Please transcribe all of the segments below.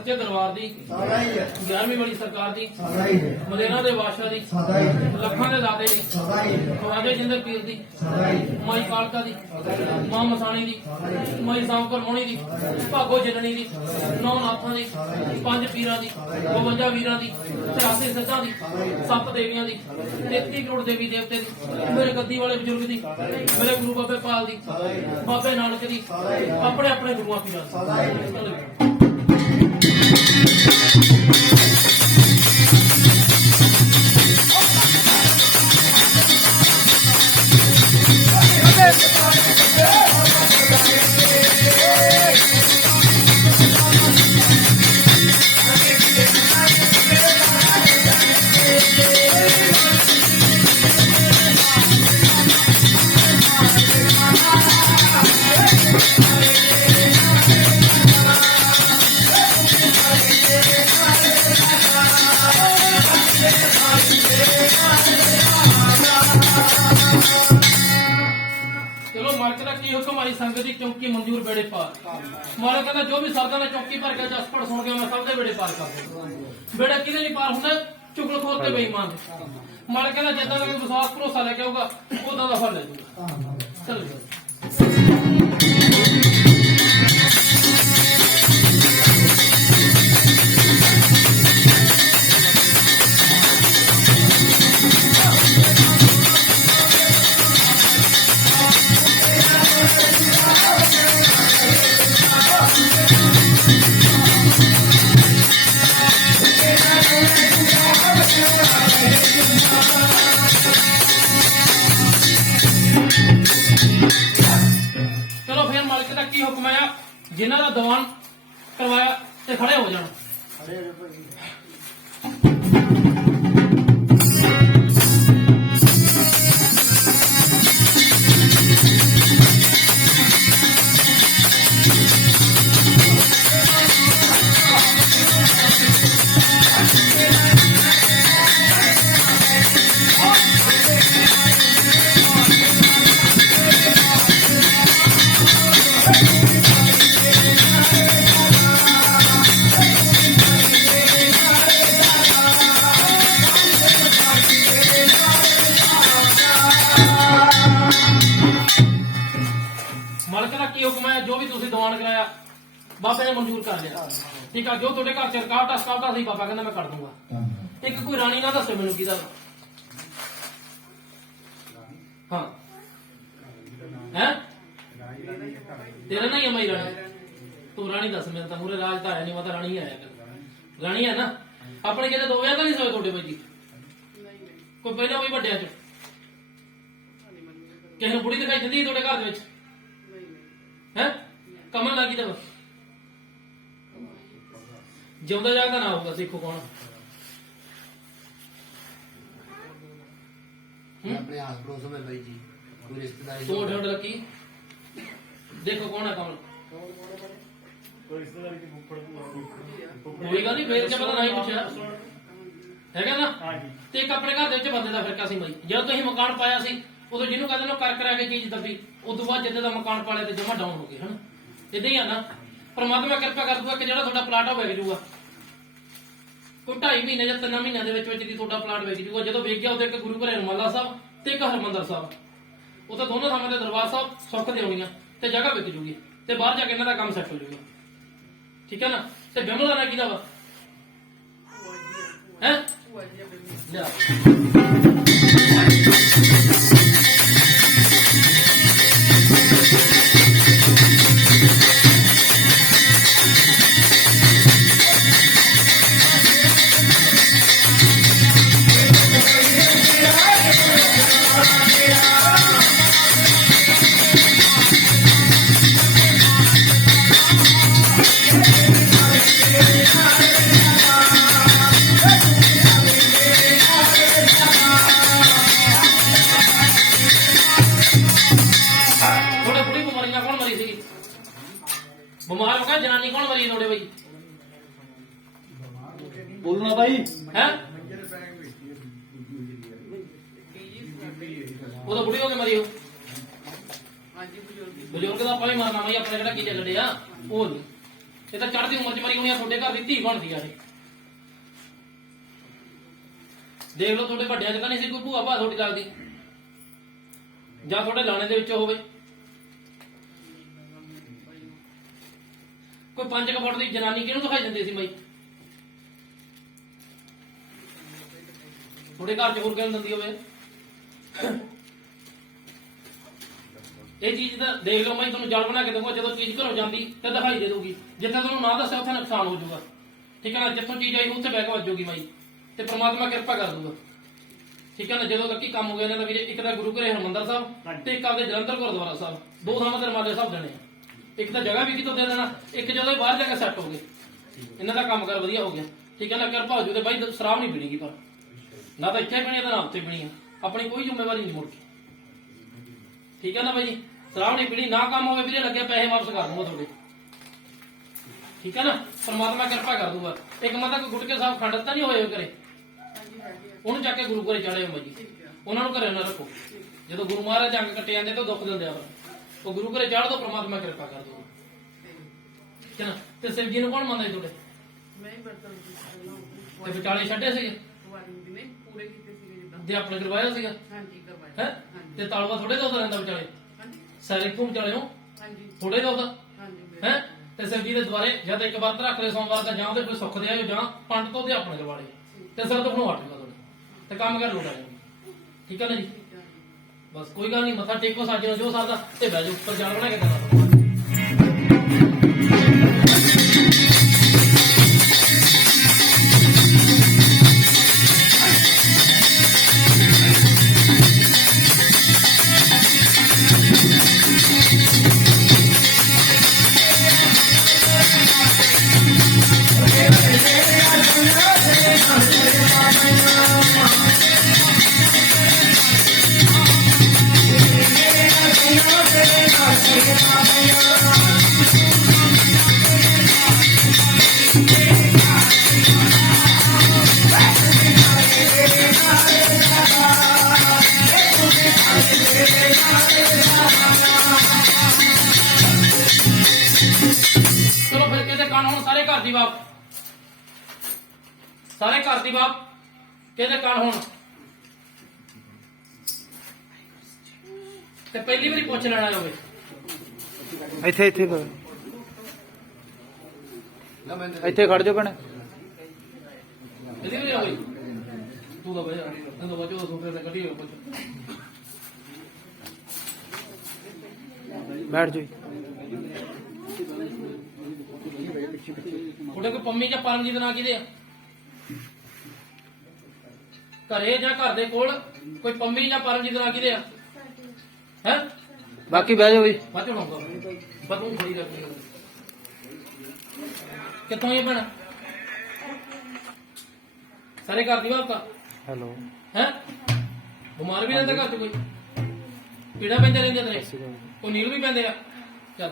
सच्चे दरबार दी 11वीं बड़ी सरकार दी मदेना दे बादशाह दी लखां दे दादे दी ख्वाजे जिंदर पीर दी माई कालका दी मां मसाणी दी माई सांकर मोहनी दी भागो जिलनी दी नौ नाथां दी पंज पीरां दी 52 वीरां दी 83 सिद्धां दी 7 देवियां दी 33 करोड़ देवी देवते दी मेरे गद्दी वाले बजुर्ग दी मेरे गुरु बाबे पाल दी बाबे नानक दी अपने अपने गुरुआं पीरां दी। चलो मालिक का की हुक्म आई संगत की चौकी मंजूर बेड़े पार मालिक कहता जो भी सरदा ने चौकी भर के 10 पढ़ सुन के मैं सब दे बेड़े पार कर दूं बेड़ा किने नहीं पार होंगे चुगलखोर ते बेईमान मालिक कहता जिद्दां दा विश्वास भरोसा लेके आऊगा उदां दा फल ले जाऊगा चल चलो फिर मालिक का की हुक्म आया जिन्हों का दीवान करवाया ते खड़े हो जाना मालिक का की हुक्म है जो भी तुसीं दीवान कराया बाबे ने मंजूर कर लिया ठीक है जो तुहाडे घर च रकावटा सी बाबा कहंदा मैं कर दूंगा एक कोई रानी ना दसो मैनूं किहदा हाँ है तेरा नहीं है मई रानी तू रानी दस मेरे तो पूरे राज तो है नहीं मैं रानी है रानी है ना अपने कहते दो तो नहीं सोए थोड़े भाई कोई पहले कोई ਵੱਡਿਆਂ ਚ ਕਿਸੇ ਨੂੰ ਬੁੜੀ ਦਿਖਾਈ ਦਿੰਦੀ ਤੁਹਾਡੇ ਘਰ ਦੇ ਵਿੱਚ ਹੈ ਕਮਲ ਲੱਗੀ ਤਾਂ ਜਿਉਂਦਾ ਜਾਗਦਾ ਨਾ ਹੋਊਗਾ ਦੇਖੋ ਕੌਣ अपने आस पड़ोस में भाई जी कोई रिश्तेदारी तो ढूंढ रखी देखो कौन है कमल कोई गल नहीं फिर क्या पता नहीं पूछा है ना ਤੇ ਇੱਕ ਆਪਣੇ ਘਰ ਦੇ ਵਿੱਚ ਬੰਦੇ ਦਾ ਫਿਰਕਾ ਸੀ ਬਾਈ ਜਦੋਂ ਤੁਸੀਂ ਮਕਾਨ ਪਾਇਆ ਸੀ ਉਦੋਂ ਜਿਹਨੂੰ ਕਹਿੰਦੇ ਨੇ ਕਰ ਕਰਾ ਕੇ ਚੀਜ਼ ਦੱਬੀ ਉਦੋਂ ਬਾਅਦ ਜਿੱਦੇ ਦਾ ਮਕਾਨ ਪਾਲਿਆ ਤੇ ਜਮਾ ਡਾਊਨ ਹੋ ਗਏ ਹਨ ਇਦਾਂ ਹੀ ਆ ਨਾ ਪਰਮਾਤਮਾ ਕਿਰਪਾ ਕਰ ਦੂਗਾ ਕਿ ਜਿਹੜਾ ਤੁਹਾਡਾ ਪਲਾਟ ਆ ਵਿਕ ਜੂਗਾ ਕੋਈ 2.5 ਮਹੀਨੇ ਜਾਂ 3 ਮਹੀਨਿਆਂ ਦੇ ਵਿੱਚ ਦੀ ਤੁਹਾਡਾ ਪਲਾਟ ਵਿਕ ਜੂਗਾ ਜਦੋਂ ਵਿਕ ਗਿਆ ਉਦੋਂ ਇੱਕ ਗੁਰੂ ਘਰ ਰਮਾਲਾ ਸਾਹਿਬ ਤੇ ਇੱਕ ਹਰਮੰਦਰ ਸਾਹਿਬ ਉਹ ਤਾਂ ਦੋਨੋਂ ਥਾਵਾਂ ਤੇ ਦਰਬਾਰ ਸਾਹਿਬ ਸੁੱਖ ਦੇ ਆਉਣੀਆਂ ਤੇ ਜਗ੍ਹਾ ਵਿਕ ਜੂਗੀ ਤੇ ਬਾਹਰ ਜਾ ਕੇ ਇਹਨਾਂ ਦਾ ਕੰਮ ਸੈੱਟ ਹੋ ਜੂਗਾ ਠੀਕ ਹੈ ਨਾ ਤੇ ਬਿਮਲਾ ਨਾ ਕਿਹਦਾ ਵਾ ਹੈ ਲਿਆ बीमार हो गया जनानी कौन मरी थोड़े भाई बोलना भाई है वो तो बुढ़ी हो के मरी हो बुजुर्ग का अपना ही मारना भाई अपने जरा की चल रहे हैं वो ਇਹ ਤਾਂ ਚੜ੍ਹਦੀ ਉਮਰ 'ਚ ਮਰੀ ਹੋਣੀ ਆ, ਤੁਹਾਡੇ ਘਰ ਦੀ ਧੀ ਬਣਦੀ ਆ ਇਹ। ਦੇਖ ਲਓ ਤੁਹਾਡੇ ਵੱਡਿਆਂ 'ਚ ਤਾਂ ਨਹੀਂ ਸੀ ਕੋਈ ਭੂਆ ਭਾ ਤੁਹਾਡੀ ਲੱਗਦੀ, ਜਾਂ ਤੁਹਾਡੇ ਲਾਣੇ ਦੇ ਵਿੱਚ ਹੋਵੇ। ਕੋਈ 5 ਫੁੱਟ ਦੀ ਜਨਾਨੀ ਕਿਹਨੂੰ ਦਿਖਾਈ ਦਿੰਦੀ ਸੀ ਬਾਈ? ਤੁਹਾਡੇ ਘਰ 'ਚ ਹੋਰ ਕਿਹਨੂੰ ਦਿੰਦੀ ਹੋਵੇ? ਇਹ ਚੀਜ਼ ਤਾਂ ਦੇਖ ਲਓ ਬਾਈ, ਤੁਹਾਨੂੰ ਜਲ ਬਣਾ ਕੇ ਦਊਗਾ। ਜਦੋਂ ਚੀਜ਼ ਘਰੋਂ ਜਾਂਦੀ ਤੇ ਦਿਖਾਈ ਦੇ ਦਊਗੀ, ਜਿੱਥੇ ਤੁਹਾਨੂੰ ਨਾ ਦੱਸਿਆ ਉੱਥੇ ਨੁਕਸਾਨ ਹੋ ਜਾਊਗਾ। ਠੀਕ ਹੈ ਨਾ, ਜਿੱਥੋਂ ਚੀਜ਼ ਆਈ ਉੱਥੇ ਬਹਿ ਕੇ ਵੱਜੂਗੀ ਬਾਈ, ਤੇ ਪ੍ਰਮਾਤਮਾ ਕਿਰਪਾ ਕਰ ਦੂਗਾ। ਠੀਕ ਹੈ ਨਾ, ਜਦੋਂ ਤੱਕ ਕੰਮ ਹੋ ਗਿਆ ਇਹਨਾਂ ਦਾ ਵੀਰੇ, ਇੱਕ ਤਾਂ ਗੁਰੂ ਘਰੇ ਹਰਮੰਦਰ ਸਾਹਿਬ ਤੇ ਇੱਕ ਆਪਦੇ ਜਲੰਧਰ ਗੁਰਦੁਆਰਾ ਸਾਹਿਬ, 2 ਥਾਵਾਂ ਦਰਵਾਜ਼ੇ ਸਾਹਿਬ ਦੇਣੇ ਆ। ਇੱਕ ਤਾਂ ਜਗ੍ਹਾ ਵੀ ਕਿਤੋਂ ਦੇ ਦੇਣਾ, ਇੱਕ ਜਦੋਂ ਇਹ ਬਾਹਰ ਜਾ ਕੇ ਸੈੱਟ ਹੋ ਗਏ, ਇਹਨਾਂ ਦਾ ਕੰਮ ਕਰ ਵਧੀਆ ਹੋ ਗਿਆ। ਠੀਕ ਹੈ ਨਾ, ਕਿਰਪਾ ਹੋ ਜੂ ਤੇ ਬਾਈ ਸ਼ਰਾਬ ਨਹੀਂ ਪੀਣੀਗੀ, ਪਰ ਨਾ ਤਾਂ ਇੱਥੇ ਪੀਣੀ ਆ, ਤਾਂ ਨਾ ਉੱਥੇ ਪੀਣੀ ਆ। ਆਪਣੀ ਕੋਈ ਜ਼ਿੰਮੇਵਾਰੀ ਨਹੀਂ ਮੁੜ ਕੇ। ਠੀਕ ਹੈ ਨਾ ਬਾਈ ਜੀ, ਸ਼ਰਾਬ ਨਹੀਂ ਪੀਣੀ, ਨਾ ਕੰਮ ਹੋਵੇ ਵੀਰੇ ਲੱਗੇ ਪੈਸੇ ਵਾਪਸ ਕਰ ਦੂੰਗਾ ਤੁਹਾਡੇ। ਠੀਕ ਹੈ ਨਾ, ਪਰਮਾਤਮਾ ਕਿਰਪਾ ਕਰ ਦੂਗਾ। ਇੱਕ ਮਾਤਾ ਕੋਈ ਗੁਟਕੇ ਸਾਹਿਬ ਖੰਡਤ ਤਾਂ ਨਹੀਂ ਹੋਏ ਘਰੇ, ਉਹਨੂੰ ਚੱਕ ਕੇ ਗੁਰੂ ਘਰੇ ਚਾੜੇ ਹੋ ਜੀ, ਉਹਨਾਂ ਨੂੰ ਘਰੇ ਨਾ ਰੱਖੋ। ਜਦੋਂ ਗੁਰੂ ਮਹਾਰਾਜ ਜੰਗ ਕੱਟੇ ਜਾਂਦੇ ਤਾਂ ਦੁੱਖ ਦਿੰਦੇ ਆ, ਉਹ ਗੁਰੂ ਘਰੇ ਚਾੜ ਦੋ, ਪ੍ਰਮਾਤਮਾ ਕਿਰਪਾ ਕਰ ਦੂਗਾ। ਠੀਕ ਹੈ ਨਾ, ਤੇ ਸਿਰ ਜੀ ਨੂੰ ਕੌਣ ਮੰਨਦਾ ਜੀ ਤੁਹਾਡੇ? ਤੇ ਵਿਚਾਲੇ ਛੱਡੇ ਸੀਗੇ ਜੇ ਆਪਣੇ ਕਰਵਾਇਆ ਸੀਗਾ ਹੈ, ਤੇ ਤਾਲਵਾ ਥੋੜੇ ਦਾ ਰਹਿੰਦਾ ਵਿਚਾਲੇ, ਸਾਰੇ ਇੱਥੋਂ ਵਿਚਾਲੇ ਹੋ ਥੋੜੇ ਦਾ ਹੈ। ਤੇ ਸਿਰ ਜੀ ਦੇ ਦੁਆਰੇ ਜਦ ਇੱਕ ਵਾਰ ਰੱਖ ਲੈ ਸੋਮਵਾਰ ਦਾ, ਜਾਂ ਉਹਦੇ ਕੋਈ ਸੁੱਖ ਦੇ ਜਾਂ ਪੰਡ ਤੋਂ ਦੇ ਆਪਣੇ ਕਰਵਾਲੇ, ਤੇ ਸਿਰ ਤੋਂ ਬਣਵਾ ਟੇਗਾ ਤੁਹਾਡੇ, ਤੇ ਕੰਮ ਕਰ ਲੋਟਾ ਜਾਊਗਾ। ਠੀਕ ਹੈ ਨਾ ਜੀ, ਬਸ ਕੋਈ ਗੱਲ ਨਹੀਂ, ਮੱਥਾ ਟੇਕੋ ਸਾਡੇ ਨੂੰ ਜੋ ਸਰਦਾ, ਤੇ ਬਹਿ ਜਾਓ ਉੱਪਰ ਜਾਲ ਬਣਾ ਕੇ ਦੇਣਾ। ਚਲੋ ਫਿਰ ਕਿਹਦੇ ਕੰਨ ਹੁਣ ਸਾਰੇ ਘਰ ਦੀ ਬਾਪ, ਸਾਰੇ ਘਰ ਦੀ ਬਾਪ ਕਿਹਦੇ ਕੰਨ ਹੁਣ। ਤੇ ਪਹਿਲੀ ਵਾਰੀ ਪੁੱਛ ਲੈਣਾ ਹੋਵੇ ਇੱਥੇ ਇੱਥੇ ਇੱਥੇ ਖੜ ਜਾਓ ਭੈਣੇ। ਇਹਦੀ ਵੀ ਹੋਈ ਤੂੰ ਤਾਂ ਬਈ ਤੂੰ ਬਚੋ ਸੋਫੇ ਤੇ ਕੱਢੀ ਹੋ ਪੁੱਛ ਬੈਠ ਜਾਓ। ਤੁਹਾਡੇ ਕੋਈ ਪੰਮੀ ਜਾਂ ਪਰਮਜੀਤ ਨਾਂ ਕਿਹਦੇ ਆ ਘਰੇ, ਜਾਂ ਘਰ ਦੇ ਕੋਲ ਕੋਈ ਪੰਮੀ ਜਾਂ ਪਰਮਜੀਤ ਨਾਂ ਕਿਹਦੇ ਆ ਹੈ? ਬਾਕੀ ਬਹਿ ਜਾਓ ਜੀ। ਬਾਚੋ ਲਾਉਂਗਾ ਬਤੂ ਖੜੀ ਰੱਖੀ ਕਿੱਥੋਂ ਇਹ ਬਣਾ ਸਾਰੇ ਘਰ ਦੀ ਬਾਪ ਦਾ ਹੈਲੋ ਹੈ? ਬਿਮਾਰ ਵੀ ਰਹਿੰਦਾ ਘਰ ਚ, ਕੋਈ ਪੀੜਾ ਪੈਂਦੇ ਰਹਿੰਦੇ ਤੇਰੇ, ਕੋਈ ਨੀਲ ਵੀ ਪੈਂਦੇ ਆ। ਚੱਲ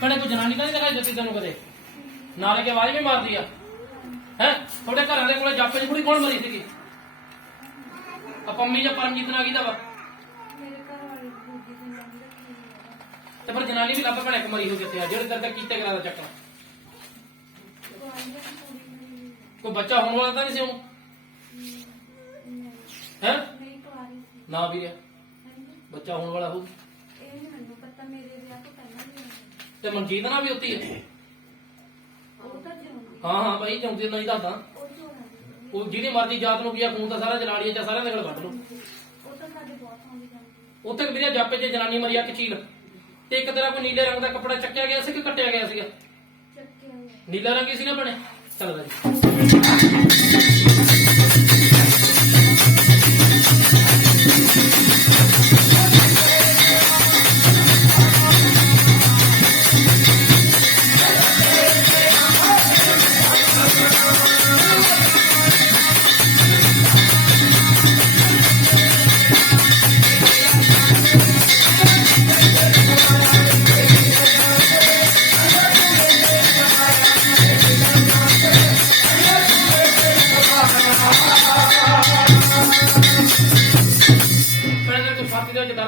ਭੈਣੇ ਕੋਈ ਜਨਾਨੀ ਤਾਂ ਨਹੀਂ ਦਿਖਾਈ ਦਿੱਤੀ ਤੈਨੂੰ ਕਦੇ? ਨਾਲੇ ਕੇ ਆਵਾਜ਼ ਵੀ ਮਾਰਦੀ ਆ ਹੈ? ਤੁਹਾਡੇ ਘਰਾਂ ਦੇ ਕੋਲੇ ਜਾਪੇ ਦੀ ਕੁੜੀ ਕੌਣ ਮਰੀ ਸੀਗੀ? ਆ ਪੰਮੀ ਜਾਂ ਪਰਮਜੀਤ ਨਾਲ ਕਿਹਦਾ ਵਾ? ਤੇ ਫਿਰ ਜਨਾਨੀ ਵੀ ਲੱਭ ਭੈਣੇ ਇੱਕ ਮਰੀ ਹੋ ਕਿੱਥੇ ਆ ਜਿਹੜੇ ਤੇਰੇ ਤੱਕ ਕੀਤੇ ਕਰਾ ਦਾ ਚੱਕਰ? ਕੋਈ ਬੱਚਾ ਹੋਣ ਵਾਲਾ ਤਾਂ ਨਹੀਂ ਸੀ ਉਹਨੂੰ ਹੈ? ਨਾ ਵੀਰੇ ਬੱਚਾ ਹੋਣ ਵਾਲਾ ਹੋਊ ਤੇ ਮਨਜੀਤ ਨਾਲ ਵੀ ਉੱਤੀ ਹੈ। ਹਾਂ ਹਾਂ ਬਾਈ ਚੌਂਦੀ ਨਹੀਂ ਦੱਸਦਾ, ਉਹ ਜਿਹਦੀ ਮਰਜ਼ੀ ਜਾਤ ਨੂੰ ਪਿਆ ਖੂਨ ਤਾਂ ਸਾਰਾ ਜਲਾ ਲਈਏ, ਜਾਂ ਸਾਰਿਆਂ ਦੇ ਕੋਲ ਕੱਢ ਲਓ। ਉੱਥੇ ਵੀਰੇ ਜਾਪੇ 'ਚ ਜਨਾਨੀ ਮਰੀ ਆ ਕਚੀਲ, ਤੇ ਇੱਕ ਤੇਰਾ ਕੋਈ ਨੀਲੇ ਰੰਗ ਦਾ ਕੱਪੜਾ ਚੱਕਿਆ ਗਿਆ ਸੀ ਕਿ ਕੱਟਿਆ ਗਿਆ ਸੀਗਾ? ਨੀਲਾ ਰੰਗ ਹੀ ਸੀ ਨਾ ਬਣੇ। ਚੱਲ ਬਾਈ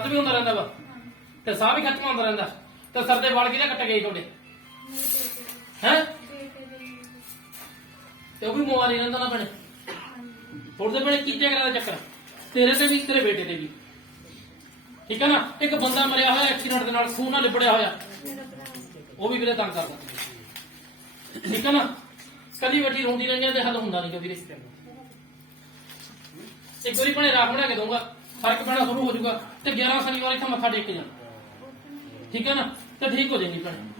ਵੀ ਹੁੰਦਾ ਰਹਿੰਦਾ ਵਾ ਤੇ ਸਾਹ ਵੀ ਖਤਮ ਹੁੰਦਾ ਰਹਿੰਦਾ ਤੇ ਸਰ ਦੇ ਵਾਲ ਕਿਹਦੇ ਕੱਟੇ ਗਏ ਤੁਹਾਡੇ ਹੈ ਤੇ ਉਹ ਵੀ ਮੋਬਾਈਲ ਹੀ ਰਹਿੰਦਾ ਨਾ ਭੈਣੇ ਥੋੜੇ ਭੈਣੇ ਕੀਤੇ ਕਰਾ ਦਾ ਚੱਕਰ ਤੇਰੇ ਤੇ ਵੀ ਤੇਰੇ ਬੇਟੇ ਤੇ ਵੀ ਠੀਕ ਹੈ ਨਾ ਇੱਕ ਬੰਦਾ ਮਰਿਆ ਹੋਇਆ ਐਕਸੀਡੈਂਟ ਦੇ ਨਾਲ ਖੂਨ ਨਾਲ ਲਿਬੜਿਆ ਹੋਇਆ ਉਹ ਵੀ ਵੀਰੇ ਤੰਗ ਕਰਦਾ ਠੀਕ ਹੈ ਨਾ ਕਦੀ ਵੱਡੀ ਰੋਂਦੀ ਰਹਿੰਦੀ ਤੇ ਹੱਲ ਹੁੰਦਾ ਨਹੀਂ ਵੀਰੇ ਇੱਕ ਵਾਰੀ ਭੈਣੇ ਰਾਖ ਬਣਾ ਕੇ ਦਊਂਗਾ ਫਰਕ ਪੈਣਾ ਸ਼ੁਰੂ ਹੋ ਜਾਊਗਾ ਤੇ 11 ਸ਼ਨੀਵਾਰ ਇੱਥੇ ਮੱਥਾ ਟੇਕ ਕੇ ਜਾਣਾ ਠੀਕ ਹੈ ਨਾ ਤੇ ਠੀਕ ਹੋ ਜਾਏਗੀ ਭੈਣੇ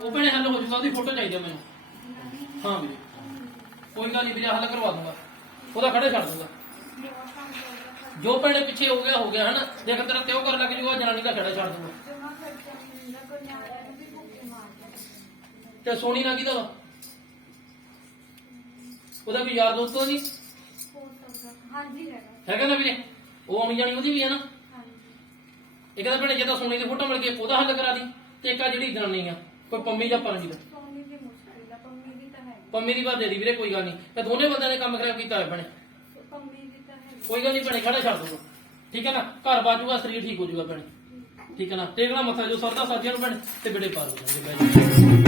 ਉਹ ਭੈਣੇ ਹੱਲ ਹੋ ਜਾਊਗਾ ਉਹਦੀ ਫੋਟੋ ਚਾਹੀਦੀ ਮੈਨੂੰ ਹਾਂ ਵੀਰੇ ਕੋਈ ਗੱਲ ਨਹੀਂ ਵੀਰੇ ਹੱਲ ਕਰਵਾ ਦੂੰਗਾ ਉਹਦਾ ਖੜੇ ਛੱਡ ਦੂੰਗਾ ਜੋ ਭੈਣੇ ਪਿੱਛੇ ਹੋ ਗਿਆ ਹਨਾ ਦੇਖ ਤੇਰਾ ਤਿਉ ਕਰ ਲੱਗ ਜੂਗਾ ਜਨਾਨੀ ਦਾ ਖੜਾ ਛੱਡ ਦੂੰਗਾ ਤੇ ਸੋਨੀ ਨਾ ਕਿਹਦਾ ਵਾ ਉਹਦਾ ਵੀ ਯਾਰ ਦੋਸਤ ਨਹੀਂ ਹੈਗਾ ਨਾ ਵੀਰੇ ਉਹ ਆਉਣੀ ਜਾਣੀ ਉਹਦੀ ਵੀ ਹੈ ਨਾ ਇੱਕ ਤਾਂ ਭੈਣੇ ਜਦੋਂ ਸੋਨੀ ਦੀ ਫੋਟੋ ਮਿਲ ਗਈ ਉਹਦਾ ਹੱਲ ਕਰਾ ਦੀ ਤੇ ਇੱਕ ਆ ਜਿਹੜੀ ਜਨਾਨੀ ਆ ਕੋਈ ਪੰਮੀ ਜਾਂ ਪਰਮੀ ਦਾ ਪੰਮੀ ਦੀ ਬਾਤ ਦੇ ਦੀ ਵੀਰੇ ਕੋਈ ਗੱਲ ਨਹੀਂ ਤੇ ਦੋਨੇ ਬੰਦਿਆਂ ਨੇ ਕੰਮ ਖਰਾਬ ਕੀਤਾ ਹੋਇਆ ਭੈਣੇ ਕੋਈ ਗੱਲ ਨਹੀਂ ਭੈਣੇ ਖੜਾ ਛੱਡ ਦੂੰਗਾ ਠੀਕ ਹੈ ਨਾ ਘਰ ਬਾਜੂਗਾ ਸਰੀਰ ਠੀਕ ਹੋ ਜਾਊਗਾ ਭੈਣੇ ਠੀਕ ਹੈ ਨਾ ਟੇਕਣਾ ਮੱਥਾ ਜੋ ਸਰਦਾ ਸਾਥੀਆਂ ਨੂੰ ਭੈਣੇ ਤੇ ਬੇੜੇ ਪਾਰ ਹੋ ਜਾਣਗੇ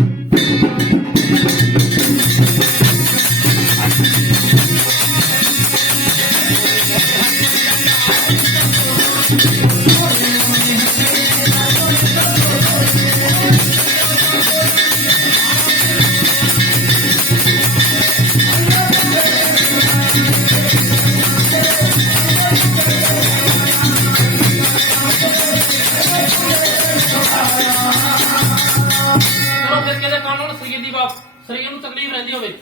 ਸਰੀਰ ਨੂੰ ਤਕਲੀਫ ਰਹਿੰਦੀ ਹੋਵੇ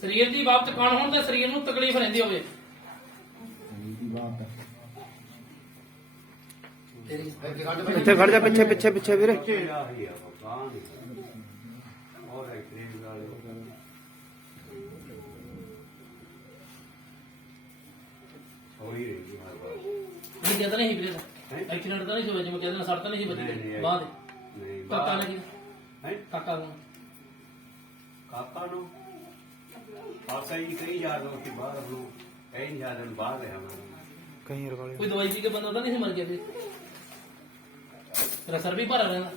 ਸਰੀਰ ਦੀ ਬਾਤ ਕਾਣ ਹੋਣ ਤੇ ਸਰੀਰ ਨੂੰ ਤਕਲੀਫ ਰਹਿੰਦੀ ਹੋਵੇ ਇੱਥੇ ਖੜ ਜਾ ਪਿੱਛੇ ਪਿੱਛੇ ਪਿੱਛੇ ਵੀਰੇ ਜਿਆਦਾ ਨਹੀਂ ਵੀਰੇ ਐਕਸੀਡੈਂਟ ਤਾਂ ਨਹੀਂ ਹੋਇਆ ਜਿਵੇਂ ਕਹਿੰਦੇ ਸੜ ਤਾਂ ਨਹੀਂ ਵੱਜੀ ਬਾਅਦ ਕਾਕਾ ਨੇ ਹੈ ਕਾਕਾ ਨੂੰ ਪਾਸਾ ਹੀ ਕਈ ਯਾਰ ਲੋਕ ਕੇ ਬਾਹਰ ਨੂੰ ਕਈ ਯਾਰਾਂ ਨੂੰ ਬਾਹਰ ਲੈ ਆਵਾਂ ਕਈ ਰਗਾਲੇ ਕੋਈ ਦਵਾਈ ਪੀ ਕੇ ਬੰਦਾ ਤਾਂ ਨਹੀਂ ਮਰ ਗਿਆ ਵੀਰੇ ਤੇਰਾ ਸਰ ਵੀ ਭਰਾ ਰਹਿੰਦਾ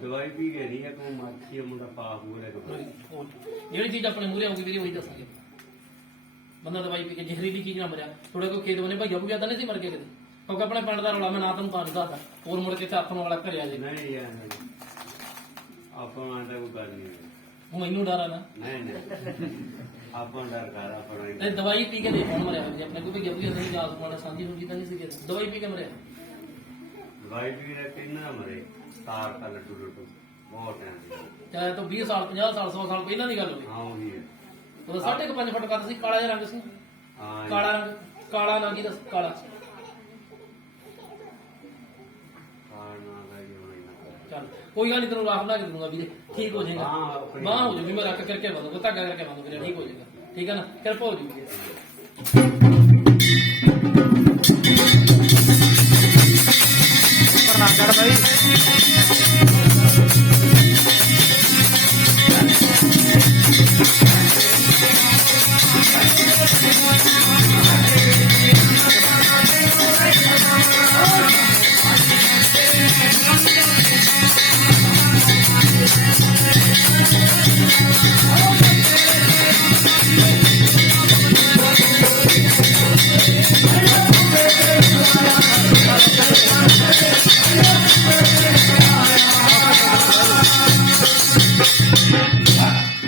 ਦਵਾਈ ਪੀ ਕੇ ਨਹੀਂ ਹੈ ਤੂੰ ਮਾਖੀ ਮੁੰਡਾ ਪਾਪ ਹੋ ਰਿਹਾ ਜਿਹੜੀ ਚੀਜ਼ ਆਪਣੇ ਮੂਹਰੇ ਆਉਂਗੀ ਵੀਰੇ ਉਹੀ ਦੱਸਾਂਗੇ ਬੰਦਾ ਦਵਾਈ ਪੀ ਕੇ ਜ਼ਹਿਰੀਲੀ ਚੀਜ਼ ਨਾ ਮਰਿਆ ਥੋੜਾ ਕੋਈ ਖੇਤ ਬਣੇ ਭਾਈਆ ਵੀ ਤਾਂ ਨਹੀਂ ਸੀ ਮਰ ਗਿਆ ਕਿਤੇ ਕਿਉਂਕਿ ਆਪਣੇ ਪਿੰਡ ਦਾ ਰੌਲਾ ਮੈਂ ਨਾ ਤੁਹਾਨੂੰ ਪਾਣੀ ਦੱਸਦਾ ਹੋਰ ਮੁੜ ਕੇ ਹੱਥ ਨੂੰ ਵਾਲਾ ਘਰੇ ਆ ਜੇ ਨਹੀਂ ਯਾਰ ਆਪਾਂ ਤਾਂ ਕੋਈ ਗੱਲ ਨਹੀਂ ਉਹ ਮੈਨੂੰ ਡਰ ਆ ਨਾ ਨਹੀਂ ਆਪਾਂ ਡਰ ਕਰ ਆਪਾਂ ਤੇ ਦਵਾਈ ਪੀ ਕੇ ਦੇ ਕੌਣ ਮਰਿਆ ਹੋਇਆ ਆਪਣੇ ਕੋਈ ਭਈਆ ਵੀ ਨਹੀਂ ਯਾਦ ਪਾਉਣਾ ਸਾਂਝੀ ਹੁੰਦੀ ਤਾਂ ਨਹੀਂ ਸੀ ਕਿਤੇ ਦਵਾਈ ਪੀ ਕੇ ਮਰਿਆ ਦਵਾਈ ਪੀ ਕੇ ਕਿੰਨਾ ਮਰੇ ਤਾਰ ਤਾਂ ਲੱਟੂ ਲੱਟੂ ਬਹੁਤ ਟਾਈਮ ਚਾਹੇ ਤਾਂ 20 ਸਾਲ 50 ਸਾਲ 100 ਸਾਲ ਪਹਿਲਾਂ ਦੀ ਗੱਲ ਹੋਵੇ ਹਾਂ ਉਹੀ ਹੈ ਉਹਦਾ 5.5 ਫੁੱਟ ਕੱਦ ਸੀ ਕਾਲਾ ਜਿਹਾ ਰੰਗ ਸੀ ਹਾਂ ਕਾਲਾ ਰੰਗ ਕਾਲਾ ਨਾ ਕੀ ਦੱਸ ਕਾਲਾ ਚੱਲ ਕੋਈ ਗੱਲ ਨਹੀਂ ਤੈਨੂੰ ਰਾਖ ਲਾ ਕੇ ਦੂੰਗਾ ਵੀਰੇ ਠੀਕ ਹੋ ਜਾਏਗਾ ਬਾਹ ਹੋ ਜਾਊਗੀ ਮੈਂ ਰੱਖ ਕਰਕੇ ਬੰਦੂਗਾ ਧਾਗਾ ਕਰਕੇ ਬੰਦੂਗਾ ਠੀਕ ਹੋ ਜਾਏਗਾ ਠੀਕ ਹੈ ਨਾ ਕਿਰਪਾ ਹੋ ਜੂਗੀ ਪ੍ਰਣਾਮ ਭਾਈ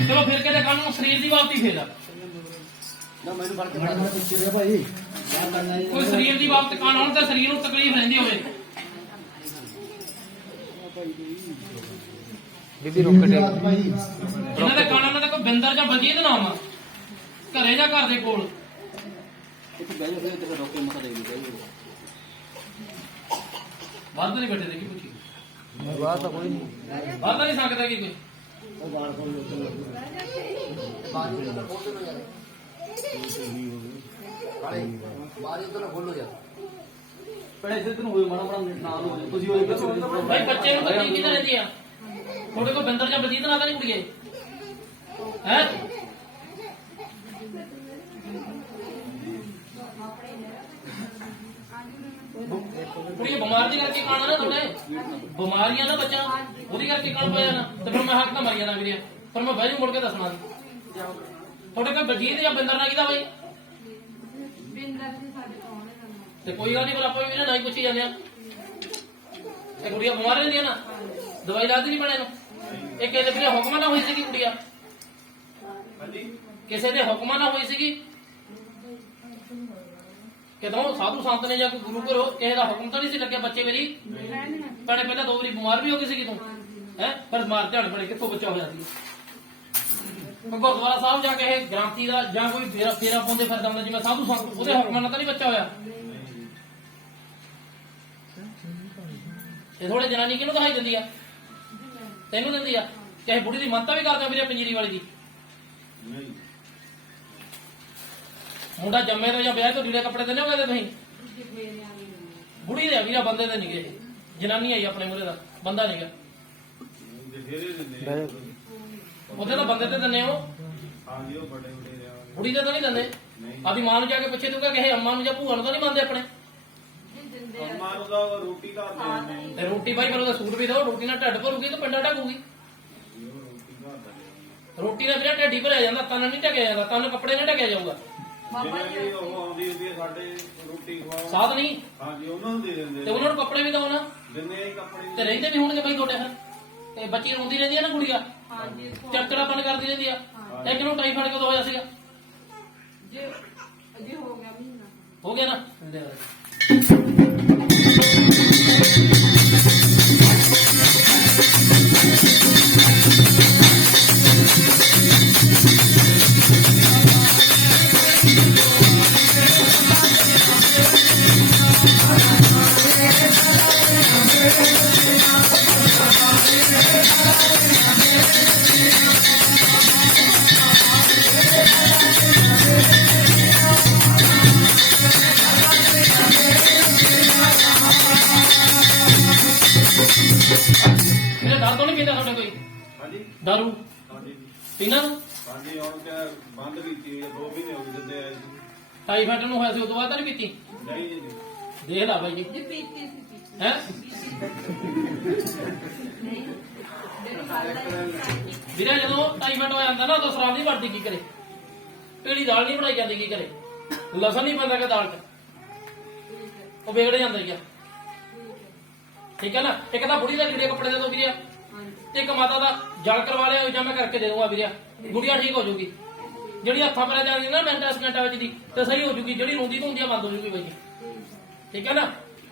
ਚਲੋ ਫਿਰ ਕਹਿੰਦੇ ਕੱਲ ਨੂੰ ਸਰੀਰ ਦੀ ਵਾਪਤੀ ਫੇਰ ਮੈਨੂੰ ਫਰਕ ਪੈਣਾ ਪਿੱਛੇ ਦੇ ਭਾਈ ਯਾਰ ਕਰਨਾ ਕੋਈ ਸਰੀਰ ਦੀ ਵਾਪਤ ਕਾਣ ਹੋਣ ਤੇ ਸਰੀਰ ਨੂੰ ਤਕਲੀਫ ਰਹਿੰਦੀ ਹੋਵੇ ਬੀਬੀ ਰੁਕ ਕੇ ਇਹਨਾਂ ਦੇ ਕਾਣਾਂ ਦਾ ਕੋਈ ਬਿੰਦਰ ਜਾਂ ਬਲਜੀਤ ਨਾਮ ਆ ਘਰੇ ਜਾਂ ਘਰ ਦੇ ਕੋਲ ਬਾਹਰ ਨਹੀਂ ਬੈਠੇ ਦੇਖੀ ਪੁੱਛੀ ਬਾਹਰ ਤਾਂ ਕੋਈ ਨਹੀਂ ਬਾਹਰ ਤਾਂ ਨਹੀਂ ਸਕਦਾ ਕੀ ਕੋਈ ਉਹ ਬਾਲ ਕੋਲ ਬਾਰੀ ਤੋਂ ਖੋਲੋ ਜਾ ਭਾਈ ਬੱਚੇ ਨੂੰ ਤਕਲੀਫ ਕਿਦਾਂ ਰਹਿੰਦੀ ਆ ਤੁਹਾਡੇ ਕੋਲ ਬਿੰਦਰ ਜਾਂ ਬਲਜੀਤ ਨਾਲ ਤਾਂ ਨਹੀਂ ਕੁੜੀਏ ਹੈ ਕੁੜੀ ਬਿਮਾਰ ਦੀ ਕਰਕੇ ਖਾਣਾ ਨਾ ਤੁਹਾਡੇ ਬਿਮਾਰੀਆਂ ਨਾ ਬੱਚਾ ਉਹਦੀ ਕਰਕੇ ਖਾਣ ਪਾਇਆ ਨਾ ਤੇ ਫਿਰ ਮੈਂ ਹੱਕ ਤਾਂ ਮਰ ਜਾਣਾ ਵੀਰੇ ਪਰ ਮੈਂ ਬਾਈ ਮੁੜ ਕੇ ਦੱਸਣਾ ਤੁਹਾਡੇ ਕੋਲ ਬਲਜੀਤ ਜਾਂ ਬਿੰਦਰ ਨਾਲ ਕਿਹਦਾ ਬਾਈ ਤੇ ਕੋਈ ਗੱਲ ਨਹੀਂ ਪਰ ਆਪਾਂ ਵੀ ਨਾ ਨਹੀਂ ਪੁੱਛੀ ਜਾਂਦੇ ਆ ਇਹ ਕੁੜੀਆਂ ਬਿਮਾਰ ਰਹਿੰਦੀਆਂ ਨਾ ਦਵਾਈ ਲਾਦੀ ਨਹੀਂ ਬਣੇ ਨੂੰ ਇਹ ਕਿਸੇ ਦੇ ਹੁਕਮਾਂ ਨਾਲ ਹੋਈ ਸੀਗੀ ਕੁੜੀਆਂ ਕਿਸੇ ਦੇ ਹੁਕਮਾਂ ਨਾਲ ਹੋਈ ਸੀਗੀ ਕਿਦੋਂ ਸਾਧੂ ਸੰਤ ਨੇ ਜਾਂ ਕੋਈ ਗੁਰੂ ਘਰੋਂ ਕਿਸੇ ਦਾ ਹੁਕਮ ਤਾਂ ਨਹੀਂ ਸੀ ਲੱਗਿਆ ਬੱਚੇ ਮੇਰੀ ਭੈਣੇ ਪਹਿਲਾਂ 2 ਵਾਰੀ ਬਿਮਾਰ ਵੀ ਹੋ ਗਈ ਸੀਗੀ ਤੂੰ ਹੈ ਪਰ ਮਾਰ ਧਿਆਨ ਬੜੇ ਕਿੱਥੋਂ ਬੱਚਾ ਹੋ ਜਾਂਦੀ ਗੁਰਦੁਆਰਾ ਸਾਹਿਬ ਜਾ ਕੇ ਇਹ ਗ੍ਰਾਂਤੀ ਦਾ ਜਾਂ ਕੋਈ ਫੇਰਾ ਪਾਉਂਦੇ ਫਿਰਦਾ ਹੁੰਦਾ ਜਿਵੇਂ ਸਾਧੂ ਸੰਤ ਉਹਦੇ ਹੁਕਮਾਂ ਨਾਲ ਤਾਂ ਨਹੀਂ ਬੱਚਾ ਹੋਇਆ ਇਹ ਥੋੜੇ ਜਨਾਨੀ ਕਿਹਨੂੰ ਦਿਖਾਈ ਦਿੰਦੀ ਆ ਤੈਨੂੰ ਦਿੰਦੀ ਆ ਕਿਸੇ ਬੁੜੀ ਦੀ ਮੰਨਤਾ ਵੀ ਕਰਦੇ ਵੀਰੇ ਪੰਜੀਰੀ ਵਾਲੀ ਦੀ ਮੁੰਡਾ ਜੰਮੇ ਤੋਂ ਜਾਂ ਵਿਆਹ ਤੋਂ ਲੀੜੇ ਕੱਪੜੇ ਦਿੰਦੇ ਹੋ ਕਹਿੰਦੇ ਤੁਸੀਂ ਬੁੜੀ ਦੇ ਵੀਰਾ ਬੰਦੇ ਦੇ ਨਹੀਂਗੇ ਜਨਾਨੀ ਆਈ ਆਪਣੇ ਮੂਹਰੇ ਦਾ ਬੰਦਾ ਨਹੀਂਗਾ ਉਹਦੇ ਤਾਂ ਬੰਦੇ ਤੇ ਦਿੰਦੇ ਹੋ ਬੁੜੀ ਦੇ ਤਾਂ ਨਹੀਂ ਦਿੰਦੇ ਆਪਦੀ ਮਾਂ ਨੂੰ ਜਾ ਕੇ ਪੁੱਛੇ ਤੂੰ ਕਿਸੇ ਅੰਮਾ ਨੂੰ ਜਾਂ ਭੂਆ ਨੂੰ ਤਾਂ ਨਹੀਂ ਮੰਨਦੇ ਆਪਣੇ ਤੇ ਰੋਟੀ ਭਾਈ ਮੈਨੂੰ ਤਾਂ ਸੂਟ ਵੀ ਦਿਓ ਰੋਟੀ ਨਾਲ ਢੱਡ ਭਰੂਗੀ ਤੇ ਪਿੰਡਾ ਢਕੂਗੀ ਰੋਟੀ ਨਾਲ ਜਿਹੜਾ ਢੱਡੀ ਭਰਿਆ ਜਾਂਦਾ ਤਨ ਨਹੀਂ ਢਕਿਆ ਜਾਂਦਾ ਤਨ ਕੱਪੜੇ ਨਾਲ ਢਕਿਆ ਜਾਊਗਾ ਸਾਥ ਨਹੀਂ ਤੇ ਉਹਨਾਂ ਨੂੰ ਕੱਪੜੇ ਵੀ ਦਿਓ ਨਾ ਤੇ ਰਹਿੰਦੇ ਵੀ ਹੋਣਗੇ ਬਾਈ ਤੁਹਾਡੇ ਫਿਰ ਤੇ ਬੱਚੀ ਰੋਂਦੀ ਰਹਿੰਦੀ ਆ ਨਾ ਕੁੜੀਆਂ ਚੜਚੜਾਪਨ ਕਰਦੀ ਰਹਿੰਦੀ ਆ ਤੇ ਕਿਹਨੂੰ ਟਾਈਫਾਇਡ ਕਦੋਂ ਹੋਇਆ ਸੀਗਾ ਹੋ ਗਿਆ ਨਾ ਮੇਰੇ ਦਾਰੂ ਤੋਂ ਨਹੀਂ ਪੀਂਦਾ ਤੁਹਾਡੇ ਕੋਈ ਦਾਰੂ ਪੀਣਾ ਬੰਦ ਕੀਤੀ 2 ਮਹੀਨੇ ਹੋ ਗਏ ਜਿੱਦੇ ਟਾਈਫਾਇਡ ਨੂੰ ਹੋਇਆ ਸੀ ਉਦੋਂ ਬਾਅਦ ਤਾਂ ਨਹੀਂ ਪੀਤੀ ਨਹੀਂ ਜੀ ਦੇਖ ਲਾ ਬਾਈ ਜੀ ਹੈ ਵੀਰੇ ਜਦੋਂ ਟਾਈਫਾਇਡ ਹੋ ਜਾਂਦਾ ਨਾ ਉਦੋਂ ਸ਼ਰਾਬ ਨਹੀਂ ਬਣਦੀ ਕੀ ਕਰੇ ਪੀਲੀ ਦਾਲ ਨਹੀਂ ਬਣਾਈ ਜਾਂਦੀ ਕੀ ਕਰੇ ਲਸਣ ਨਹੀਂ ਪੈਂਦਾ ਕਿ ਦਾਲ 'ਚ ਉਹ ਵਿਗੜ ਜਾਂਦਾ ਹੀ ਆ ਠੀਕ ਹੈ ਨਾ ਇੱਕ ਤਾਂ ਬੁੜੀ ਦਾ ਲੀੜੇ ਕੱਪੜੇ ਦੇ ਦੋ ਵੀਰਿਆ ਇੱਕ ਮਾਤਾ ਦਾ ਜਲ ਕਰਵਾ ਲਿਆ ਜਾਂ ਮੈਂ ਕਰਕੇ ਦੇ ਦੂੰਗਾ ਵੀਰਿਆ ਗੁੜੀਆ ਠੀਕ ਹੋ ਜਾਊਗੀ ਜਿਹੜੀ ਹੱਥਾਂ ਪੈਰਾਂ ਜਾਂਦੀ ਨਾ ਮਿੰਟਾਂ ਸਕਿੰਟਾਂ ਵਿੱਚ ਦੀ ਤੇ ਸਹੀ ਹੋ ਜਾਊਗੀ ਜਿਹੜੀ ਰੋਂਦੀ ਧੁੰਦੀ ਬੰਦ ਹੋ ਜਾਊਗੀ ਬਾਈ ਠੀਕ ਹੈ ਨਾ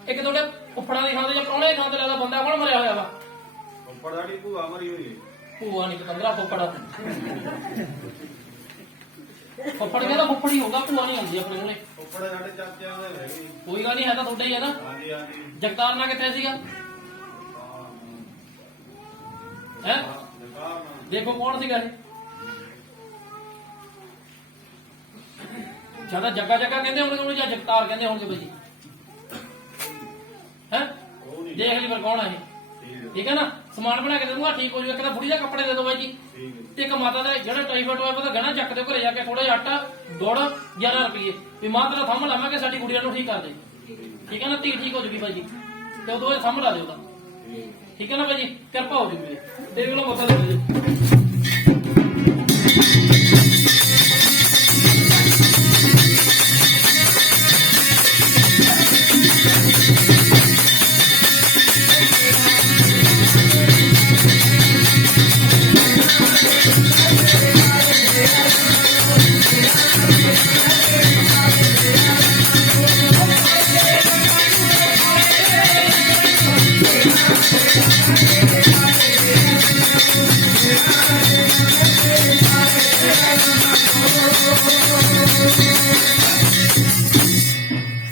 ਇੱਕ ਤੁਹਾਡੇ ਉੱਪੜਾਂ ਦੀ ਖਾਂਦੇ ਜਾਂ ਪ੍ਰਾਹੁਣੇ ਖਾਂਦੇ ਲੱਗਦਾ ਬੰਦਾ ਕੌਣ ਮਰਿਆ ਹੋਇਆ ਵਾ ਉੱਪਰ ਸਾਡੀ ਭੂਆ ਮਰੀ ਹੋਈ ਹੈ ਭੂਆ ਨਹੀਂ ਪਤੰਦਰਾ ਫੁੱਫੜ ਫੁੱਫੜ ਕਹਿੰਦਾ ਫੁੱਫੜ ਹੀ ਹੋਊਗਾ ਭੂਆ ਨਹੀਂ ਆਉਂਦੀ ਆਪਣੇ ਕੋਲੇ ਉੱਪਰ ਸਾਡੇ ਚਾਚਿਆਂ ਦੇ ਰਹਿ ਗਏ ਕੋਈ ਗੱਲ ਨਹੀਂ ਹੈ ਤਾਂ ਤੁਹਾਡਾ ਹੀ ਹੈ ਨਾ ਹਾਂਜੀ ਹਾਂਜੀ ਜਗਤਾਰ ਨਾਲ ਕਿੱਥੇ ਸੀਗਾ ਹੈ ਦੇਖੋ ਕੌਣ ਸੀਗਾ ਇਹ ਜਿਆਦਾ ਜੱਗਾ ਜੱਗਾ ਕਹਿੰਦੇ ਹੋਣਗੇ ਉਹਨੂੰ ਜਾਂ ਜਗਤਾਰ ਕਹਿੰਦੇ ਹੋਣਗੇ ਬਾਈ ਜੀ ਹੈ ਦੇਖ ਲਈ ਫਿਰ ਕੌਣ ਆ ਇਹ ਠੀਕ ਹੈ ਨਾ ਸਮਾਨ ਬਣਾ ਕੇ ਦੇ ਦੂੰਗਾ ਠੀਕ ਹੋ ਜੂਗਾ ਕਹਿੰਦਾ ਬੁੜੀ ਦਾ ਕੱਪੜੇ ਦੇ ਦੋ ਬਾਈ ਜੀ ਤੇ ਇੱਕ ਮਾਤਾ ਦਾ ਜਿਹੜਾ ਟਾਈਫਾਇਡ ਹੋਇਆ ਪਤਾ ਗਹਿਣਾ ਚੱਕ ਦੇ ਘਰੇ ਜਾ ਕੇ ਥੋੜਾ ਜਿਹਾ ਆਟਾ ਗੁੜ 11 ਰੁਪਏ ਵੀ ਮਾਂ ਤੇਰਾ ਥੰਮ ਲਾਵਾਂਗੇ ਸਾਡੀ ਗੁੜੀਆ ਨੂੰ ਠੀਕ ਕਰ ਦੇ ਠੀਕ ਹੈ ਨਾ ਧੀ ਠੀਕ ਹੋ ਜੂਗੀ ਬਾਈ ਜੀ ਤੇ ਉਦੋਂ ਇਹ ਥੰਮ ਲਾ ਦਿਓ ਤਾਂ ਠੀਕ ਹੈ ਨਾ ਬਾਈ ਜੀ ਕਿਰਪਾ ਹੋ ਜੂਗੀ ਤੇਰੇ ਕੋਲੋਂ ਮੌਕਾ ਦੇ ਦਿਓ ਜੀ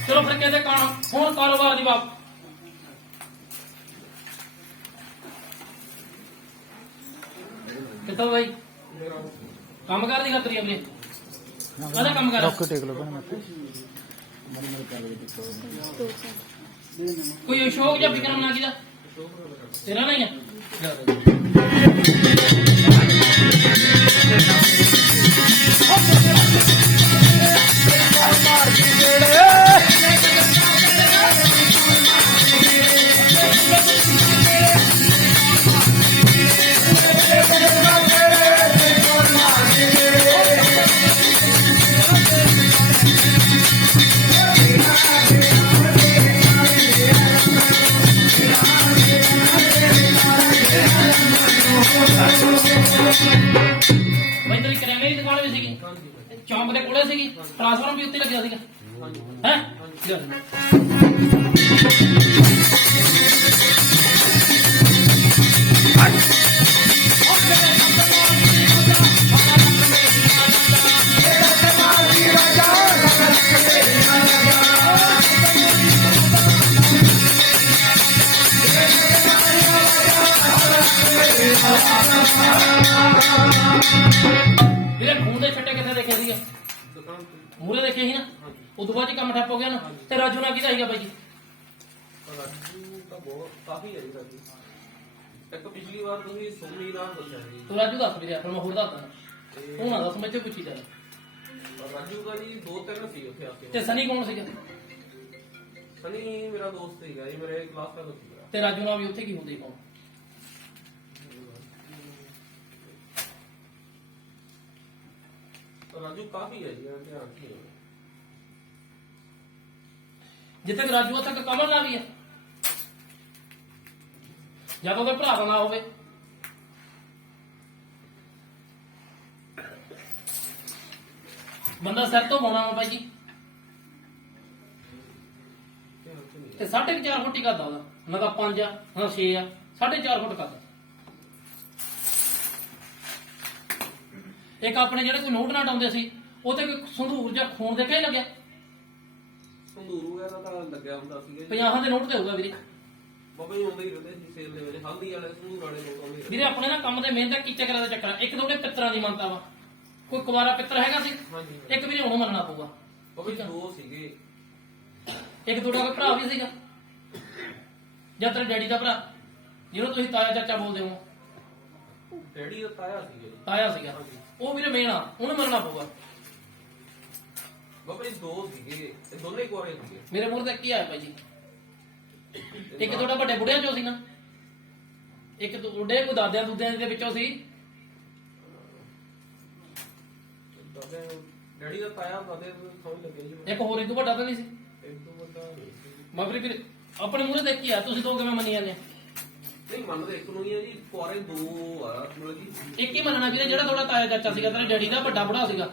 ਚਲੋ ਫਿਰ ਕਹਿੰਦੇ ਹੁਣ ਕਾਰੋਬਾਰ ਦੀ ਬਾਤ ਕਿੱਥੋਂ ਬਾਈ ਕੰਮ ਕਰ ਦੀ ਖਾਤਰੀ ਆਪਣੇ ਕਾਹਦਾ ਕੰਮ ਕਰ ਰੋਕ ਟੇਕ ਲੋ ਭੈਣ ਕੋਈ ਅਸ਼ੋਕ ਜਾਂ ਵਿਕਰਮ ਨਾ ਕਿਦਾ ਤੇਰਾ ਨਹੀਂ ਹੈ ਮਾਰ ਦੀ ਕੋਲੇ ਸੀਗੀ ਟ੍ਰਾਂਸਫਾਰਮ ਵੀ ਉੱਤੇ ਲੱਗਿਆ ਸੀਗਾ ਹੈ ਵੀਰੇ ਖੂਨ ਦੇ ਛੱਟੇ ਕਿੱਥੇ ਦੇਖੇ ਸੀਗੇ ਮੂਰੇ ਦੇਖੇ ਸੀ ਨਾ ਉਦੋਂ ਬਾਅਦ ਹੀ ਕੰਮ ਠੱਪ ਹੋ ਗਿਆ ਨਾ ਤੇ ਰਾਜੂ ਨਾਲ ਕਿਹਦਾ ਸੀਗਾ ਬਾਈ ਜੀ ਰਾਜੂ ਤਾਂ ਬਹੁਤ ਕਾਫੀ ਹੈ ਜੀ ਰਾਜੂ ਇੱਕ ਪਿਛਲੀ ਵਾਰ ਤੁਸੀਂ ਸੁਮਨੀ ਨਾਲ ਦੱਸਿਆ ਸੀ ਤੂੰ ਰਾਜੂ ਦੱਸ ਵੀਰੇ ਆਪਾਂ ਮੈਂ ਹੋਰ ਦੱਸਦਾ ਤੂੰ ਨਾ ਦੱਸ ਮੈਂ ਤੇ ਪੁੱਛੀ ਚੱਲ ਰਾਜੂ ਦਾ ਜੀ 2-3 ਸੀ ਉੱਥੇ ਆ ਕੇ ਤੇ ਸਨੀ ਕੌਣ ਸੀਗਾ ਸਨੀ ਮੇਰਾ ਦੋਸਤ ਸੀਗਾ ਜੀ ਮੇਰੇ ਕਲਾਸ ਦਾ ਦੋਸਤ ਸੀਗਾ ਤੇ ਰਾਜੂ ਨਾਲ ਵੀ ਉੱਥੇ ਕੀ ਹੁੰਦੀ ਕੌਣ ਰਾਜੂ ਕਾਫੀ ਹੈ ਜੀ ਧਿਆਨ ਰੱਖੀ ਜਿੱਥੇ ਤੱਕ ਰਾਜੂ ਤੱਕ ਕਮਲ ਨਾ ਵੀ ਹੈ ਜਾਂ ਤਾਂ ਉਹਦੇ ਭਰਾ ਦਾ ਨਾ ਹੋਵੇ ਬੰਦਾ ਸਿਰ ਤੋਂ ਪਾਉਣਾ ਵਾ ਬਾਈ ਜੀ ਤੇ 4.5 ਫੁੱਟ ਹੀ ਕਰਦਾ ਉਹਦਾ ਨਾ ਤਾਂ 5 ਆ ਨਾ 6 ਆ 4.5 ਫੁੱਟ ਕਰਦਾ ਇੱਕ ਆਪਣੇ ਜਿਹੜੇ ਕੋਈ ਨੋਟ ਨਾਟ ਆਉਂਦੇ ਸੀ ਉਹ ਤੇ ਕੋਈ ਸੰਧੂਰ ਜਾਂ ਖੂਨ ਦੇ ਕੇ ਲੱਗਿਆ ਸੰਦੂਰੂ ਵਗੈਰਾ ਤਾਂ ਲੱਗਿਆ ਹੁੰਦਾ ਸੀਗਾ ਜੀ 50 ਦੇ ਨੋਟ ਤੇ ਹੋਊਗਾ ਵੀਰੇ ਬਾਬਾ ਜੀ ਆਉਂਦੇ ਹੀ ਰਹਿੰਦੇ ਸੀ ਸੇਲ ਦੇ ਵਿੱਚ ਹਲਦੀ ਵਾਲੇ ਸੰਦੂਰ ਵਾਲੇ ਲੋਕ ਆਉਂਦੇ ਵੀਰੇ ਆਪਣੇ ਨਾ ਕੰਮ ਦੇ ਮਿਹਨਤ ਕੀ ਚੱਕਰਾਂ ਦਾ ਚੱਕਰ ਆ। ਇੱਕ ਦੋੜੇ ਪਿੱਤਰਾਂ ਦੀ ਮੰਨਤਾ ਵਾ ਕੋਈ ਕੁਵਾਰਾ ਪਿੱਤਰ ਹੈਗਾ ਸੀ ਹਾਂਜੀ ਇੱਕ ਵੀਰੇ ਉਹਨੂੰ ਮੰਨਣਾ ਪਊਗਾ ਬਾਬਾ ਜੀ 2 ਸੀਗੇ ਇੱਕ ਤੁਹਾਡਾ ਕੋਈ ਭਰਾ ਵੀ ਸੀਗਾ ਜਾਂ ਤੇਰੇ ਡੈਡੀ ਦਾ ਭਰਾ ਜਿਹਨੂੰ ਤੁਸੀਂ ਤਾਇਆ ਚਾਚਾ ਬੋਲਦੇ ਹੋ ਡੈਡੀ ਦਾ ਤਾਇਆ ਸੀਗਾ ਜੀ ਤਾਇਆ ਸੀਗਾ ਉਹ ਵੀਰੇ ਮੇਨ ਆ ਉਹਨੂੰ ਮੰਨਣਾ ਪਊਗਾ ਬਾਬਾ ਜੀ 2 ਸੀਗੇ ਇਹ ਦੋਨੇ ਕੋਰੇ ਸੀਗੇ ਮੇਰੇ ਮੂੰਹ ਤੇ ਕੀ ਆਇਆ ਭਾਈ ਜੀ ਇੱਕ ਤੁਹਾਡਾ ਵੱਡੇ ਬੁੜਿਆਂ ਚੋਂ ਸੀ ਨਾ ਇੱਕ ਤੁਹਾਡੇ ਕੋਈ ਦਾਦਿਆਂ ਦੂਦਿਆਂ ਦੇ ਵਿੱਚੋਂ ਸੀ ਡੈਡੀ ਦਾ ਤਾਇਆ ਦਾਦੇ ਨੂੰ ਸਮਝ ਲੱਗਿਆ ਜੀ ਇੱਕ ਹੋਰ ਇਦੋਂ ਵੱਡਾ ਤਾਂ ਨਹੀਂ ਸੀ ਇੱਕ ਤੋਂ ਵੱਡਾ ਨਹੀਂ ਸੀ। ਮਗਰੀ ਵੀਰੇ ਆਪਣੇ ਮੂਹਰੇ ਦੇਖ ਕੀ ਆ ਤੁਸੀਂ ਦੋ ਕਿਵੇਂ ਮੰਨੀ ਜਾਂਦੇ ਨਹੀਂ ਮੰਨਦੇ ਇੱਕ ਨੂੰ ਹੀ ਆ ਜੀ ਕੁਆਰੇ 2 ਆ ਮਤਲਬ ਕਿ ਇੱਕ ਹੀ ਮੰਨਣਾ ਵੀਰੇ ਜਿਹੜਾ ਤੁਹਾਡਾ ਤਾਇਆ ਚਾਚਾ ਸੀਗਾ ਤੇਰੇ ਡੈਡੀ ਦਾ ਵੱਡਾ ਬੁੜਾ ਸੀਗਾ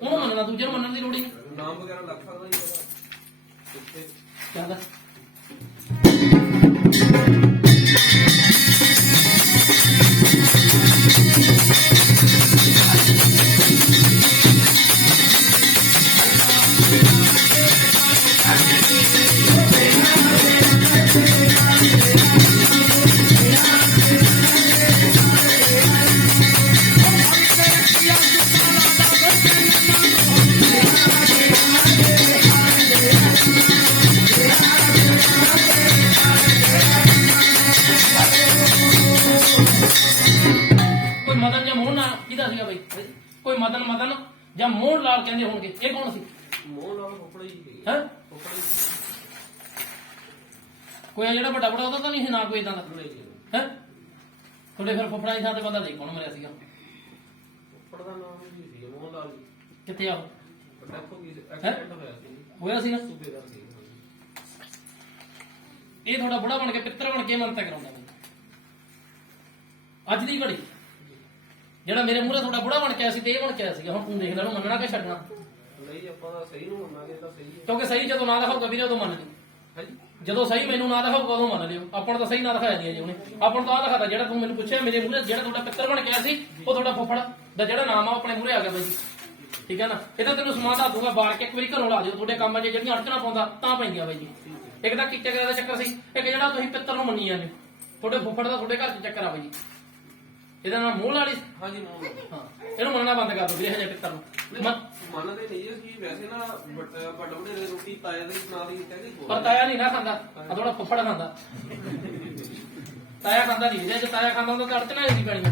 ਉਹਨੂੰ ਮੰਨਣਾ ਦੂਜੇ ਨੂੰ ਮੰਨਣ ਦੀ ਲੋੜ ਹੀ ਨਹੀਂ ਨਾਮ ਵਗੈਰਾ ਲੱਗ ਸਕਦਾ ਜੀ ਉਹਦਾ ਕਿੱਥੇ ਕਹਿੰਦਾ ਕੋਈ ਮਦਨ ਜਾਂ ਮੋਹਨ ਨਾਲ ਕਿਹਦਾ ਸੀਗਾ ਬਈ ਕੋਈ ਮਦਨ ਜਾਂ ਮੋਹਨ ਲਾਲ ਕਹਿੰਦੇ ਹੋਣਗੇ ਇਹ ਕੌਣ ਸੀ ਮੋਹ ਨਾਲ ਫੁੱਫੜੀ ਜੀ ਹੈ ਫੁੱਫੜੀ ਕੋਈ ਆ ਜਿਹੜਾ ਵੱਡਾ ਬੁੜਾ ਉਹਦਾ ਤਾਂ ਨਹੀਂ ਸੀ ਨਾ ਕੋਈ ਇਦਾਂ ਦਾ ਨਹੀਂ ਜੀ ਹੈ ਤੁਹਾਡੇ ਫਿਰ ਫੁੱਫੜਾ ਦੀ ਥਾਂ ਤੇ ਬੰਦਾ ਦੇ ਕੌਣ ਮਰਿਆ ਸੀਗਾ ਫੁੱਫੜ ਦਾ ਨਾਮ ਜੀ ਸੀ ਮੋਹ ਲਾਲ ਜੀ ਕਿੱਥੇ ਆ ਉਹ? ਡੈਥ ਹੋ ਗਈ ਸੀ ਐਕਸੀਡੈਂਟ ਹੋਇਆ ਸੀ ਜੀ ਹੋਇਆ ਸੀ ਨਾ ਸੂਬੇਦਾਰ ਸੀ ਇਹ ਤੁਹਾਡਾ ਬੁੜਾ ਬਣ ਕੇ ਪਿੱਤਰ ਬਣ ਕੇ ਮੰਨਤਾ ਕਰਾਉਂਦਾ ਮੈਨੂੰ ਅੱਜ ਦੀ ਘੜੀ ਜਿਹੜਾ ਮੇਰੇ ਮੂਹਰੇ ਤੁਹਾਡਾ ਬੁੜਾ ਬਣ ਕੇ ਆਇਆ ਸੀ ਤੇ ਇਹ ਬਣ ਕੇ ਆਇਆ ਸੀਗਾ ਹੁਣ ਤੂੰ ਦੇਖ ਲੈ ਉਹਨੂੰ ਮੰਨਣਾ ਕਿ ਛੱਡਣਾ ਨਹੀਂ ਆਪਾਂ ਤਾਂ ਸਹੀ ਨੂੰ ਮੰਨਾਂਗੇ ਤਾਂ ਸਹੀ ਹੈ ਕਿਉਂਕਿ ਸਹੀ ਜਦੋਂ ਨਾ ਦਿਖਾਊਗਾ ਵੀਰੇ ਉਦੋਂ ਮੰਨ ਲਿਓ ਹਾਂਜੀ ਜਦੋਂ ਸਹੀ ਮੈਨੂੰ ਨਾ ਦਿਖਾਊਗਾ ਉਦੋਂ ਮੰਨ ਲਿਓ ਆਪਾਂ ਨੂੰ ਤਾਂ ਸਹੀ ਨਾ ਦਿਖਾਇਆ ਨਹੀਂ ਜੀ ਉਹਨੇ ਆਪਾਂ ਨੂੰ ਤਾਂ ਆ ਦਿਖਾਤਾ ਜਿਹੜਾ ਤੂੰ ਮੈਨੂੰ ਪੁੱਛਿਆ ਮੇਰੇ ਮੂਹਰੇ ਜਿਹੜਾ ਤੁਹਾਡਾ ਪਿੱਤਰ ਬਣ ਕੇ ਆਇਆ ਸੀ ਉਹ ਤੁਹਾਡਾ ਫੁੱਫੜ ਦਾ ਜਿਹੜਾ ਨਾਮ ਆ ਉਹ ਆਪਣੇ ਮੂਹਰੇ ਆ ਗਿਆ ਬਾਈ ਜੀ ਠੀਕ ਹੈ ਨਾ ਇਹ ਤਾਂ ਤੈਨੂੰ ਸਮਾਂ ਦੱਸ ਦੂੰਗਾ ਬਾਹਰ ਕੇ ਇੱਕ ਵਾਰੀ ਘਰੋਂ ਲਾ ਦਿਓ ਤੁਹਾਡੇ ਕੰਮਾਂ 'ਚ ਜਿਹੜੀਆਂ ਅੜਚਣਾ ਪਾਉਂਦਾ ਤਾਂ ਪੈਂਦੀਆਂ ਬਾਈ ਜੀ ਇੱਕ ਤਾਂ ਕੀ ਚੱਕਰ ਦਾ ਚੱਕਰ ਸੀ ਇੱਕ ਜਿਹੜਾ ਤੁਸੀਂ ਪਿੱਤਰ ਨੂੰ ਮੰਨੀ ਜਾਂਦੇ ਤੁਹਾਡੇ ਫੁੱਫੜ ਦਾ ਤੁਹਾਡੇ ਘਰ 'ਚ ਚੱਕਰ ਆ ਬਾਈ ਜੀ ਇਹਦਾ ਨਾਮ ਮੂੰਹ ਵਾਲੀ ਹਾਂਜੀ ਮੋਹ ਹਾਂ ਇਹਨੂੰ ਮੰਨਣਾ ਬੰਦ ਕਰ ਦੋ ਵੀਰੇ ਹਜੇ ਪਿੱਤਰ ਨੂੰ ਮੰਨਦੇ ਨਹੀਂ ਅਸੀਂ ਵੈਸੇ ਨਾ ਵੱਡੇ ਵੱਡੇ ਦੀ ਰੋਟੀ ਤਾਇਆ ਦੇ ਨਾਲ ਹੀ ਕਹਿੰਦੇ ਪਰ ਤਾਇਆ ਨਹੀਂ ਨਾ ਖਾਂਦਾ ਆ ਥੋੜਾ ਫੁੱਫੜ ਖਾਂਦਾ ਤਾਇਆ ਖਾਂਦਾ ਨਹੀਂ ਜੇ ਤਾਇਆ ਖਾਂਦਾ ਹੁੰਦਾ ਤਾਂ ਅੜਚਣਾ ਨਹੀਂ ਪੈਣੀ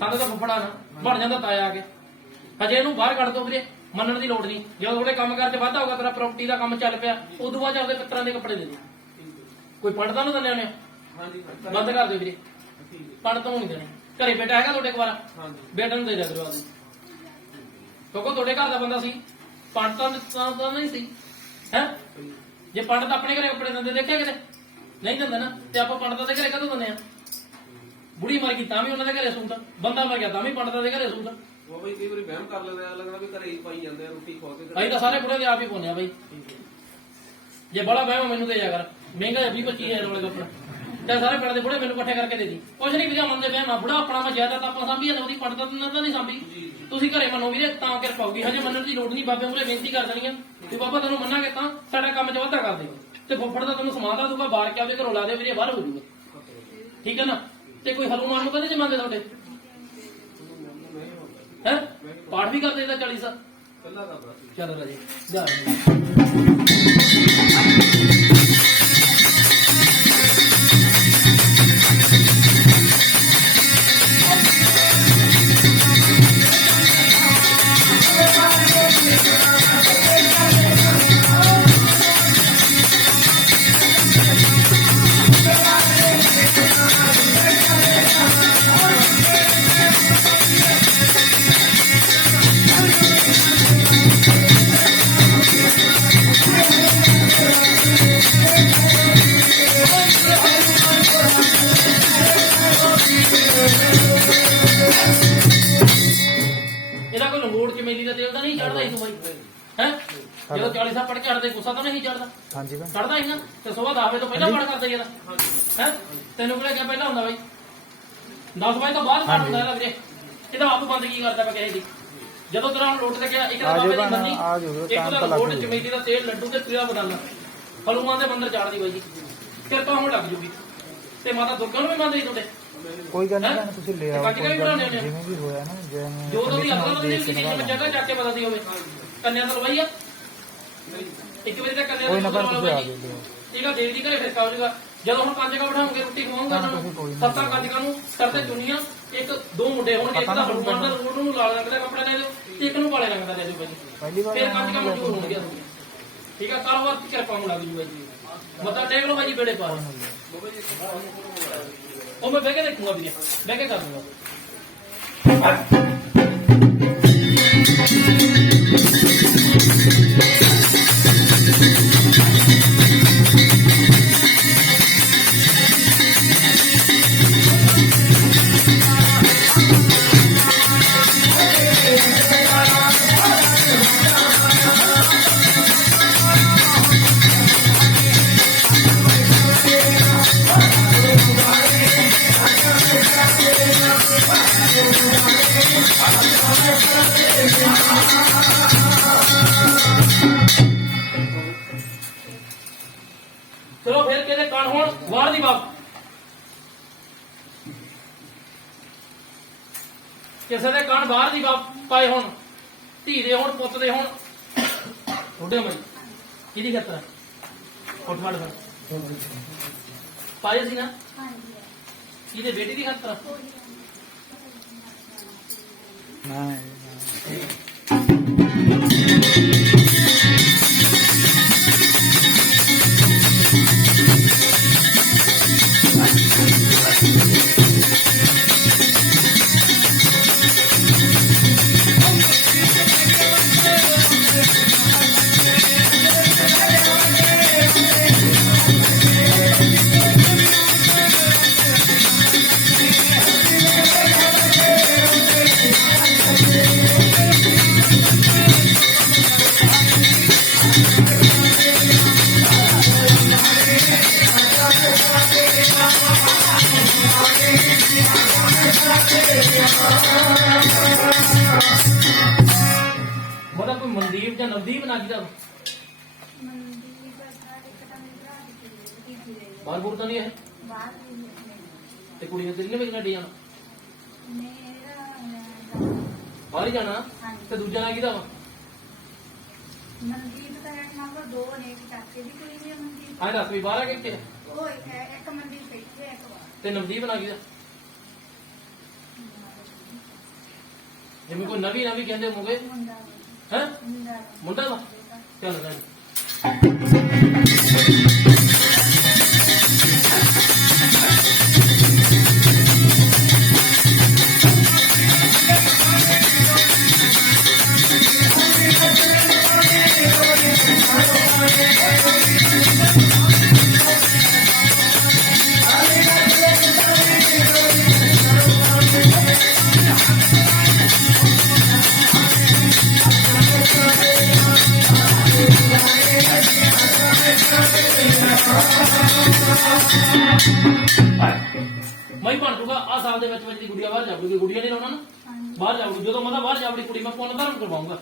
ਖਾਂਦਾ ਤਾਂ ਫੁੱਫੜਾ ਨਾ ਬਣ ਜਾਂਦਾ ਤਾਇਆ ਆ ਕੇ ਹਜੇ ਇਹਨੂੰ ਬਾਹਰ ਕੱਢ ਦੋ ਵੀਰੇ ਮੰਨਣ ਦੀ ਲੋੜ ਨਹੀਂ ਜਦੋਂ ਤੁਹਾਡੇ ਕੰਮਕਾਰ 'ਚ ਵਾਧਾ ਹੋਗਾ ਤੇਰਾ ਪ੍ਰਾਪਰਟੀ ਦਾ ਕੰਮ ਚੱਲ ਪਿਆ ਉਦੋਂ ਬਾਅਦ ਆਪਦੇ ਪਿੱਤਰਾਂ ਦੇ ਕੱਪੜੇ ਦੇ ਦਿਓ ਕੋਈ ਪੜਦਾ ਨੂੰ ਦਿੰਦੇ ਨੇ ਹਾਂਜੀ ਬੰਦ ਕਰ ਦਿਓ ਵੀਰੇ ਪੜ ਤੋਂ ਨਹੀਂ ਦੇਣੇ ਘਰੇ ਬੇਟਾ ਹੈਗਾ ਤੁਹਾਡੇ ਕੋਲ ਹਾਂਜੀ ਬੇਟੇ ਨੂੰ ਦੇ ਦਿਆ ਕਰੋ ਆਦੇ ਕਿਉਂਕਿ ਤੁਹਾਡੇ ਘਰ ਦਾ ਬੰਦਾ ਸੀ ਪੰਡ ਤਾਂ ਨਹੀਂ ਸੀ ਹੈ ਜੇ ਪੰਡ ਤਾਂ ਆਪਣੇ ਘਰੇ ਕੱਪੜੇ ਦਿੰਦੇ ਦੇਖਿਆ ਕਿਤੇ ਨਹੀਂ ਦਿੰਦੇ ਨਾ ਤੇ ਆਪਾਂ ਪੰਡਤਾਂ ਦੇ ਘਰੇ ਕਦੋਂ ਦਿੰਦੇ ਆ ਬੁੜੀ ਮਰ ਗਈ ਤਾਂ ਵੀ ਉਹਨਾਂ ਦੇ ਘਰੇ ਸੂਟ ਬੰਦਾ ਮਰ ਗਿਆ ਤਾਂ ਵੀ ਪੰਡਤਾਂ ਦੇ ਘਰੇ ਸੂਟ ਉਹ ਬਈ ਕਈ ਵਾਰੀ ਵਹਿਮ ਕਰ ਲੈਂਦੇ ਆ, ਲੱਗਦਾ ਵੀ ਘਰੇ ਹੀ ਪਾਈ ਜਾਂਦੇ ਆ ਰੋਟੀ ਖਵਾ ਕੇ। ਅਸੀਂ ਤਾਂ ਸਾਰੇ ਬੁੜੇ ਦੇ ਆਪ ਹੀ ਪਾਉਂਦੇ ਆ ਬਈ। ਜੇ ਬੜਾ ਵਹਿਮ ਮੈਨੂੰ ਦੇ ਜਾ ਕਰ, ਮਹਿੰਗਾ 20-25 ਵਾਲੇ ਕੱਪੜਾ ਤੇ ਸਾਰੇ ਪਿੰਡ ਦੇ ਬੁੜੇ ਮੈਨੂੰ ਇਕੱਠੇ ਕਰਕੇ ਦੇ ਦੀ। ਕੁਛ ਨਹੀਂ ਕਿਹਾ ਮੰਨਦੇ ਵਹਿਮ ਆ, ਬੁੜਾ ਆਪਣਾ ਵਾ ਜ਼ਿਆਦਾ ਤਾਂ ਆਪਾਂ ਸਾਂਭੀ ਜਾਂਦੇ, ਉਹਦੀ ਪੜਦਾ ਤਾਂ ਨਹੀਂ ਸਾਂਭੀ। ਤੁਸੀਂ ਘਰੇ ਮੰਨੋ ਵੀਰੇ ਤਾਂ ਕਿਰਪਾ ਹੋਊਗੀ, ਹਜੇ ਮੰਨਣ ਦੀ ਲੋੜ ਨਹੀਂ। ਬਾਬੇ ਮੂਹਰੇ ਬੇਨਤੀ ਕਰ ਦੇਣੀ ਆ ਵੀ ਬਾਬਾ ਤੈਨੂੰ ਮੰਨਾਂਗੇ ਤਾਂ ਸਾਡਾ ਕੰਮ 'ਚ ਵਾਧਾ ਕਰ ਦਿਓ, ਤੇ ਫੁੱਫੜ ਦਾ ਤੈਨੂੰ ਸਮਾਨ ਦਾ ਦੂਗਾ, ਬਾੜ ਕੇ ਆਪਦੇ ਘਰੋਂ ਲਾ ਦੇ ਵੀਰੇ, ਬਾਹਰ ਹੋ ਜੂਗਾ। ਠੀਕ ਹੈ ਨਾ? ਤੇ ਕੋਈ ਹਨੂਮਾਨ ਨੂੰ ਤਾਂ ਨਹੀਂ ਜਮਾਂਦੇ ਤੁਹਾਡੇ ਹੈ? ਪਾਠ ਵੀ ਕਰਦੇ ਇਹਦਾ 40 ਸਾਲ ਕੱਲਾ ਕਰਦਾ ਸੀ। ਚੱਲ ਰਾਜੇ ਜਾ। ਇਹਦਾ ਕੋਈ ਲੰਗੋੜ ਚਮੇਲੀ ਦਾ ਤੇਲ ਤਾਂ ਨਹੀਂ ਚੜਦਾ ਇਸ ਬਾਈ ਹੈ? ਜਦੋਂ 40 ਸਾਲ ਪੜ ਕੇ ਹਟਦੇ ਗੁੱਸਾ ਤਾਂ ਨਹੀਂ ਚੜਦਾ? ਹਾਂਜੀ ਭੈਣ ਚੜਦਾ ਹੀ ਨਾ। ਤੇ ਸੁਬਾਹ 10 ਵਜੇ ਤੋਂ ਪਹਿਲਾਂ ਪੜ ਕਰਦਾ ਇਹਦਾ ਹੈ? ਤੈਨੂੰ ਕਿਹੜਾ ਕਿਆ ਪਹਿਲਾਂ ਹੁੰਦਾ ਬਾਈ? 10 ਵਜੇ ਤੋਂ ਬਾਅਦ ਪੜ ਹੁੰਦਾ ਇਹਦਾ ਵੀਰੇ। ਇਹਦਾ ਆਪ ਬੰਦ ਕੀ ਕਰਦਾ ਮੈਂ ਕਹੇ ਦੀ। ਜਦੋਂ ਤੇਰਾ ਹੁਣ ਲੋਟ ਤੇ ਗਿਆ, ਇੱਕ ਤਾਂ ਬਾਬੇ ਦੀ ਮੰਨੀ, ਇੱਕ ਤਾਂ ਲੋਟ ਚਮੇਲੀ ਦਾ ਤੇਲ, ਲੱਡੂ ਤੇ ਪੀਲਾ ਬਦਾਨਾ ਹਲੂਆਂ ਦੇ ਮੰਦਰ ਚਾੜਦੀ ਬਾਈ ਜੀ, ਕਿਰਪਾ ਹੁਣ ਲੱਗ ਜੂਗੀ। ਤੇ ਮਾਤਾ ਦੁਰਗਾ ਨੂੰ ਵੀ ਮੰਨਦੇ ਤੁਹਾਡੇ? ਕੋਈ ਗੱਲ ਨਹੀਂ, ਤੁਸੀਂ ਲੈ ਆਓ, ਕੱਟ ਕੇ ਵੀ ਬਣਾਉਂਦੇ ਹੁੰਦੇ ਆ। ਜਿਵੇਂ ਵੀ ਹੋਇਆ ਨਾ, ਜਿਵੇਂ ਜੋ ਉਹਦੀ ਅਕਲ ਬੰਦੀ ਸੀ, ਕਿਸੇ ਨੂੰ ਜਗ੍ਹਾ ਚੱਕ ਕੇ ਪਤਾ ਸੀ ਹੋਵੇ। ਕੰਨਿਆ ਤੋਂ ਲਵਾਈ ਆ ਇੱਕ ਵਜੇ ਤੱਕ ਕੰਨਿਆ ਕੋਈ ਨਾ ਤੋਂ ਭੈਣ, ਤੁਸੀਂ ਆ ਜਾਓ। ਠੀਕ ਆ, ਦੇਵ ਜੀ ਘਰੇ ਫਿਰ ਕਾ ਹੋਊਗਾ। ਜਦੋਂ ਹੁਣ 5 ਕਾ ਬਿਠਾਉਂਗੇ, ਰੋਟੀ ਖਵਾਉਂਗਾ ਉਹਨਾਂ ਨੂੰ 7 ਕੰਜਕਾਂ ਨੂੰ ਕਰਤੇ ਚੁੰਨੀਆਂ, ਇੱਕ 2 ਮੁੰਡੇ ਹੋਣਗੇ, ਇੱਕ ਦਾ ਹਨੂਮਾਨ ਦਾ ਉਹਨੂੰ ਲਾਲ ਰੰਗ ਦਾ ਕੱਪੜਾ ਲੈ ਦਿਓ, ਤੇ ਇੱਕ ਨੂੰ ਕਾਲੇ ਰੰਗ ਦਾ ਲੈ ਦਿਓ ਬਾਈ। ਪਹਿਲੀ ਵਾਰ ਫਿਰ ਕੰਜਕਾਂ ਮਜ਼ਦੂਰ ਹੋਣਗੇ। ਠੀਕ ਆ, ਕਾਰੋਬਾਰ ਦੀ ਕਿਰਪਾ ਨੂੰ ਲੱਗ ਜੂਗਾ ਜੀ। ਮੱਥਾ ਟੇਕ ਲਓ ਬਾਈ ਜੀ ਬੇੜੇ ਪਾਰ। ਉਹ ਮੈਂ ਬਹਿ ਕੇ ਦੇਖੂਗਾ ਵੀਰੇ, ਬਹਿ ਕੇ ਕਰ ਦੂੰਗਾ। ਚਲੋ ਫਿਰ ਕਿਹਦੇ ਕੰਨ ਹੋਣ ਵਾਰ ਦੀ ਬਾਪ, ਕਿਸੇ ਦੇ ਕੰਨ ਬਾਹਰ ਦੀ ਬਾਪ ਪਾਏ ਹੋਣ, ਧੀ ਦੇ ਹੋਣ, ਪੁੱਤ ਦੇ ਹੋਣ, ਥੋੜੇ ਮਈ ਕਿਹਦੀ ਖਤਰਾ ਉੱਠ ਫੜ ਪਾਏ ਸੀ ਨਾ? ਕਿਹਦੇ ਬੇਟੀ ਦੀ ਖਤਰਾ? ਨਾ ਮਤਲਬ ਕੋਈ ਮਨਦੀਪ ਜਾਂ ਨਵਦੀਪ ਨਾ ਕੀ ਦਾ ਬਾਹਰ ਬੁਰ ਤਾਂ ਨਹੀਂ ਹੈ? ਤੇ ਕੁੜੀ ਨੇ ਤੇਰੀ ਨੇ ਵੇਚਣਾ ਡੀ ਜਾਣਾ, ਬਾਹਰ ਹੀ ਜਾਣਾ। ਤੇ ਦੂਜਾ ਨਾ ਕਿਹਦਾ ਵਾ? ਮਨਦੀਪ ਦਾ ਇੱਕ ਨੰਬਰ 2 ਨੇ, ਚਾਚੇ ਦੀ ਕੁੜੀ ਵੀ ਮਨਦੀਪ। ਹਾਂ ਦੱਸ ਵੀ ਬਾਹਰ ਆ ਕੇ ਕਿੱਥੇ? ਉਹ ਇੱਕ ਮਨਦੀਪ ਇੱਥੇ ਇੱਕ ਬਾਹਰ। ਤੇ ਨਵਦੀਪ ਨਾ ਕਿਹਦਾ? ਜਿਵੇਂ ਕੋਈ ਨਵੀਂ ਕਹਿੰਦੇ ਹੋਗੇ ਮੁੰਡਾ ਹੈ? ਮੁੰਡਾ ਮੁੰਡਾ ਦਾ ਚੱਲ ਰਾਜੀ। ਮੈਂ ਬਣ ਜੂਗਾ ਆ ਸਾਲ ਦੇ ਵਿੱਚ ਦੀ ਗੁੜੀਆ ਬਾਹਰ ਜਾਊਗੀ, ਗੁੜੀਆ ਨਹੀਂ ਲਾਉਣਾ ਨਾ ਹਾਂਜੀ ਬਾਹਰ ਜਾਊਗੀ। ਜਦੋਂ ਮੈਂ ਬਾਹਰ ਜਾਵੜੀ ਕੁੜੀ ਮੈਂ ਪੁੰਨ ਧਰਮ ਕਰਵਾਉਂਗਾ।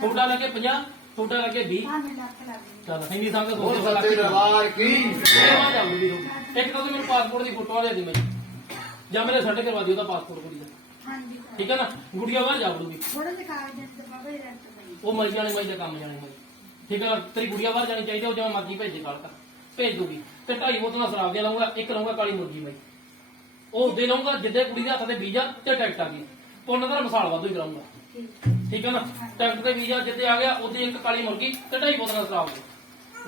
ਤੁਹਾਡਾ ਲੱਗੇ 50, ਤੁਹਾਡਾ ਲੱਗੇ 20। ਹਾਂ ਮੈਂ ਲੱਖ ਲੱਗ ਗਈ ਚੱਲ ਇੰਨੀ ਸੰਗ ਹੋਰ ਸੋਚੋ ਸੱਤੇ ਦਰਬਾਰ ਕੀ ਬਾਹਰ ਜਾਊਗੀ ਵੀਰੋ। ਇੱਕ ਤਾਂ ਤੁਸੀਂ ਮੈਨੂੰ ਪਾਸਪੋਰਟ ਦੀ ਫੋਟੋ ਵਾਲੇ ਦੀ ਮੈਂ ਜਾਂ ਮੇਰੇ ਸਾਡੇ ਕਰਵਾ ਦਿਓ ਉਹਦਾ ਪਾਸਪੋਰਟ ਕੁੜੀ ਦਾ, ਹਾਂਜੀ ਠੀਕ ਹੈ ਨਾ। ਗੁੜੀਆ ਬਾਹਰ ਜਾਊਗੀ, ਥੋੜਾ ਜਿਹਾ ਕਾਗਜ਼ ਦੇ ਬਾਬਾ ਜੀ ਰੈਂਟ ਪਈ ਉਹ ਮਰ ਜਾਣੇ ਮਾਈ ਦਾ ਕੰਮ ਜਾਣੇ ਮਾਈ, ਠੀਕ ਹੈ ਨਾ। ਤੇਰੀ ਗੁੜੀਆ ਬਾਹਰ ਜਾਣੀ ਚਾਹੀਦੀ, ਉਹ ਜਿਵੇਂ ਮਰਜ਼ੀ ਭੇਜੇ ਕਾਲ ਕਰ ਭੇਜ ਦੂਗੀ। ਤੇ 2.5 ਬੋਤਲਾਂ ਸ਼ਰਾਬ ਦੀਆਂ ਲਾਉਂਗਾ, ਇੱਕ ਲਾਉਂਗਾ ਕਾਲੀ ਮੁਰਗੀ ਮਾਈ, ਉਹ ਉਦੇ ਲਾਉਂਗਾ ਜਿੱਦੇ ਕੁੜੀ ਦੇ ਹੱਥ ਤੇ ਵੀਜ਼ਾ ਤੇ ਟਿਕਟ ਆ ਗਈ। ਪੁੰਨ ਦਾ ਮਸਾਲ ਵਾਧੂ ਹੀ ਕਰਾਉਂਗਾ, ਠੀਕ ਠੀਕ ਹੈ ਨਾ। ਟਿਕਟ ਤੇ ਵੀਜ਼ਾ ਜਿੱਦੇ ਆ ਗਿਆ ਉਹਦੀ ਇੱਕ ਕਾਲੀ ਮੁਰਗੀ ਤੇ 2.5 ਬੋਤਲਾਂ ਸ਼ਰਾਬ ਦੀ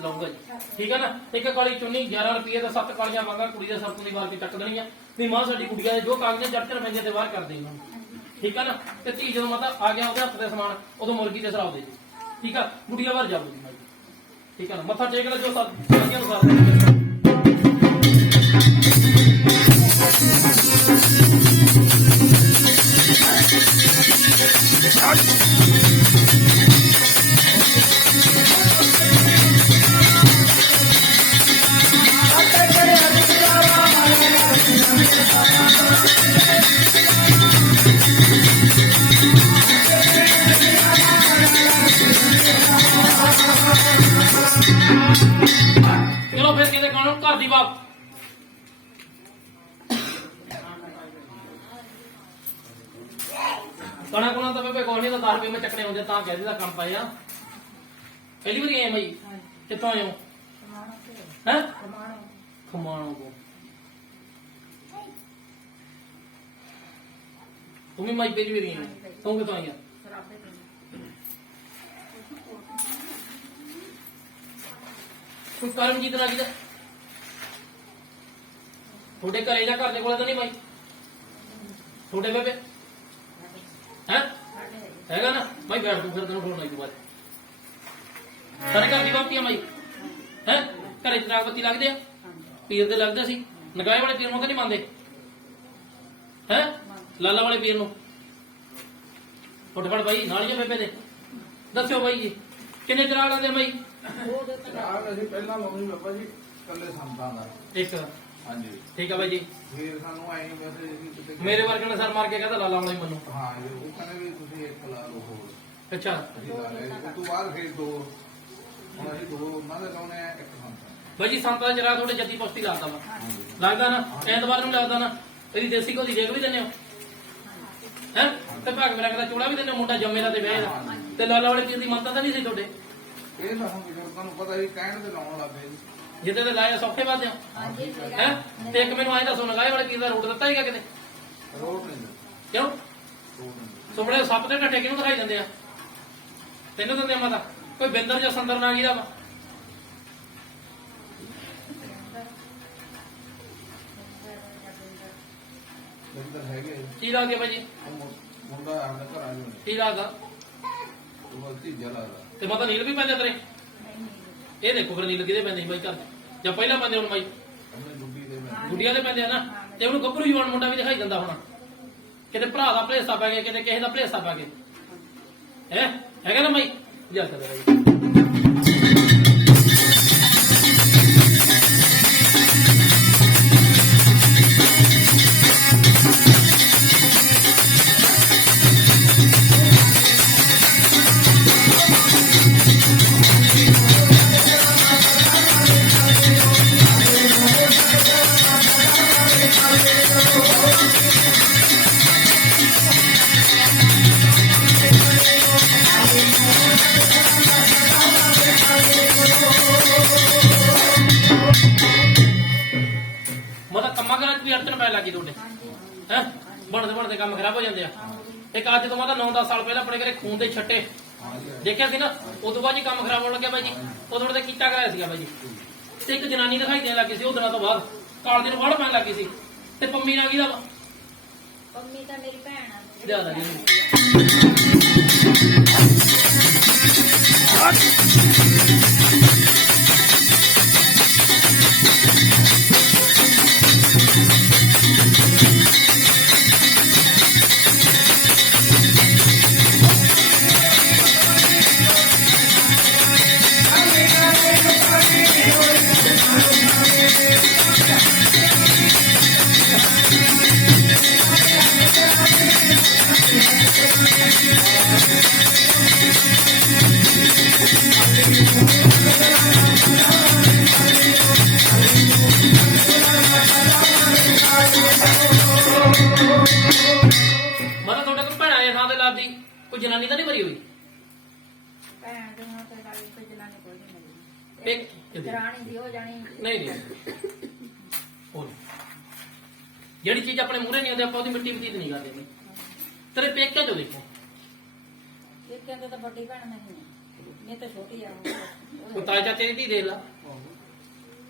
ਲਾਉਂਗਾ ਜੀ, ਠੀਕ ਹੈ ਨਾ। ਇੱਕ ਕਾਲੀ ਚੁੰਨੀ 11 ਰੁਪਏ ਤੇ 7 ਕਾਲੀਆਂ ਵਾਂਗਾ ਕੁੜੀ ਦੇ ਸਰਤੋਂ ਦੀ ਵਾਰ ਕੇ ਚੱਕ ਦੇਣੀਆਂ ਵੀ ਮਾਂ ਸਾਡੀ ਕੁੜੀਆਂ ਦੇ ਜੋ ਕਾਗਜ਼ ਜੱਟਰ ਪੈਂਦੇ ਤੇ ਬਾਹਰ ਕਰ ਦੇਣਾ, ਠੀਕ ਹੈ ਨਾ। ਤੇ ਧੀ ਜਦੋਂ ਮਤਲਬ ਆ ਗਿਆ ਉਹਦੇ ਹੱਥ ਤੇ ਸਮਾਨ ਉਦੋਂ ਮੁਰਗੀ ਤੇ ਸ਼ਰਾਬ ਦੇ ਦਿਓ, ਠੀਕ ਆ। ਗੁੜੀਆ ਬਾਹਰ ਜਾਊਗੀ ਮਾਈ, ਠੀਕ ਹੈ ਨਾ। ਮੱਥਾ ਟੇਕ ਲੈ ਜੋ ਸਾਰੀਆਂ ਅਨੁਸਾਰ। ਚਲੋ ਫਿਰ ਕਿਤੇ ਕਹਣਾ ਘਰ ਦੀ ਬਾਤ ਕਣਾ ਕੋਣਾ ਤਾਂ ਬੇਬੇ ਕੋਣੀ ਤਾਂ 10 ਰੁਪਏ ਮੈਂ ਚੱਕਣੇ ਹੁੰਦੇ ਤਾਂ ਕਹਿ ਦਿੱਤਾ ਕੰਮ ਪਾਇਆ। ਪਹਿਲੀ ਵਾਰੀ ਆਏ ਮਈ ਕਿੱਥੋਂ ਆਏ ਹੋ? ਹੈ ਖਮਾਣੋ ਕੋ। ਤੂੰ ਵੀ ਮਾਈ ਪਹਿਲੀ ਵਾਰੀ ਆਈ, ਤੂੰ ਕਿੱਥੋਂ ਆਈ ਆ? ਕੋਈ ਕਰਮਜੀਤ ਨਾਲ ਕਿਦਾ ਤੁਹਾਡੇ ਘਰੇ ਜਾਂ ਘਰ ਦੇ ਕੋਲ ਤਾਂ ਨਹੀਂ ਬਾਈ ਤੁਹਾਡੇ ਬੇਬੇ ਹੈ ਹੈਗਾ ਨਾ ਬਾਈ? ਬੈਠ ਤੂੰ ਫਿਰ ਤੈਨੂੰ ਠੋਣਾ ਇੱਕ ਵਾਰ। ਸਾਰੇ ਘਰ ਦੀ ਬਾਪੀ ਆ ਬਾਈ ਹੈ? ਘਰੇ ਚਰਾਗ ਬੱਤੀ ਲੱਗਦੇ ਆ, ਪੀਰ ਦੇ ਲੱਗਦੇ ਸੀ। ਨਗਾਏ ਵਾਲੇ ਪੀਰ ਨੂੰ ਤਾਂ ਨਹੀਂ ਮੰਨਦੇ ਹੈ? ਲਾਲਾ ਵਾਲੇ ਪੀਰ ਨੂੰ ਫਟਫਟ ਬਾਈ ਨਾਲ ਹੀ ਬੇਬੇ ਦੇ ਦੱਸਿਓ ਬਾਈ ਜੀ ਕਿੰਨੇ ਚਰਾਗ ਲੱਗਦੇ ਬਾਈ? ਅਸੀਂ ਪਹਿਲਾਂ ਲਾਉਣੀ ਬਾਬਾ ਜੀ ਕੱਲੇ ਸੰਤਾਂ ਦਾ ਇੱਕ ਹਾਂਜੀ, ਠੀਕ ਆ ਬਾਈ ਜੀ। ਫਿਰ ਸਾਨੂੰ ਆਏ ਵੈਸੇ ਅਸੀਂ ਕਿਤੇ ਮੇਰੇ ਵਰਗੇ ਨੇ ਸਰ ਮਾਰ ਕੇ ਕਹਿੰਦਾ ਲਾਲਾ ਵਾਲਾ ਹੀ ਮੰਨੋ। ਹਾਂ ਜੀ, ਉਹ ਕਹਿੰਦੇ ਵੀ ਤੁਸੀਂ ਇੱਕ ਲਾ ਲਓ ਹੋਰ, ਅੱਛਾ ਅਸੀਂ ਲਾ ਲਏ। ਉਸ ਤੋਂ ਬਾਅਦ ਫਿਰ ਦੋ, ਹੁਣ ਅਸੀਂ ਦੋ ਉਹਨਾਂ ਦੇ ਲਾਉਣੇ ਆ, ਇੱਕ ਸੰਤਾਂ ਬਾਈ ਜੀ ਸੰਤਾਂ ਦਾ ਜਰਾ ਤੁਹਾਡੇ ਜੱਦੀ ਪੋਸਟੀ ਲੱਗਦਾ ਵਾ, ਲੱਗਦਾ ਨਾ? ਐਤਵਾਰ ਨੂੰ ਲੱਗਦਾ ਨਾ? ਇਹਦੀ ਦੇਸੀ ਘੋਦੀ ਦੇਖ ਵੀ ਦਿੰਦੇ ਹੋ ਹੈ? ਤੇ ਭਾਗ ਮੇਰਾ ਕਹਿੰਦਾ ਚੋੜਾ ਵੀ ਦਿੰਦੇ ਹੋ, ਮੁੰਡਾ ਜੰਮੇ ਦਾ ਤੇ ਵਿਆਹ ਦਾ। ਤੇ ਲਾਲਾ ਵਾਲੇ ਪੀਰ ਦੀ ਮੰਨਤਾ ਤਾਂ ਨਹੀਂ ਸੀ ਤੁਹਾਡੇ? ਇਹ ਤਾਂ ਹੁਣ ਬਜ਼ੁਰਗਾਂ ਨੂੰ ਪਤਾ ਹੀ ਕਹਿਣ ਦੇ ਲਾਉਣ ਲੱਗੇ ਜੀ। ਜਿੱਦੇ ਤੇ ਲਾਇਆ ਸੌਖੇ ਬਾਦੇ ਹੈ। ਤੇ ਇੱਕ ਮੈਨੂੰ ਆਏ ਦੱਸੋ ਨਗਾਏ ਵਾਲੇ ਪੀਰ ਦਾ ਰੋਟ ਦਿੱਤਾ ਹੀਗਾ ਕਿਤੇ? ਰੋਡ ਨਹੀਂ ਦਿੰਦੇ, ਕਿਉਂ? ਰੋਡ ਨਹੀਂ ਸੁਪਨੇ ਸੱਪ ਤੇ ਢੱਠੇ ਕਿਹਨੂੰ ਦਿਖਾਈ ਦਿੰਦੇ ਆ? ਤੈਨੂੰ ਦਿੰਦੇ ਆ ਮਾਤਾ? ਕੋਈ ਬਿੰਦਰ ਜਾਂ ਸੰਦਰ ਨਾ ਗੀਦਾ ਵਾ? ਦਿੰਦੇ ਹੈਗੇ ਜੀ। ਕੀ ਲੱਗਦੇ ਬਾਈ ਜੀ? ਉਹ ਮੁੰਡਾ ਆਉਂਦਾ ਘਰ ਆ ਜਾਣਾ, ਕੀ ਲੱਗਦਾ? ਉਹ ਧੀਜਾ ਲੱਗਦਾ। ਤੇ ਮਾਤਾ ਨੀਲ ਵੀ ਪੈਂਦੇ ਤੇਰੇ? ਇਹ ਦੇਖੋ ਫਿਰ ਨੀਲ ਕਿਹਦੇ ਪੈਂਦੇ ਸੀ ਬਾਈ ਘਰ ਜਾਂ ਪਹਿਲਾਂ ਪੈਂਦੇ ਹੁਣ ਬਾਈ? ਉਹਨੇ ਡੁੱਬੀ ਦੇ ਮੈਂ ਗੁੱਡੀਆਂ ਦੇ ਪੈਂਦੇ ਆ ਨਾ। ਤੇ ਉਹਨੂੰ ਗੱਭਰੂ ਜਵਾਨ ਮੁੰਡਾ ਵੀ ਦਿਖਾਈ ਦਿੰਦਾ ਹੋਣਾ, ਕਿਤੇ ਭਰਾ ਦਾ ਭਲੇਸਾ ਪੈ ਗਿਆ, ਕਿਤੇ ਕਿਸੇ ਦਾ ਭਲੇਸਾ ਪੈ ਗਿਆ ਹੈ। ਹੈਗਾ ਨਾ ਬਾਈ? ਜਾ ਕਰ ਬਾਈ। ਮਤਲਬ ਕੰਮਾਂ ਕਰਾਂ ਚ ਵੀ ਅੜਚਣ ਪੈ ਲੱਗੀ ਤੁਹਾਡੇ ਹੈ? ਬਣਦੇ ਬਣਦੇ ਕੰਮ ਖਰਾਬ ਹੋ ਜਾਂਦੇ ਆ। ਇੱਕ ਅੱਜ ਤੋਂ ਬਾਅਦ 9-10 ਸਾਲ ਪਹਿਲਾਂ ਆਪਣੇ ਘਰੇ ਖੂਨ ਦੇ ਛੱਟੇ ਦੇਖਿਆ ਸੀ ਨਾ, ਉਦੋਂ ਬਾਅਦ ਜੀ ਕੰਮ ਖਰਾਬ ਹੋਣ ਲੱਗਿਆ ਬਾਈ ਜੀ। ਉਦੋਂ ਤੇ ਕੀਤਾ ਕਰਾਇਆ ਸੀਗਾ ਬਾਈ ਜੀ। ਤੇ ਇੱਕ ਜਨਾਨੀ ਦਿਖਾਈ ਦੇਣ ਲੱਗੀ ਸੀ ਉਹ ਦਿਨਾਂ ਤੋਂ ਬਾਅਦ, ਕਾਲ ਦਿਨ ਵੜ ਪੈਣ ਲੱਗੀ ਸੀ। ਤੇ ਪੰਮੀ ਨਾਲ ਕਿਹਦਾ ਵਾ? ਪੰਮੀ ਤਾਂ ਮੇਰੀ ਭੈਣ ਆ। ਜ਼ਿਆਦਾ ਜੀ ਵਾਲੀ ਕੋਈ ਜਨਾਨੀ ਕੋਈ ਨਹੀਂ ਮਿਲਦੀ ਪੇਕ ਦਰਾਣੀ ਦੀ ਹੋ ਜਾਣੀ ਨਹੀਂ ਹੋਰ ਜਿਹੜੀ ਚੀਜ਼ ਆਪਣੇ ਮੂਹਰੇ ਨਹੀਂ ਆਉਂਦੀ ਆਪਾਂ ਉਹਦੀ ਮਿੱਟੀ ਬਤੀਤ ਨਹੀਂ ਕਰਦੇ ਬਈ ਤੇਰੇ ਪੇਕੇ ਚੋਂ ਦੇਖੋ ਇਹ ਕਹਿੰਦੇ ਤਾਂ ਵੱਡੀ ਭੈਣ ਨਹੀਂ ਮੈਂ ਤਾਂ ਛੋਟੀ ਆ ਕੋਈ ਤਾਏ ਚਾਚੇ ਦੀ ਧੀ ਦੇਖ ਲਾ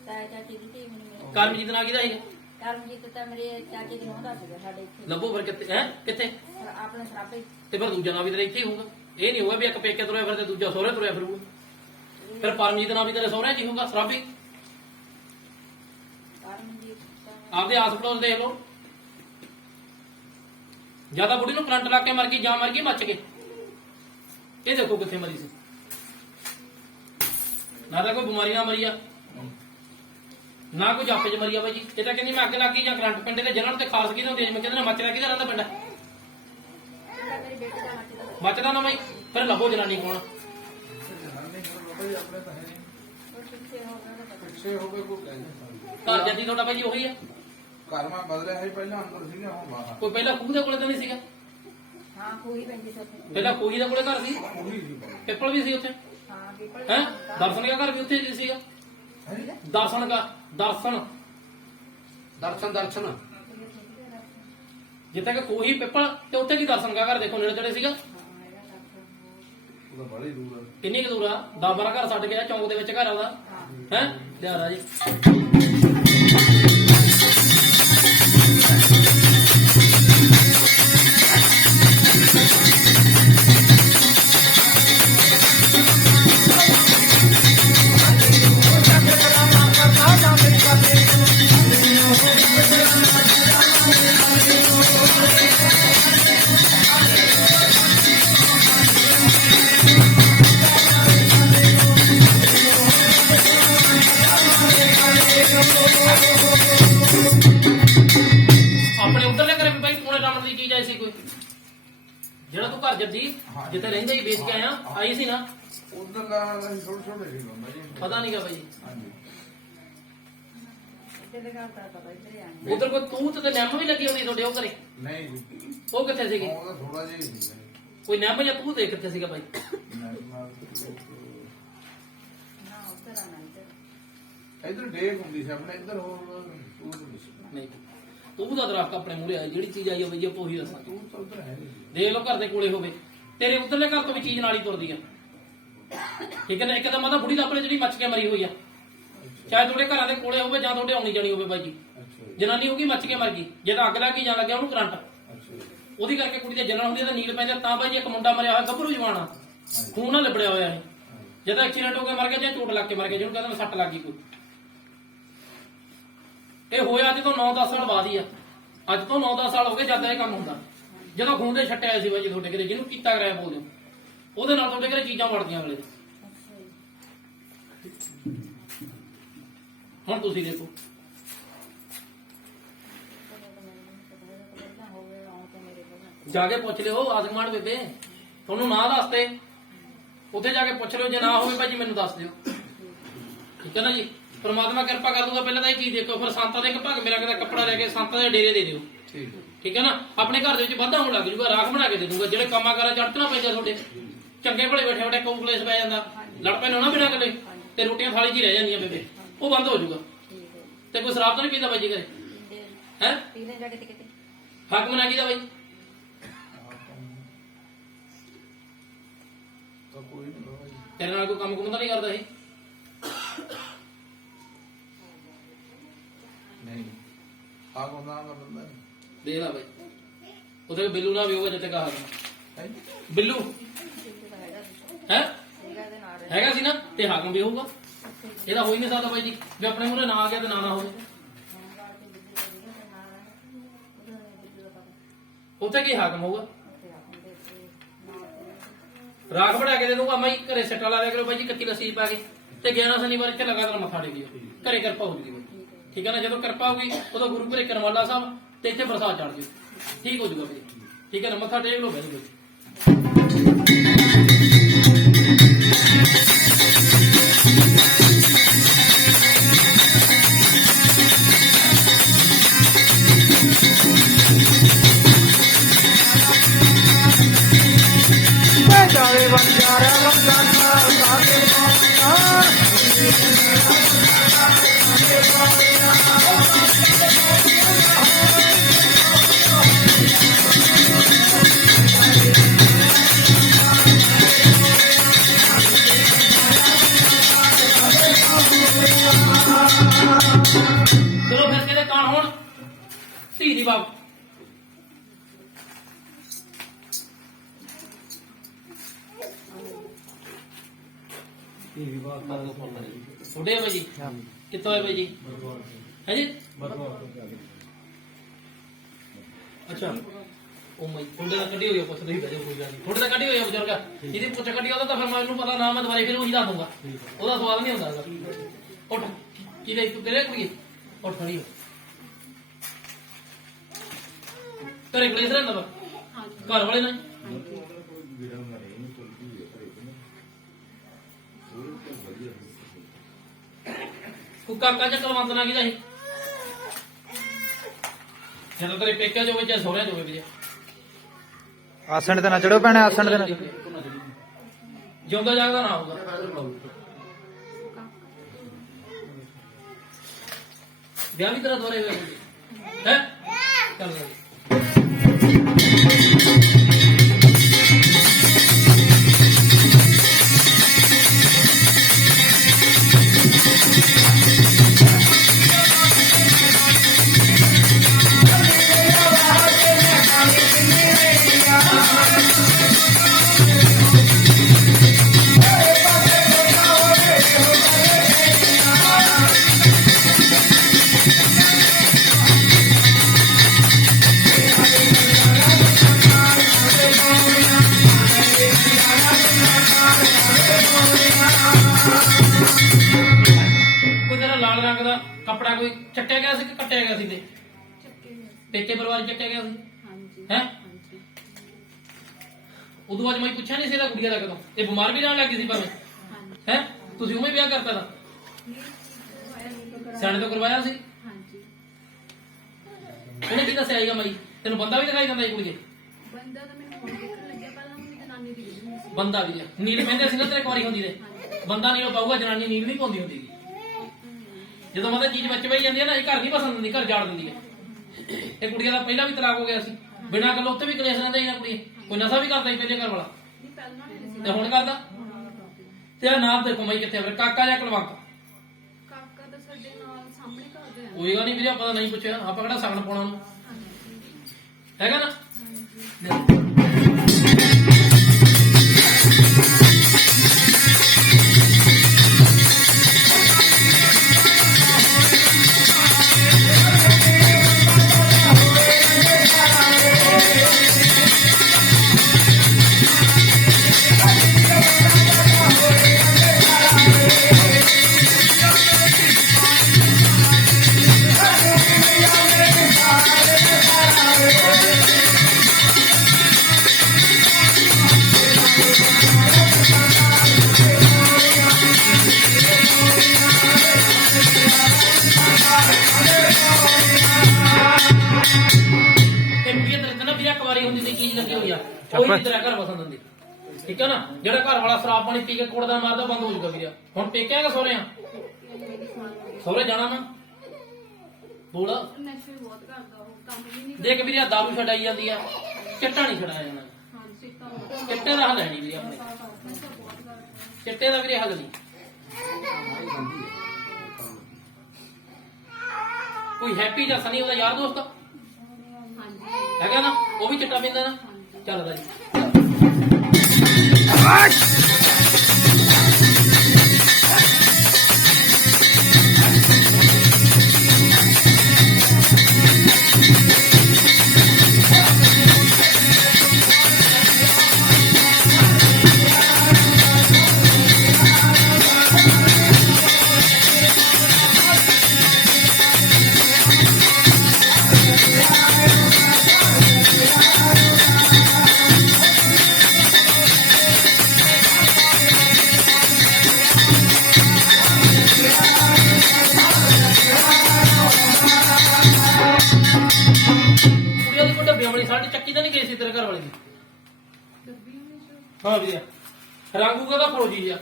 ਤਾਇਆ ਚਾਚੀ ਦੀ ਧੀ ਮੈਨੂੰ ਕਰਮਜੀਤ ਨਾਲ ਕਿਹਦਾ ਸੀਗਾ ਕਰਮਜੀਤ ਤਾਂ ਮੇਰੇ ਚਾਚੇ ਦੀ ਨੌਂ ਦਾ ਸੀਗਾ ਸਾਡੇ ਇੱਥੇ ਲੱਭੋ ਫਿਰ ਕਿੱਥੇ ਹੈ ਕਿੱਥੇ ਆਪਣੇ ਸਰਾਪੇ ਤੇ ਫਿਰ ਦੂਜਾ ਨਾਂ ਵੀ ਤੇਰੇ ਇੱਥੇ ਹੀ ਹੋਊਗਾ ਇਹ ਨਹੀਂ ਹੋਊਗਾ ਵੀ ਇੱਕ ਪੇਕੇ ਤੁਰਿਆ ਫਿਰ ਤੇ ਦੂਜਾ ਸਹੁਰੇ ਤੁਰਿਆ ਫਿਰੂਗਾ ਫਿਰ ਪਰਮਜੀਤ ਨਾਂ ਵੀ ਤੇਰੇ ਸਹੁਰਿਆਂ 'ਚ ਹੀ ਹੋਊਗਾ ਸਰਾਬੀ ਕਰਮਜੀਤ ਆਪਦੇ ਆਸ ਪੜੋਸ ਦੇਖ ਲਓ ਜਿਆਦਾ ਬੁੜੀ ਨੂੰ ਕਰੰਟ ਲਾ ਕੇ ਮਰ ਗਈ ਜਾਂ ਮਰ ਗਈ ਮੱਚ ਕੇ ਇਹ ਦੇਖੋ ਕਿੱਥੇ ਮਰੀ ਸੀ ਨਾ ਤਾਂ ਕੋਈ ਬਿਮਾਰੀ ਨਾਲ ਮਰੀ ਆ ਨਾ ਕੋਈ ਜਾਪੇ ਚ ਮਰੀ ਆ ਬਾਈ ਜੀ ਇਹ ਤਾਂ ਕਹਿੰਦੀ ਮੈਂ ਅੱਗ ਲੱਗੀ ਜਾਂ ਕਰੰਟ ਪਿੰਡੇ ਦੇ ਜਨਮ ਤੇ ਖਾਸ ਕੀ ਨਾ ਹੁੰਦੀ ਮੈਂ ਕਹਿੰਦਾ ਨਾ ਮੱਚਦਾ ਕਿਹਦਾ ਰਹਿੰਦਾ ਪਿੰਡ ਮੇਰੀ ਬੇਟੀ ਦਾ ਮੱਚਦਾ ਮੱਚਦਾ ਨਾ ਬਾਈ ਫਿਰ ਲੱਭੋ ਜਨਾਨੀ ਕੋਣ ਉਹ ਪਿੱਛੇ ਹੋ ਗਿਆ ਉਹਦਾ ਪਤਾ ਪਿੱਛੇ ਹੋ ਗਏ ਕੋਈ ਕਹਿੰਦੇ ਘਰ ਜੱਦੀ ਤੁਹਾਡਾ ਬਾਈ ਜੀ ਉਹੀ ਆ ਘਰ ਮੈਂ ਬਦਲਿਆ ਹੈ ਪਹਿਲਾਂ ਅੰਦਰ ਸੀਗਾ ਹੁਣ ਬਾਹਰ ਕੋਈ ਪਹਿਲਾਂ ਖੂਹ ਦੇ ਕੋਲੇ ਤਾਂ ਨਹੀਂ ਸੀਗਾ ਹਾਂ ਕੋਈ ਪੈਂਦੀ ਸੀ ਉੱਥੇ ਪਹਿਲਾਂ ਖੂਹੀ ਦੇ ਕੋਲੇ ਘਰ ਸੀ ਉਹੀ ਸੀ ਪਿੱਪਲ ਵੀ ਸੀ ਉੱਥੇ ਹਾਂ ਪੀਪਲ ਹੈ ਦਰਸ਼ਨ ਦਾ ਘਰ ਵੀ ਉੱਥੇ ਹੀ ਸੀਗਾ ਦਰਸ਼ਨ ਦਾ ਦਰਸ਼ਨ ਜਿੱਥੇ ਕਿ ਕੋਈ ਪਿੱਪਲ ਤੇ ਉੱਥੇ ਕੀ ਦਰਸ਼ਨ ਦਾ ਘਰ ਦੇਖੋ ਨੇੜੇ ਤੇੜੇ ਸੀਗਾ ਉਹਦਾ ਬੜੀ ਦੂਰ ਹੈ ਕਿੰਨੀ ਕੁ ਦੂਰ ਆ 10-12 ਘਰ ਛੱਡ ਗਿਆ ਚੌਂਕ ਦੇ ਵਿੱਚ ਘਰ ਆਉਂਦਾ ਹੈ ਲਿਆ ਰਾਜੀ ਆਪਣੇ ਉਧਰਲੇ ਘਰੇ ਵੀ ਬਾਈ ਟੂਣੇ ਟਾਣਨ ਦੀ ਚੀਜ਼ ਆਈ ਸੀ ਕੋਈ ਜਿਹੜਾ ਤੂੰ ਘਰ ਜੱਦੀ ਜਿੱਥੇ ਰਹਿੰਦਾ ਹੀ ਵੇਚ ਕੇ ਆਇਆ ਆਈ ਸੀ ਨਾ ਉਧਰ ਦਾ ਅਸੀਂ ਛੋਟੇ ਛੋਟੇ ਸੀ ਬੰਦਾ ਜੀ ਪਤਾ ਨਹੀਂਗਾ ਬਾਈ ਹਾਂਜੀ ਇੱਥੇ ਘਰ ਦਾ ਪਤਾ ਇੱਧਰ ਆਣੀ ਉਧਰ ਕੋਈ ਤੂਤ ਤੇ ਨਿੰਮ ਵੀ ਲੱਗੀ ਹੁੰਦੀ ਤੁਹਾਡੇ ਉਹ ਘਰੇ ਨਹੀਂ ਜੀ ਉਹ ਕਿੱਥੇ ਸੀਗੇ ਉਹਦਾ ਥੋੜਾ ਜਿਹਾ ਹੀ ਸੀ ਕੋਈ ਨਿੰਮ ਜਾਂ ਤੂਤ ਦੇ ਕਿੱਥੇ ਸੀਗਾ ਬਾਈ ਨਾ ਉੱਧਰ ਆਣਾ ਇੱਧਰ ਇਧਰ ਡੇਕ ਹੁੰਦੀ ਸੀ ਆਪਣੇ ਇੱਧਰ ਹੋਰ ਤੂੰ ਨਹੀਂ ਸੀ ਨਹੀਂ ਤੂੰ ਦਾ ਦਰਖਤ ਆਪਣੇ ਮੂਹਰੇ ਆ ਜਿਹੜੀ ਚੀਜ਼ ਆਈ ਹੋਵੇ ਜੀ ਆਪਾਂ ਉਹੀ ਦੱਸਾਂ ਤੂੰ ਤਾਂ ਉਧਰ ਹੈ ਨਹੀਂ ਦੇਖ ਲਓ ਘਰ ਦੇ ਕੋਲੇ ਹੋਵੇ ਤੇਰੇ ਉਧਰਲੇ ਘਰ ਤੋਂ ਵੀ ਚੀਜ਼ ਨਾਲ ਹੀ ਤੁਰਦੀ ਆ ਠੀਕ ਹੈ ਨਾ ਇੱਕ ਤਾਂ ਮਤਲਬ ਬੁੜੀ ਦਾ ਆਪਣੇ ਜਿਹੜੀ ਮੱਚ ਕੇ ਮਰੀ ਹੋਈ ਆ ਚਾਹੇ ਤੁਹਾਡੇ ਘਰਾਂ ਦੇ ਕੋਲੇ ਹੋਵੇ ਜਾਂ ਤੁਹਾਡੇ ਆਉਣੀ ਜਾਣੀ ਹੋਵੇ ਬਾਈ ਜੀ ਅੱਛਾ ਜੀ ਜਨਾਨੀ ਹੋਗੀ ਮੱਚ ਕੇ ਮਰ ਗਈ ਜੇ ਤਾਂ ਅੱਗ ਲੱਗ ਗਈ ਜਾਂ ਲੱਗਿਆ ਉਹਨੂੰ ਕਰੰਟ ਅੱਛਾ ਜੀ ਉਹਦੀ ਕਰਕੇ ਕੁੜੀ ਦੇ ਜਨਮ ਹੁੰਦੀ ਆ ਤਾਂ ਨੀਲ ਪੈਂਦਾ ਤਾਂ ਬਾਈ ਜੀ ਇੱਕ ਮੁੰਡਾ ਮਰਿਆ ਹੋਇਆ ਗੱਭਰੂ ਜਵਾਨਾ ਖੂਨ ਨਾਲ ਲਿਬੜਿਆ ਹੋਇਆ ਹੈ ਜਦ ਐਕਸੀਡੈਂਟ ਹੋ ਕੇ ਮਰ ਗਿਆ ਜਾਂ ਚੋਟ ਲੱਗ ਕੇ ਮਰ ਗਿਆ ਜਿਹਨੂੰ ਕਹਿੰਦੇ ਸੱਟ ਲੱਗ ਗਈ ਕੋਈ ਇਹ ਹੋਇਆ ਅੱਜ ਤੋਂ 9-10 ਸਾਲ ਬਾਅਦ ਹੀ ਆ ਅੱਜ ਤੋਂ 9-10 ਸਾਲ ਹੋ ਗਏ ਜਦ ਇਹ ਕੰਮ ਹੁੰਦਾ ਜਦੋਂ ਖੂਨ ਦੇ ਛੱਟੇ ਆਏ ਸੀ ਬਾਈ ਜੀ ਤੁਹਾਡੇ ਘਰੇ ਜਿਹਨੂੰ ਕੀਤਾ ਕਰਾਇਆ ਬੋਲਦੇ ਹੋ ਉਹਦੇ ਨਾਲ ਤੁਹਾਡੇ ਘਰੇ ਚੀਜ਼ਾਂ ਵੜਦੀਆਂ ਅਗਲੇ ਦੇ ਹੁਣ ਤੁਸੀਂ ਦੇਖੋ ਜਾ ਕੇ ਪੁੱਛ ਲਿਓ ਆਜ਼ਮਾਨ ਬੇਬੇ ਤੁਹਾਨੂੰ ਨਾ ਦੱਸਦੇ ਉੱਥੇ ਜਾ ਕੇ ਪੁੱਛ ਲਿਓ ਜੇ ਨਾ ਹੋਵੇ ਭਾਜੀ ਮੈਨੂੰ ਦੱਸ ਦਿਓ ਠੀਕ ਹੈ ਨਾ ਜੀ ਪਰਮਾਤਮਾ ਕਿਰਪਾ ਕਰ ਦੂਗਾ ਪਹਿਲਾਂ ਤਾਂ ਇਹ ਚੀਜ਼ ਦੇਖੋ ਫਿਰ ਸੰਤਾਂ ਦੇ ਭਗ ਮੇਰਾ ਕਹਿੰਦਾ ਕੱਪੜਾ ਲੈ ਕੇ ਸੰਤਾਂ ਦੇ ਡੇਰੇ ਦੇ ਦਿਓ ਠੀਕ ਹੈ ਠੀਕ ਹੈ ਨਾ ਆਪਣੇ ਘਰ ਦੇ ਵਿੱਚ ਵਾਧਾ ਹੋਣ ਲੱਗ ਜੂਗਾ ਰਾਖ ਬਣਾ ਕੇ ਦੇ ਦੂੰਗਾ ਜਿਹੜੇ ਕੰਮਾਂ ਕਾਰਾਂ ਚੜਤਣਾ ਪੈਂਦਾ ਤੁਹਾਡੇ ਚੰਗੇ ਭਲੇ ਬੈਠੇ ਬੈਠੇ ਕੌਂਕਲੇਸ ਪੈ ਜਾਂਦਾ ਲੜ ਪੈਣ ਨਾ ਬਿਨਾਂ ਗੱਲੇ ਤੇ ਰੋਟੀਆਂ ਥਾਲੀ 'ਚ ਹੀ ਰਹਿ ਜਾਂਦੀਆਂ ਬੇਬੇ ਉਹ ਬੰਦ ਹੋ ਜੂਗਾ ਤੇ ਕੋਈ ਸ਼ਰਾਬ ਤਾਂ ਨਹੀਂ ਪੀਂਦਾ ਬਾਈ ਜੀ ਘਰੇ ਹੈ ਪੀਲੇ ਜਾ ਕੇ ਕਿਤੇ ਹਾਕਮ ਨਾ ਕੀਦਾ ਬਾਈ ਤਾਂ ਕੋਈ ਨਹੀਂ ਬਾਬਾ ਜੀ ਤੇਰੇ ਨਾਲ ਕੋਈ ਕੰਮ ਕੁੰਮ ਤਾਂ ਨਹੀਂ ਕਰਦਾ ਇਹ ਨਹੀਂ ਆ ਕੋਨਾ ਦਾ ਬੰਦਾ ਨਹੀਂ ਦੇਖ ਲੈ ਬਾਈ ਉਹਦੇ ਬਿੱਲੂ ਨਾਲ ਵੀ ਹੋਗਾ ਜਿੱਤੇ ਕਹਾ ਹੈ ਬਿੱਲੂ ਹੈ ਸੀਗਾ ਦੇ ਨਾਲ ਹੈਗਾ ਸੀ ਨਾ ਤੇ ਹਾਕਮ ਵੀ ਹੋਊਗਾ ਇਹਦਾ ਹੋ ਹੀ ਨਹੀਂ ਸਕਦਾ ਬਾਈ ਜੀ ਵੀ ਆਪਣੇ ਮੂਹਰੇ ਨਾ ਆ ਗਿਆ ਤੇ ਨਾ ਹੋਵੇ ਉੱਥੇ ਕੀ ਹਾਕਮ ਹੋਊਗਾ ਰਾਖ ਬਣਾ ਕੇ ਦੇ ਦੂੰਗਾ ਮੈਂ ਘਰੇ ਸੱਟਾ ਲਾ ਦਿਆ ਕਰੋ ਬਾਈ ਜੀ ਕੱਤੀ ਲੱਸੀ ਪਾ ਕੇ ਤੇ 11 ਸ਼ਨੀਵਾਰ ਇੱਥੇ ਲਗਾਤਾਰ ਮੱਥਾ ਟੇਕਿਓ ਘਰੇ ਕਿਰਪਾ ਹੋ ਜੂਗੀ ਬਾਈ ਠੀਕ ਹੈ ਨਾ ਜਦੋਂ ਕਿਰਪਾ ਹੋਗੀ ਉਦੋਂ ਗੁਰੂ ਘਰੇ ਕਰਮਾਲਾ ਸਾਹਿਬ ਤੇ ਇੱਥੇ ਪ੍ਰਸਾਦ ਚੜ ਜਿਓ ਠੀਕ ਹੋ ਜੂਗਾ ਬਾਈ ਠੀਕ ਹੈ ਨਾ ਮੱਥਾ ਟੇਕ ਲਓ ਬਾਈ ਜਾਵੇ ਬੰਜਾਰਾ ਬੰਜਾਰਾ ਧੀ ਦੀ ਬਾਪ ਛੋਟੇ ਬਾਈ ਜੀ ਕਿੱਥੋਂ ਆਏ ਬਾਈ ਜੀ ਹੈ ਜੀ ਅੱਛਾ ਉਹ ਮੈਂ ਤੁਹਾਡੇ ਨਾਲ ਕੱਢੀ ਹੋਈ ਆ, ਪੁੱਛਦੇ ਹੀ ਬੈਠੇ ਕੋਈ ਗੱਲ ਨਹੀਂ, ਤੁਹਾਡੇ ਨਾਲ ਕੱਢੀ ਹੋਈ ਆ ਬਜ਼ੁਰਗਾ, ਜਿਹਦੀ ਪੁੱਛ ਕੱਢੀ ਉਹਦਾ ਤਾਂ ਫਿਰ ਮੈਨੂੰ ਪਤਾ ਨਾ, ਮੈਂ ਦੁਬਾਰੇ ਫਿਰ ਉਹੀ ਦੱਸ ਦੂੰਗਾ, ਉਹਦਾ ਸਵਾਲ ਨਹੀਂ ਹੁੰਦਾ ਹੈਗਾ। ਉੱਠ ਕਿਹਦੇ ਤੂੰ ਕਿਹੜੇ ਕੁੜੀ ਉੱਠ ਖੜੀ ਹੋ, ਘਰੇ ਕਲੇਸ਼ ਰਹਿੰਦਾ ਵਾ ਘਰ ਵਾਲੇ ਨਾਲ ਕੋ ਕਾਕਾ ਚ ਕਲਵੰਤ ਨਾ ਕਿਹਦਾ ਸੀ, ਜਦੋਂ ਤੇਰੇ ਪੇਕਿਆਂ ਚ ਹੋਵੇ ਚਾਹੇ ਸਹੁਰਿਆਂ ਚ ਹੋਵੇ ਵੀਰੇ, ਆਸਣ ਤੇ ਨਾ ਚੜੋ ਭੈਣੇ, ਆਸਣ ਤੇ ਨਾ ਜਿਉਂਦਾ ਜਾਗਦਾ ਨਾ ਹੋਊਗਾ। ਵਿਆਹ ਵੀ ਤੇਰਾ ਦੁਆਰੇ ਹੋਇਆ ਹੈ, ਚੱਲ ਕੱਪੜਾ ਕੋਈ ਚੱਟਿਆ ਗਿਆ ਸੀ ਕਿ ਕੱਟਿਆ ਗਿਆ ਸੀ, ਤੇ ਪੇਕੇ ਪਰਿਵਾਰ ਚੱਟਿਆ ਗਿਆ ਸੀ ਹੈ, ਉਦੋਂ ਬਾਅਦ ਮੈਂ ਪੁੱਛਿਆ ਨਹੀਂ ਸੀ ਇਹਦਾ ਕੁੜੀਆਂ ਦਾ ਕਦੋਂ, ਇਹ ਬਿਮਾਰ ਵੀ ਰਹਿਣ ਲੱਗੀ ਸੀ ਭਾਵੇਂ ਹੈ, ਤੁਸੀਂ ਉਵੇਂ ਵਿਆਹ ਕਰਤਾ ਦਾ ਸਾਡੇ ਤੋਂ ਕਰਵਾਇਆ ਸੀ, ਉਹਨੇ ਕੀ ਦੱਸਿਆ ਸੀਗਾ ਮਾਈ ਤੈਨੂੰ, ਬੰਦਾ ਵੀ ਦਿਖਾਈ ਦਿੰਦਾ ਸੀ ਕੁੜੀਏ, ਬੰਦਾ ਵੀ ਨੀਲ ਕਹਿੰਦੇ ਸੀ ਨਾ ਤੇਰੇ ਕੁਆਰੀ ਹੁੰਦੀ ਨੇ, ਬੰਦਾ ਨੀਲ ਪਾਊਗਾ, ਜਨਾਨੀ ਨੀਲ ਨਹੀਂ ਪਾਉਂਦੀ ਹੁੰਦੀ, ਜਦੋਂ ਮਤਲਬ ਚੀਜ਼ ਵਿੱਚ ਪਈ ਜਾਂਦੀ ਹੈ ਨਾ, ਇਹ ਘਰ ਨਹੀਂ ਪਸੰਦ ਹੁੰਦੀ, ਘਰ ਜਾੜ ਦਿੰਦੀ ਹੈ। ਇਹ ਕੁੜੀਆਂ ਦਾ ਪਹਿਲਾਂ ਵੀ ਤਲਾਕ ਹੋ ਗਿਆ ਸੀ, ਬਿਨਾਂ ਗੱਲ ਉੱਥੇ ਵੀ ਕਲੇਸ਼ ਰਹਿੰਦਾ ਸੀ ਨਾ, ਕੁੜੀ ਕੋਈ ਨਸ਼ਾ ਵੀ ਕਰਦਾ ਸੀ ਪਹਿਲੇ ਘਰ ਵਾਲਾ, ਤੇ ਹੁਣ ਕਰਦਾ, ਤੇ ਆ ਨਾਮ ਦੇਖੋ ਮਾਈ ਕਿੱਥੇ, ਫਿਰ ਕਾਕਾ ਜਾਂ ਕਲਵੰਤ, ਕੋਈ ਗੱਲ ਨਹੀਂ ਵੀਰੇ, ਆਪਾਂ ਤਾਂ ਨਹੀਂ ਪੁੱਛਿਆ, ਆਪਾਂ ਕਿਹੜਾ ਸਗਨ ਪਾਉਣਾ ਉਹਨੂੰ ਹੈਗਾ ਨਾ। ਘਰ ਵਸਣ ਦਿੰਦੀ, ਠੀਕ ਹੈ ਨਾ, ਜਿਹੜਾ ਘਰ ਵਾਲਾ ਸ਼ਰਾਬ ਪਾਣੀ ਪੀ ਕੇ ਕੁੜਦਾ ਮਾਰਦਾ ਬੰਦ ਹੋ ਜਾਊਗਾ ਵੀਰੇ। ਹੁਣ ਪੇਕਿਆ ਕਿ ਸਹੁਰੇ ਆ, ਸਹੁਰੇ ਜਾਣਾ ਨਾ ਬੋਲ ਦੇਖ ਵੀਰੇ, ਦਾਰੂ ਛਡਾਈ ਜਾਂਦੀ ਆ, ਚਿੱਟਾ ਨਹੀਂ ਛਡਾਇਆ ਜਾਣਾ, ਚਿੱਟੇ ਦਾ ਹੱਲ ਹੈ ਨਹੀਂ ਵੀਰੇ ਆਪਣੇ, ਚਿੱਟੇ ਦਾ ਵੀਰੇ ਹੱਲ ਨਹੀਂ, ਕੋਈ ਹੈਪੀ ਜਾਂ ਸਨੀ ਉਹਦਾ ਯਾਰ ਦੋਸਤ ਹੈਗਾ ਨਾ, ਉਹ ਵੀ ਚਿੱਟਾ ਪੀਂਦਾ ਨਾ, ਚੱਲਦਾ ਜੀ। ਸਾਡੀ ਚੱਕੀ ਤਾਂ ਨਹੀਂ ਗਈ ਸੀ ਤੇਰੇ ਘਰ ਵਾਲੇ ਦੀ, ਹਾਂ ਵੀਰੇ, ਰੰਗੂ ਕਹਿੰਦਾ ਫਰੋਜੀ ਆ,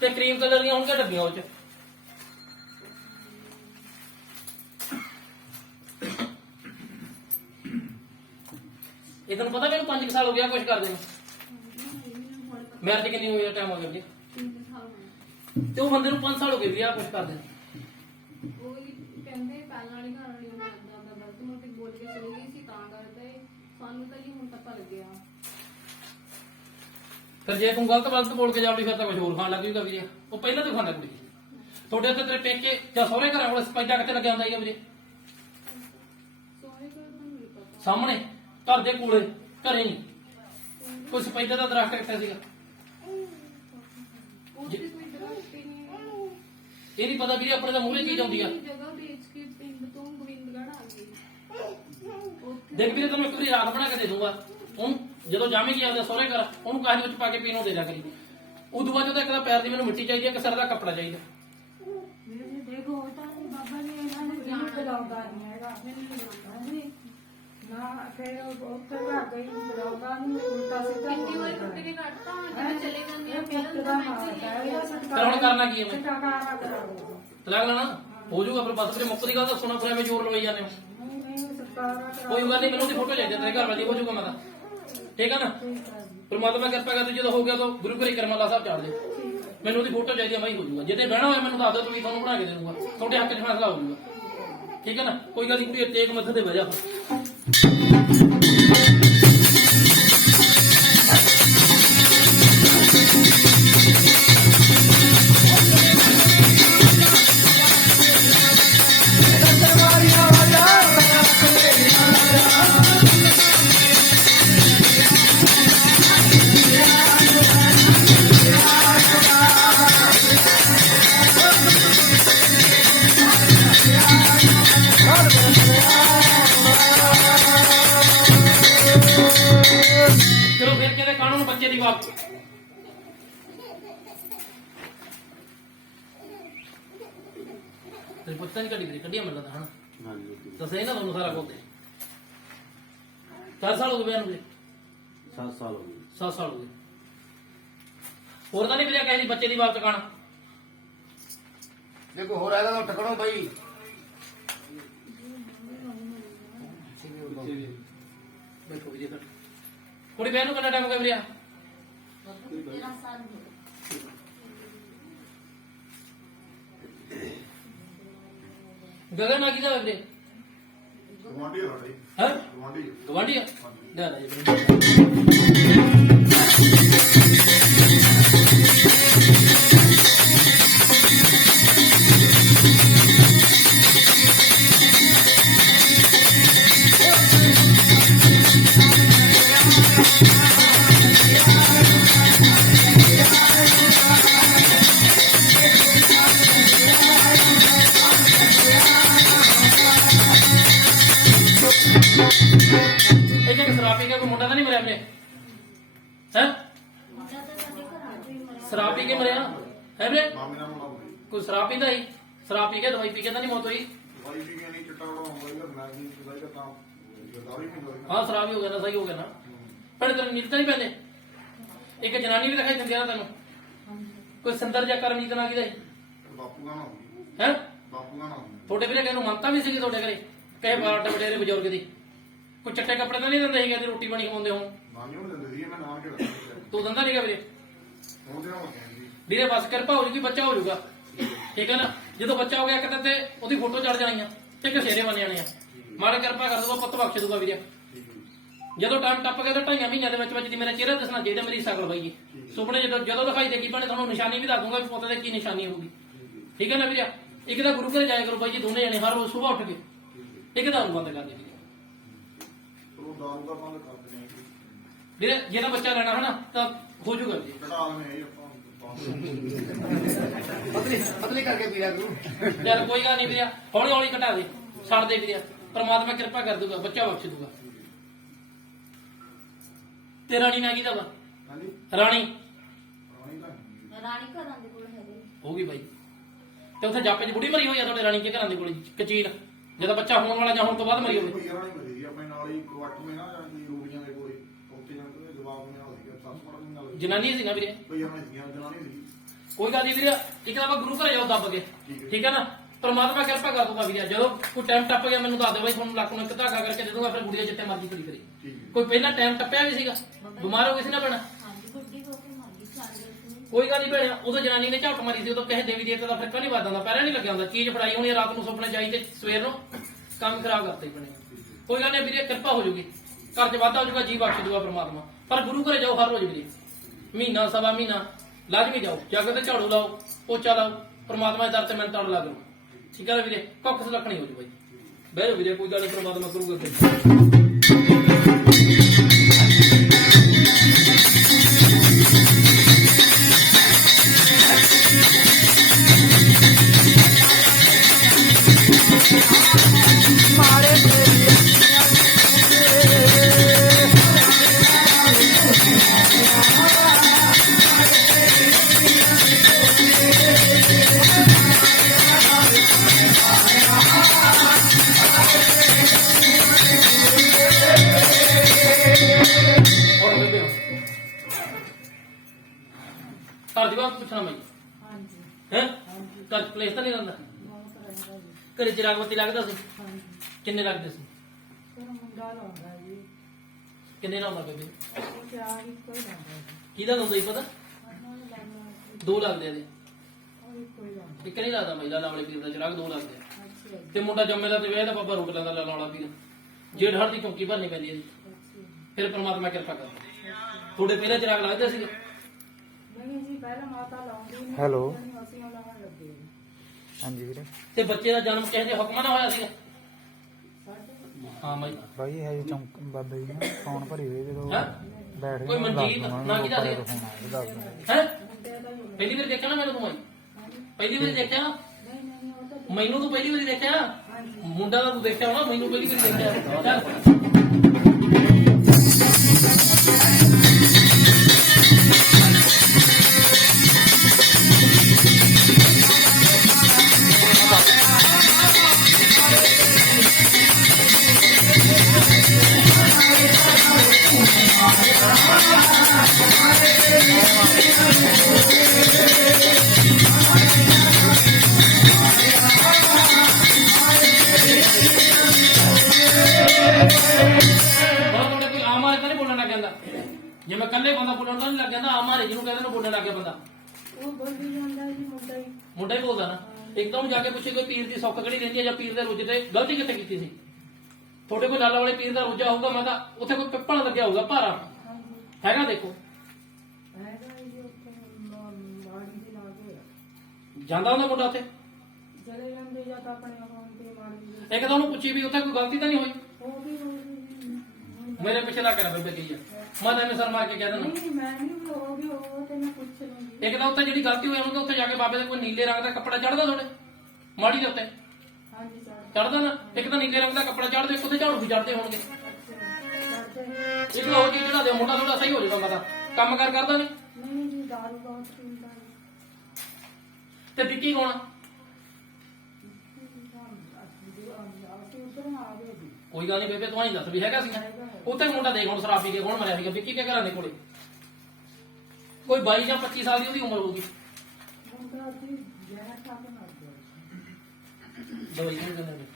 ਤੇ ਕਰੀਮ ਕਲਰ ਦੀਆਂ ਹੋਣਗੀਆਂ ਡੱਬੀਆਂ ਉਹ ਚ, ਇਹ ਤੈਨੂੰ ਪਤਾ ਮੈਨੂੰ 5 ਸਾਲ ਹੋ ਗਿਆ ਕੁਛ ਕਰਦੇ ਨੂੰ, ਮੈਰਿਜ ਕਿੰਨੀ ਹੋਈ ਆ, ਟਾਈਮ ਹੋ ਗਿਆ ਜੀ, ਤੇ ਉਹ ਬੰਦੇ ਨੂੰ 5 ਸਾਲ ਹੋ ਗਏ ਵਿਆਹ ਕੁਛ ਕਰਦੇ ਨੂੰ, ਉਹ ਵੀ ਕਹਿੰਦੇ ਪਹਿਲਾਂ ਵਾਲੀ ਘਰ ਵਾਲੀ ਨੂੰ ਏਦਾਂ ਦਾ ਗਲਤ ਮੁੜ ਕੇ ਬੋਲ ਕੇ ਚਲੀ ਗਈ ਸੀ ਤਾਂ ਕਰਦੇ ਸਾਨੂੰ ਤਾਂ ਜੀ ਹੁਣ ਪਤਾ ਲੱਗਿਆ। ਫਿਰ ਜੇ ਤੂੰ ਗਲਤ ਬੋਲ ਕੇ ਜਾਵੜੀ ਫਿਰ ਤਾਂ ਕੁਝ ਹੋਰ ਖਾਣ ਲੱਗ ਜੂਗਾ ਵੀਰੇ। ਉਹ ਪਹਿਲਾਂ ਤੋਂ ਖਾਂਦਾ ਕੁੜੀ ਤੁਹਾਡੇ ਉੱਤੇ ਤੇਰੇ ਪੇਕੇ ਜਾਂ ਸਹੁਰੇ ਘਰਾਂ ਕੋਲ ਸਪੈਦਾ ਕਿੱਥੇ ਲੱਗਿਆ ਹੁੰਦਾ ਹੈਗਾ ਵੀਰੇ? ਸੋਹਣੇ ਘਰ ਤੁਹਾਨੂੰ ਨਹੀਂ ਪਤਾ। ਸਾਹਮਣੇ ਘਰ ਦੇ ਕੋਲੇ ਘਰੇ ਨਹੀਂ ਕੋਈ ਸਪੈਦਾ ਦਾ ਦਰਖਤ ਕਿੱਥੇ ਸੀਗਾ? ਉੱਥੇ ਕੋਈ ਦਰਖਤ ਹੀ ਨਹੀਂ ਹੈ। ਇਹ ਨਹੀਂ ਪਤਾ ਵੀਰੇ ਆਪਣੇ ਤਾਂ ਮੂਹਰੇ ਚੀਜ਼ ਆਉਂਦੀ ਆ। ਜਗ੍ਹਾ ਵੇਚ ਕੇ ਪਿੰਡ ਤੋਂ ਗੋਬਿੰਦਗੜ੍ਹ ਆ ਗਈ। ਉੱਥੇ ਦੇਖ ਵੀਰੇ ਤੈਨੂੰ ਇੱਕ ਵਾਰੀ ਰਾਤ ਬਣਾ ਕੇ ਦੇ ਦੂੰਗਾ। ਉਹਨੂੰ ਜਦੋਂ ਜਾਵੇਂਗੀ ਆਪਦੇ ਸਹੁਰੇ ਘਰ ਉਹਨੂੰ ਕਾਹਦੇ ਵਿੱਚ ਪਾ ਕੇ ਪੀਣੋਂ ਦੇ ਦਿਆ ਕਰੀ। ਉਦੋਂ ਬਾਅਦ ਉਹਦਾ ਇੱਕ ਤਾਂ ਪੈਰ ਦੀ ਮੈਨੂੰ ਮਿੱਟੀ ਚਾਹੀਦੀ ਹੈ, ਇੱਕ ਸਿਰ ਦਾ ਕੱਪੜਾ ਚਾਹੀਦਾ। ਦੇਖੋ ਉਹ ਤਾਂ ਬਾਬਾ ਜੀ ਇਹਨਾਂ ਨੇ ਜਾਣ ਬੁਲਾਉਂਦਾ ਨਹੀਂ ਹੈਗਾ ਹਾਂਜੀ ਨਾ ਫਿਰ ਉੱਥੇ ਲੱਗ ਗਈ ਬੁਲਾਉਂਦਾ ਨਹੀਂ ਉਲਟਾ ਸਿੱਧਾ ਕਿੰਨੀ ਵਾਰ ਟੁੱਟ ਕੇ ਕੱਟਤਾ ਜਿਵੇਂ ਚਲੇ ਜਾਂਦੇ ਆ ਮਿਹਨਤ ਦਾ ਮਾਰਦਾ ਹੈ ਫਿਰ ਹੁਣ ਕਰਨਾ ਕੀ ਹੈ ਮੈਂ? ਟਕਾਰਾ ਕਰਾਓ ਤਲਾਕ ਲੈਣਾ ਹੋ ਜਾਊਗਾ ਫਿਰ ਬਸ ਵੀਰੇ ਮੁੱਕ ਦੀ ਗੱਲ ਦੱਸਣਾ ਫਿਰ ਐਵੇਂ ਜ਼ੋਰ ਲਵਾਈ ਜਾਂਦੇ ਹੋ। ਨਹੀਂ ਸਰਕਾਰਾ ਕੋਈ ਗੱਲ ਨਹੀਂ ਮੈਨੂੰ ਉਹਦੀ ਫੋਟੋ ਚਾਹੀਦੀ ਤੇਰੇ ਘਰ ਵਾਲੀ ਹੋ ਜਾਊਗਾ ਮੈਂ ਤਾਂ ਠੀਕ ਹੈ ਨਾ। ਪਰਮਾਤਮਾ ਕਿਰਪਾ ਕਰਦੇ ਜਦੋਂ ਹੋ ਗਿਆ ਤਾਂ ਗੁਰੂ ਘਰੇ ਕਰਮਾਲਾ ਸਾਹਿਬ ਚਾੜ ਦੇ ਮੈਨੂੰ ਉਹਦੀ ਫੋਟੋ ਚਾਹੀਦੀ ਹੈ ਮੈਂ ਹੀ ਹੋ ਜਾਊਗਾ। ਜਿੱਤੇ ਬਹਿਣਾ ਹੋਇਆ ਮੈਨੂੰ ਦੱਸ ਦਿਓ ਤੁਸੀਂ ਤੁਹਾਨੂੰ ਬਣਾ ਕੇ ਦੇ ਦੂੰਗਾ ਤੁਹਾਡੇ ਹੱਕ 'ਚ ਫੈਸਲਾ ਹੋ ਜਾਊਗਾ ਠੀਕ ਹੈ ਨਾ। ਕੋਈ ਗੱਲ ਨਹੀਂ ਕੁੜੀ ਟੇਕ ਮੱਥੇ ਤੇ ਬਹਿ ਜਾ। ਚਲੋ ਫਿਰ ਕਿਹਦੇ ਕਾਨੂੰਨ ਬੱਚੇ ਦੀ ਗੱਲ ਤੇ ਪੁੱਤਾਂ ਦੀ ਕੱਢੀਆਂ ਮੈਨੂੰ ਲੱਗਦਾ ਹਨਾ ਹਾਂਜੀ ਦੱਸਿਆ ਨਾ ਤੁਹਾਨੂੰ ਸਾਰਾ ਕੁਝ। 4 ਸਾਲ ਹੋ ਗਏ ਵਿਆਹ ਨੂੰ? 7 ਸਾਲ ਹੋ ਗਏ। 7 ਸਾਲ ਹੋ ਗਏ। ਹੋਰ ਤਾਂ ਨਹੀਂ ਮਿਲਿਆ ਕਿਸੇ ਦੀ ਬੱਚੇ ਦੀ ਬਾਤ ਟਿਕਾਣਾ? ਦੇਖੋ ਹੋਰ ਹੈਗਾ ਤਾਂ ਟਕੜੋ ਬਾਈ। ਦੇਖੋ ਵੀਰੇ ਕੁੜੀ ਵਿਆਹ ਨੂੰ ਕਿੰਨਾ ਟਾਈਮ ਹੋ ਗਿਆ ਵੀਰੇ? 13 ਸਾਲ ਹੋ ਗਗਨ ਆ ਕਿਹਦਾ ਵੀਰੇ? ਗਵਾਂਢੀ ਆ ਸਾਡੇ ਹੈ ਗਵਾਂਢੀ ਗਵਾਂਢੀ ਆ ਲੈ ਲੈ ਜੀ ਇਹ ਸ਼ਰਾਬ ਪੀ ਕੇ ਕੋਈ ਮੁੰਡਾ ਤਾਂ ਨਹੀਂ ਮਰਿਆ ਵੀਰੇ? ਹੈ ਸ਼ਰਾਬ ਪੀ ਕੇ ਮਰਿਆ ਹੈ ਵੀਰੇ? ਮਾਮੇ ਨਾਲ ਲਾਉਂਦੇ ਕੋਈ ਸ਼ਰਾਬ ਪੀਂਦਾ ਸੀ? ਸ਼ਰਾਬ ਪੀ ਕੇ ਦਵਾਈ ਪੀ ਕੇ ਤਾਂ ਨਹੀਂ ਮੌਤ ਹੋਈ? ਦਵਾਈ ਵੀ ਨਹੀਂ ਚਿੱਟਾ ਬਣਾਉਂਦਾ ਇਹਦਾ ਮੈਂ ਵੀ ਦਵਾਈ ਦਾ ਤਾਂ ਗਦਾਰੀ ਨਹੀਂ ਹੋਈ ਹਾਂ ਸ਼ਰਾਬ ਹੀ ਹੋ ਗਿਆ ਨਾ ਸਹੀ ਹੋ ਗਿਆ ਨਾ। ਪਰ ਤੈਨੂੰ ਨੀਂਦ ਤਾਂ ਨਹੀਂ ਪੈਂਦੇ? ਇੱਕ ਜਨਾਨੀ ਵੀ ਦਿਖਾਈ ਦਿੰਦੀ ਆ ਨਾ ਤੈਨੂੰ ਕੋਈ ਸੰਦਰ ਜਾਂ ਕਰਮਜੀਤ ਨਾ ਕਿਹਦਾ ਬਾਪੂ ਦਾ ਨਾ ਹੋਈ ਹੈ? ਬਾਪੂ ਦਾ ਨਾ ਹੋਈ ਤੁਹਾਡੇ ਵੀਰੇ ਕਿਹਨੂੰ ਮੰਨਤਾ ਵੀ ਸੀਗੀ ਤੁਹਾਡੇ ਘਰੇ ਕਹੇ ਬਾਰਟ ਵਡੇਰੇ ਬਜ਼ੁਰਗ ਦੀ ਕੋਈ ਚਿੱਟੇ ਕੱਪੜੇ ਤਾਂ ਨਹੀਂ ਦਿੰਦੇ ਸੀਗੇ ਤੇ ਰੋਟੀ ਪਾਣੀ ਖਵਾਉਂਦੇ ਹੋ? ਨਾਨੀ ਨੂੰ ਦਿੰਦੇ ਸੀ ਮੈਂ ਨਾਮ ਕਿਹੜਾ ਤੂੰ ਦਿੰਦਾ ਨਹੀਂਗਾ ਵੀਰੇ? ਉਹਦੇ ਨਾਲ ਕਹਿੰਦੀ ਵੀਰੇ ਬਸ ਕਿਰਪਾ ਹੋ ਜੂਗੀ ਬੱਚਾ ਹੋ ਜਾਊਗਾ ਠੀਕ ਹੈ ਨਾ। ਜਦੋਂ ਬੱਚਾ ਹੋ ਗਿਆ ਇੱਕ ਤੇ ਉਹਦੀ ਫੋਟੋ ਚੜ ਜਾਣੀ ਆ ਤੇ ਘਸੇਰੇ ਬਣ ਜਾਣੇ ਆ। ਮਾੜਾ ਕਿਰਪਾ ਕਰ ਦੂਗਾ ਪੁੱਤ ਬਖਸ਼ ਦੂਗਾ ਵੀਰੇ। ਜਦੋਂ ਟਾਈਮ ਟੱਪ ਗਿਆ ਤਾਂ 2.5 ਮਹੀਨਿਆਂ ਦੇ ਵਿੱਚ ਦੀ ਮੇਰਾ ਚਿਹਰਾ ਦੱਸਣਾ ਚਾਹੀਦਾ ਮੇਰੀ ਸ਼ਕਲ ਬਾਈ। ਸੁਪਨੇ ਜਦੋਂ ਦਿਖਾਈ ਦੇਗੀ ਭਾਣੇ ਤੁਹਾਨੂੰ ਨਿਸ਼ਾਨੀ ਵੀ ਦੱਸ ਦੂੰਗਾ ਵੀ ਪੁੱਤ ਦੇ ਕੀ ਨਿਸ਼ਾਨੀ ਹੋਊਗੀ ਠੀਕ ਹੈ ਨਾ ਵੀਰੇ। ਇੱਕ ਤਾਂ ਗੁਰੂ ਘਰ ਜਾਇਆ ਕਰੋ ਬਾਈ ਜੀ ਦੋਨੇ ਜਣੇ ਹਰ ਰੋਜ਼ ਸੁਬਾਹ ਉੱਠ ਕੇ ਇੱਕ ਦਾਰੂ ਬੰਦ ਕਰ ਦੇ ਵੀਰੇ। ਉਹ ਦਾਰੂ ਦਾ ਬੰਦ ਕਰ ਦਿੰਦੇ ਆ ਵੀਰੇ ਜੇ ਤਾਂ ਬੱਚਾ ਲੈਣਾ ਹਨਾ ਤਾਂ ਹੋ ਜਾਊਗਾ ਜੀ। ਕਢਾ ਨੇ ਆਪਾਂ ਪਤਲੀ ਕਰਕੇ ਪੀੜਾ ਕਰੂ। ਚੱਲ ਕੋਈ ਗੱਲ ਨਹੀਂ ਵੀਰੇ ਹੌਲੀ ਹੌਲੀ ਘਟਾ ਦੇ ਛੱਡ ਦੇ ਵੀਰੇ। ਪਰਮਾਤਮਾ ਕਿਰਪਾ ਕਰ ਦੂਗਾ ਬੱਚਾ ਬਖਸ਼ ਦੂਗਾ। ਤੇ ਰਾਣੀ ਨਾ ਕਿਹਦਾ ਵਾ? ਹਾਂਜੀ ਰਾਣੀ ਰਾਣੀ ਤਾਂ ਰਾਣੀ ਘਰਾਂ ਦੇ ਕੋਲ ਹੈਗੇ ਹੋਊਗੀ ਬਾਈ। ਤੇ ਉੱਥੇ ਜਾਪੇ ਚ ਬੁੜੀ ਮਰੀ ਹੋਈ ਆ ਤੁਹਾਡੇ ਰਾਣੀ ਕੇ ਘਰਾਂ ਦੇ ਕੋਲ ਕਚੀਨ ਜਦੋਂ ਬੱਚਾ ਹੋਣ ਵਾਲਾ ਜਾਂ ਹੋਣ ਤੋਂ ਬਾਅਦ ਮਰੀ ਹੋਵੇ? ਕੋਈ ਰਾਣੀ ਮਰੀ ਸੀ ਆਪਣੇ ਨਾਲ ਹੀ ਕੁਆਟਰ ਮੇ ਨਾ ਜਾਂਦੀ ਰੂੜੀਆਂ ਦੇ ਕੋਲੇ ਉੱਥੇ ਜਾਂ ਕੋਈ ਜਵਾਬ ਨਾਲ ਸੀਗਾ 7 ਪੜਨ ਨਾਲ ਜਨਾਨੀ ਸੀ ਨਾ ਵੀਰੇ? ਕੋਈ ਰਾਣੀ ਸੀਗੀਆਂ ਜਨਾਨੀ ਸੀ ਕੋਈ ਗੱਲ ਨਹੀਂ ਵੀਰੇ ਇੱਕ ਤਾਂ ਆਪਾਂ ਗੁਰੂ ਘਰ ਜਾਓ ਦੱਬ ਕੇ ਠੀਕ ਹੈ ਨਾ। ਪਰਮਾਤਮਾ ਕਿਰਪਾ ਕਰ ਦੂਗਾ ਵੀਰੇ। ਜਦੋਂ ਕੋਈ ਟਾਈਮ ਟੱਪ ਗਿਆ ਮੈਨੂੰ ਦੱਸ ਦੇ ਬਾਈ ਤੁਹਾਨੂੰ ਲੱਕ ਨੂੰ ਇੱਕ ਧਾਗਾ ਕਰਕੇ ਦੇ ਦੂੰਗਾ ਫਿਰ ਗੁੜੀਆ ਜਿੱਥੇ ਮਰਜ਼ੀ ਖੜੀ ਕਰੀ। ਠੀਕ ਹੈ ਕੋਈ ਪਹਿਲਾਂ ਟਾਈਮ ਟੱਪਿਆ ਵੀ ਸੀਗਾ ਬਿਮਾਰ ਹੋ ਗਈ ਸੀ ਨਾ ਭੈਣਾ? ਹਾਂਜੀ ਗੁੱਡੀ ਹੋ ਕੇ ਮਰ ਗਈ 4 ਵਜੇ ਕੋਈ ਗੱਲ ਨਹੀਂ ਭੈਣਿਆ, ਉਦੋਂ ਜਨਾਨੀ ਨੇ ਝਾਟ ਮਾਰੀ ਸੀ, ਉਦੋਂ ਕਿਸੇ ਦੇਵੀ ਦੇਵਤੇ ਦਾ ਫਿਰਕਾ ਨਹੀਂ ਵੱਜਦਾ, ਪਹਿਲਾਂ ਨਹੀਂ ਲੱਗਿਆ ਹੁੰਦਾ। ਚੀਜ਼ ਫੜਾਈ ਹੋਣੀ ਰਾਤ ਨੂੰ ਸੁਪਨੇ ਚਾਹੀ ਤੇ ਸਵੇਰ ਨੂੰ ਕੰਮ ਖਰਾਬ ਕਰਤੇ ਬਣੇ। ਕੋਈ ਗੱਲ ਨਹੀਂ ਵੀਰੇ, ਕਿਰਪਾ ਹੋ ਜੂਗੀ, ਘਰ 'ਚ ਵਾਧਾ ਹੋ ਜੂਗਾ, ਜੀ ਬਖਸ਼ ਦੂਗਾ ਪ੍ਰਮਾਤਮਾ। ਪਰ ਗੁਰੂ ਘਰੇ ਜਾਓ ਹਰ ਰੋਜ਼ ਵੀਰੇ, ਮਹੀਨਾ ਸਵਾ ਮਹੀਨਾ ਲਾਜ਼ਮੀ ਜਾਓ, ਜਾ ਕੇ ਤੇ ਝਾੜੂ ਲਾਓ, ਪੋਚਾ ਲਾਓ, ਪ੍ਰਮਾਤਮਾ ਦੇ ਦਰ ਤੇ ਮਿਹਨਤ ਲੱਗ ਜਾਓ। ਠੀਕ ਹੈ ਨਾ ਵੀਰੇ, ਕੁੱਖ ਸੁਲੱਖਣੀ ਹੋ ਜੂ ਬਾਈ। ਬਹਿ ਜਾਓ ਵੀਰੇ, ਕੋਈ ਗੱਲ ਨਹੀਂ, ਪ੍ਰਮਾਤਮਾ ਕਰੂਗਾ ਅੱਗੇ। ਹੋਰ ਬੇਬੇ ਘਰ ਦੀ ਬਾਤ ਪੁੱਛਣਾ ਮੈਂ ਹਾਂਜੀ ਹੈ ਘਰ ਪਲੇਸ ਤਾਂ ਨਹੀਂ ਰਹਿੰਦਾ, ਬਹੁਤ ਰਹਿੰਦਾ ਜੀ। ਘਰੇ ਚਿਰਾਗ ਬੱਤੀ ਲੱਗਦਾ ਸੀ, ਹਾਂਜੀ ਕਿੰਨੇ ਲੱਗਦੇ ਸੀ, ਫਿਰ ਮੁੰਡਾ ਲਾਉਂਦਾ ਜੀ, ਕਿੰਨੇ ਲਾਉਂਦਾ ਬੇਬੇ, ਉਹ ਚਾਰ ਇੱਕੋ ਹੀ ਲਾਉਂਦਾ ਜੀ। ਕਿਹਦਾ ਲਾਉਂਦਾ ਸੀ ਪਤਾ, ਉਹਨਾਂ ਨੇ ਲਾਉਣਾ ਦੋ ਲੱਗਦੇ ਆ ਇਹਦੇ, ਉਹ ਇੱਕੋ ਹੀ ਲਾਉਂਦਾ। ਇੱਕ ਨਹੀਂ ਲੱਗਦਾ ਮਹਿਲਾ ਲਾਵਲੇ ਪੀਰ ਦਾ ਚਿਰਾਗ, ਦੋ ਲੱਗਦੇ ਆ। ਅੱਛਾ ਜੀ, ਤੇ ਮੁੰਡਾ ਜੰਮੇ ਦਾ ਤੇ ਵਿਆਹ ਦਾ ਬਾਬਾ ਰੋਕ ਲੈਂਦਾ ਲਾਉਣਾ ਪੀਰ, ਜੇਠ ਹੜ ਦੀ ਚੌਂਕੀ ਭਰਨੀ ਪੈਂਦੀ ਹੈ ਜੀ। ਅੱਛਾ ਜੀ। ਫਿਰ ਪ੍ਰਮਾਤਮਾ ਕਿਰਪਾ ਕਰ, ਤੁਹਾਡੇ ਪਹਿਲਾਂ ਚਿਰਾਗ ਲੱਗਦੇ ਸੀ, ਨਹੀਂ ਜੀ, ਪਹਿਲਾਂ ਮਾਤਾ ਲਾਉਂਦੀ ਨਹੀਂ। ਹੈਲੋ। ਅਸੀਂ ਉਹ ਲਾਉਣ ਲੱਗੇ ਜੀ। ਹਾਂਜੀ ਵੀਰੇ। ਤੇ ਬੱਚੇ ਦਾ ਜਨਮ ਕਿਸੇ ਦੇ ਹੁਕਮਾਂ ਨਾਲ ਹੋਇਆ ਸੀ। ਸਾਡੇ ਹਾਂ ਬਾਈ, ਬਾਈ ਹੈ ਜੀ ਚੌਂਕ ਬਾਬਾ ਜੀ ਨੇ ਫੋਨ ਭਰੀ ਹੋਈ ਜਦੋਂ ਹੈਂ? ਬੈਠ ਕੋਈ ਗਏ ਮਨਜੀਤ ਨਾ ਕਿਹਦਾ ਸੀ? ਹੈ ਪਹਿਲੀ ਵਾਰ ਦੇਖਿਆ ਨਾ ਮੈਨੂੰ ਤੂੰ, ਪਹਿਲੀ ਵਾਰੀ ਦੇਖਿਆ, ਨਹੀਂ ਨਹੀਂ, ਉਹ ਤਾਂ ਮੈਨੂੰ ਤੂੰ ਪਹਿਲੀ ਵਾਰੀ ਦੇਖਿਆ, ਹਾਂਜੀ। ਮੁੰਡਾ ਤਾਂ ਤੂੰ ਦੇਖਿਆ ਹੋਣਾ, ਮੈਨੂੰ ਪਹਿਲੀ ਵਾਰੀ ਦੇਖਿਆ। ਚੱਲ ਬਹੁਤ ਤੁਹਾਡੇ ਕੋਈ ਆਮ ਆਦਮੀ ਤਾਂ ਨਹੀਂ ਬੋਲਣ ਲੱਗ ਜਾਂਦਾ, ਜੇ ਮੈਂ ਇਕੱਲੇ ਬੰਦਾ ਬੋਲਣ ਤਾਂ ਨਹੀਂ ਲੱਗ ਜਾਂਦਾ, ਆਮ ਆਦਮੀ ਜਿਹਨੂੰ ਕਹਿੰਦੇ ਨੇ ਬੋਲਣ ਲੱਗ ਗਿਆ ਬੰਦਾ, ਉਹ ਬੋਲੀ ਜਾਂਦਾ ਜੀ ਮੁੰਡਾ ਹੀ। ਮੁੰਡਾ ਹੀ ਬੋਲਦਾ ਨਾ। ਇੱਕਦਮ ਜਾ ਕੇ ਪੁੱਛੇ ਕੋਈ ਪੀਰ ਦੀ ਸੁੱਖ ਕਿਹੜੀ ਰਹਿੰਦੀ ਹੈ, ਜਾਂ ਪੀਰ ਦੇ ਰੋਜੇ ਤੇ ਗਲਤੀ ਕਿੱਥੇ ਕੀਤੀ ਸੀ। ਤੁਹਾਡੇ ਕੋਲ ਲਾਲਾ ਵਾਲੇ ਪੀਰ ਦਾ ਰੋਜਾ ਹੋਊਗਾ, ਮੈਂ ਤਾਂ ਉੱਥੇ ਕੋਈ ਪਿੱਪਲ ਲੱਗਿਆ ਹੋਊਗਾ ਭਾਰਾ, ਹਾਂਜੀ ਹੈਗਾ ਦੇਖੋ, ਹੈਗਾ ਜੀ, ਉੱਥੇ ਮਾੜੀ ਦੇ ਲਾਗੇ ਆ। ਜਾਂਦਾ ਹੁੰਦਾ ਮੁੰਡਾ ਉੱਥੇ। ਚਲੇ ਜਾਂਦੇ ਜਾਂ ਤਾਂ ਆਪਣੇ ਆਪ ਤੇ ਮਾੜੀ ਦੇ। ਇੱਕ ਤਾਂ ਉਹਨੂੰ ਪੁੱਛੀ ਵੀ ਉੱਥੇ ਕੋਈ ਗਲਤੀ ਤਾਂ ਨਹੀਂ ਹੋਈ, ਉਹ ਵੀ ਮੇਰੇ ਪਿੱਛੇ ਲਾ ਕੇ ਨਾ ਬੇਬੇ ਕਹੀ ਆ, ਮੈਂ ਤਾਂ ਐਵੇਂ ਸਰ ਮਾਰ ਕੇ ਕਹਿ ਦੇਣਾ। ਨਹੀਂ, ਮੈਂ ਨਹੀਂ, ਉਹ ਵੀ ਉਹ ਤੇ ਮੈਂ ਪੁੱਛ ਲੂੰਗੀ। ਇੱਕ ਤਾਂ ਉੱਥੇ ਜਿਹੜੀ ਗਲਤੀ ਹੋਈ ਉਹਨੂੰ, ਉੱਥੇ ਜਾ ਕੇ ਬਾਬੇ ਦੇ ਕੋਈ ਨੀਲੇ ਰੰਗ ਦਾ ਕੱਪੜਾ ਚੜਦਾ ਤੁਹਾਡੇ ਮਾੜੀ ਦੇ ਉੱਤੇ ਹਾਂਜੀ ਸਰ। ਚੜਦਾ ਨਾ, ਇੱਕ ਤਾਂ ਨੀਲੇ ਰੰਗ ਦਾ ਕੱਪੜਾ ਚੜਦੇ, ਇੱਕ ਉਹਦੇ ਝਾੜੂ ਵੀ ਚੜਦੇ ਹੋਣਗੇ। ਕਰਦੇ ਇੱਕ ਉਹ ਚੀਜ਼ ਚੜਾ ਦਿਓ, ਮੁੰਡਾ ਥੋੜਾ ਸਹੀ ਹੋ ਜਾਊਗਾ। ਮੈਂ ਤਾਂ ਕੰਮ ਕਾਰ ਕਰਦਾ ਨਹੀਂ। ਨਹੀਂ ਜੀ, ਦਾਰੂ ਬਹੁਤ ਪੀਂਦਾ ਜੀ। ਤੇ ਵਿੱਕੀ ਕੌਣ ਆ? ਅਸੀਂ ਉੱਧਰ ਆ ਗਏ ਜੀ। ਕੋਈ ਗੱਲ ਨਹੀਂ ਬੇਬੇ, ਤੂੰ ਆਈ ਦੱਸ ਵੀ ਹੈਗਾ ਸੀ। ਉੱਥੇ ਮੁੰਡਾ ਦੇਖ ਹੁਣ ਸ਼ਰਾਬ ਪੀ ਕੇ ਕੌਣ ਮਰਿਆ ਸੀਗਾ, ਵਿੱਕੀ ਕੇ ਘਰਾਂ ਦੇ ਕੋਲੇ। ਕੋਈ 22 ਜਾਂ 25 ਸਾਲ ਦੀ ਉਹਦੀ ਉਮਰ ਹੋਊਗੀ। ਮੁੰਡਾ ਅਸੀਂ ਜਿਹੜਾ ਖਾ ਕੇ ਮਰ ਗਿਆ। ਦਵਾਈ ਨਹੀਂ ਦਿੰਦੇ।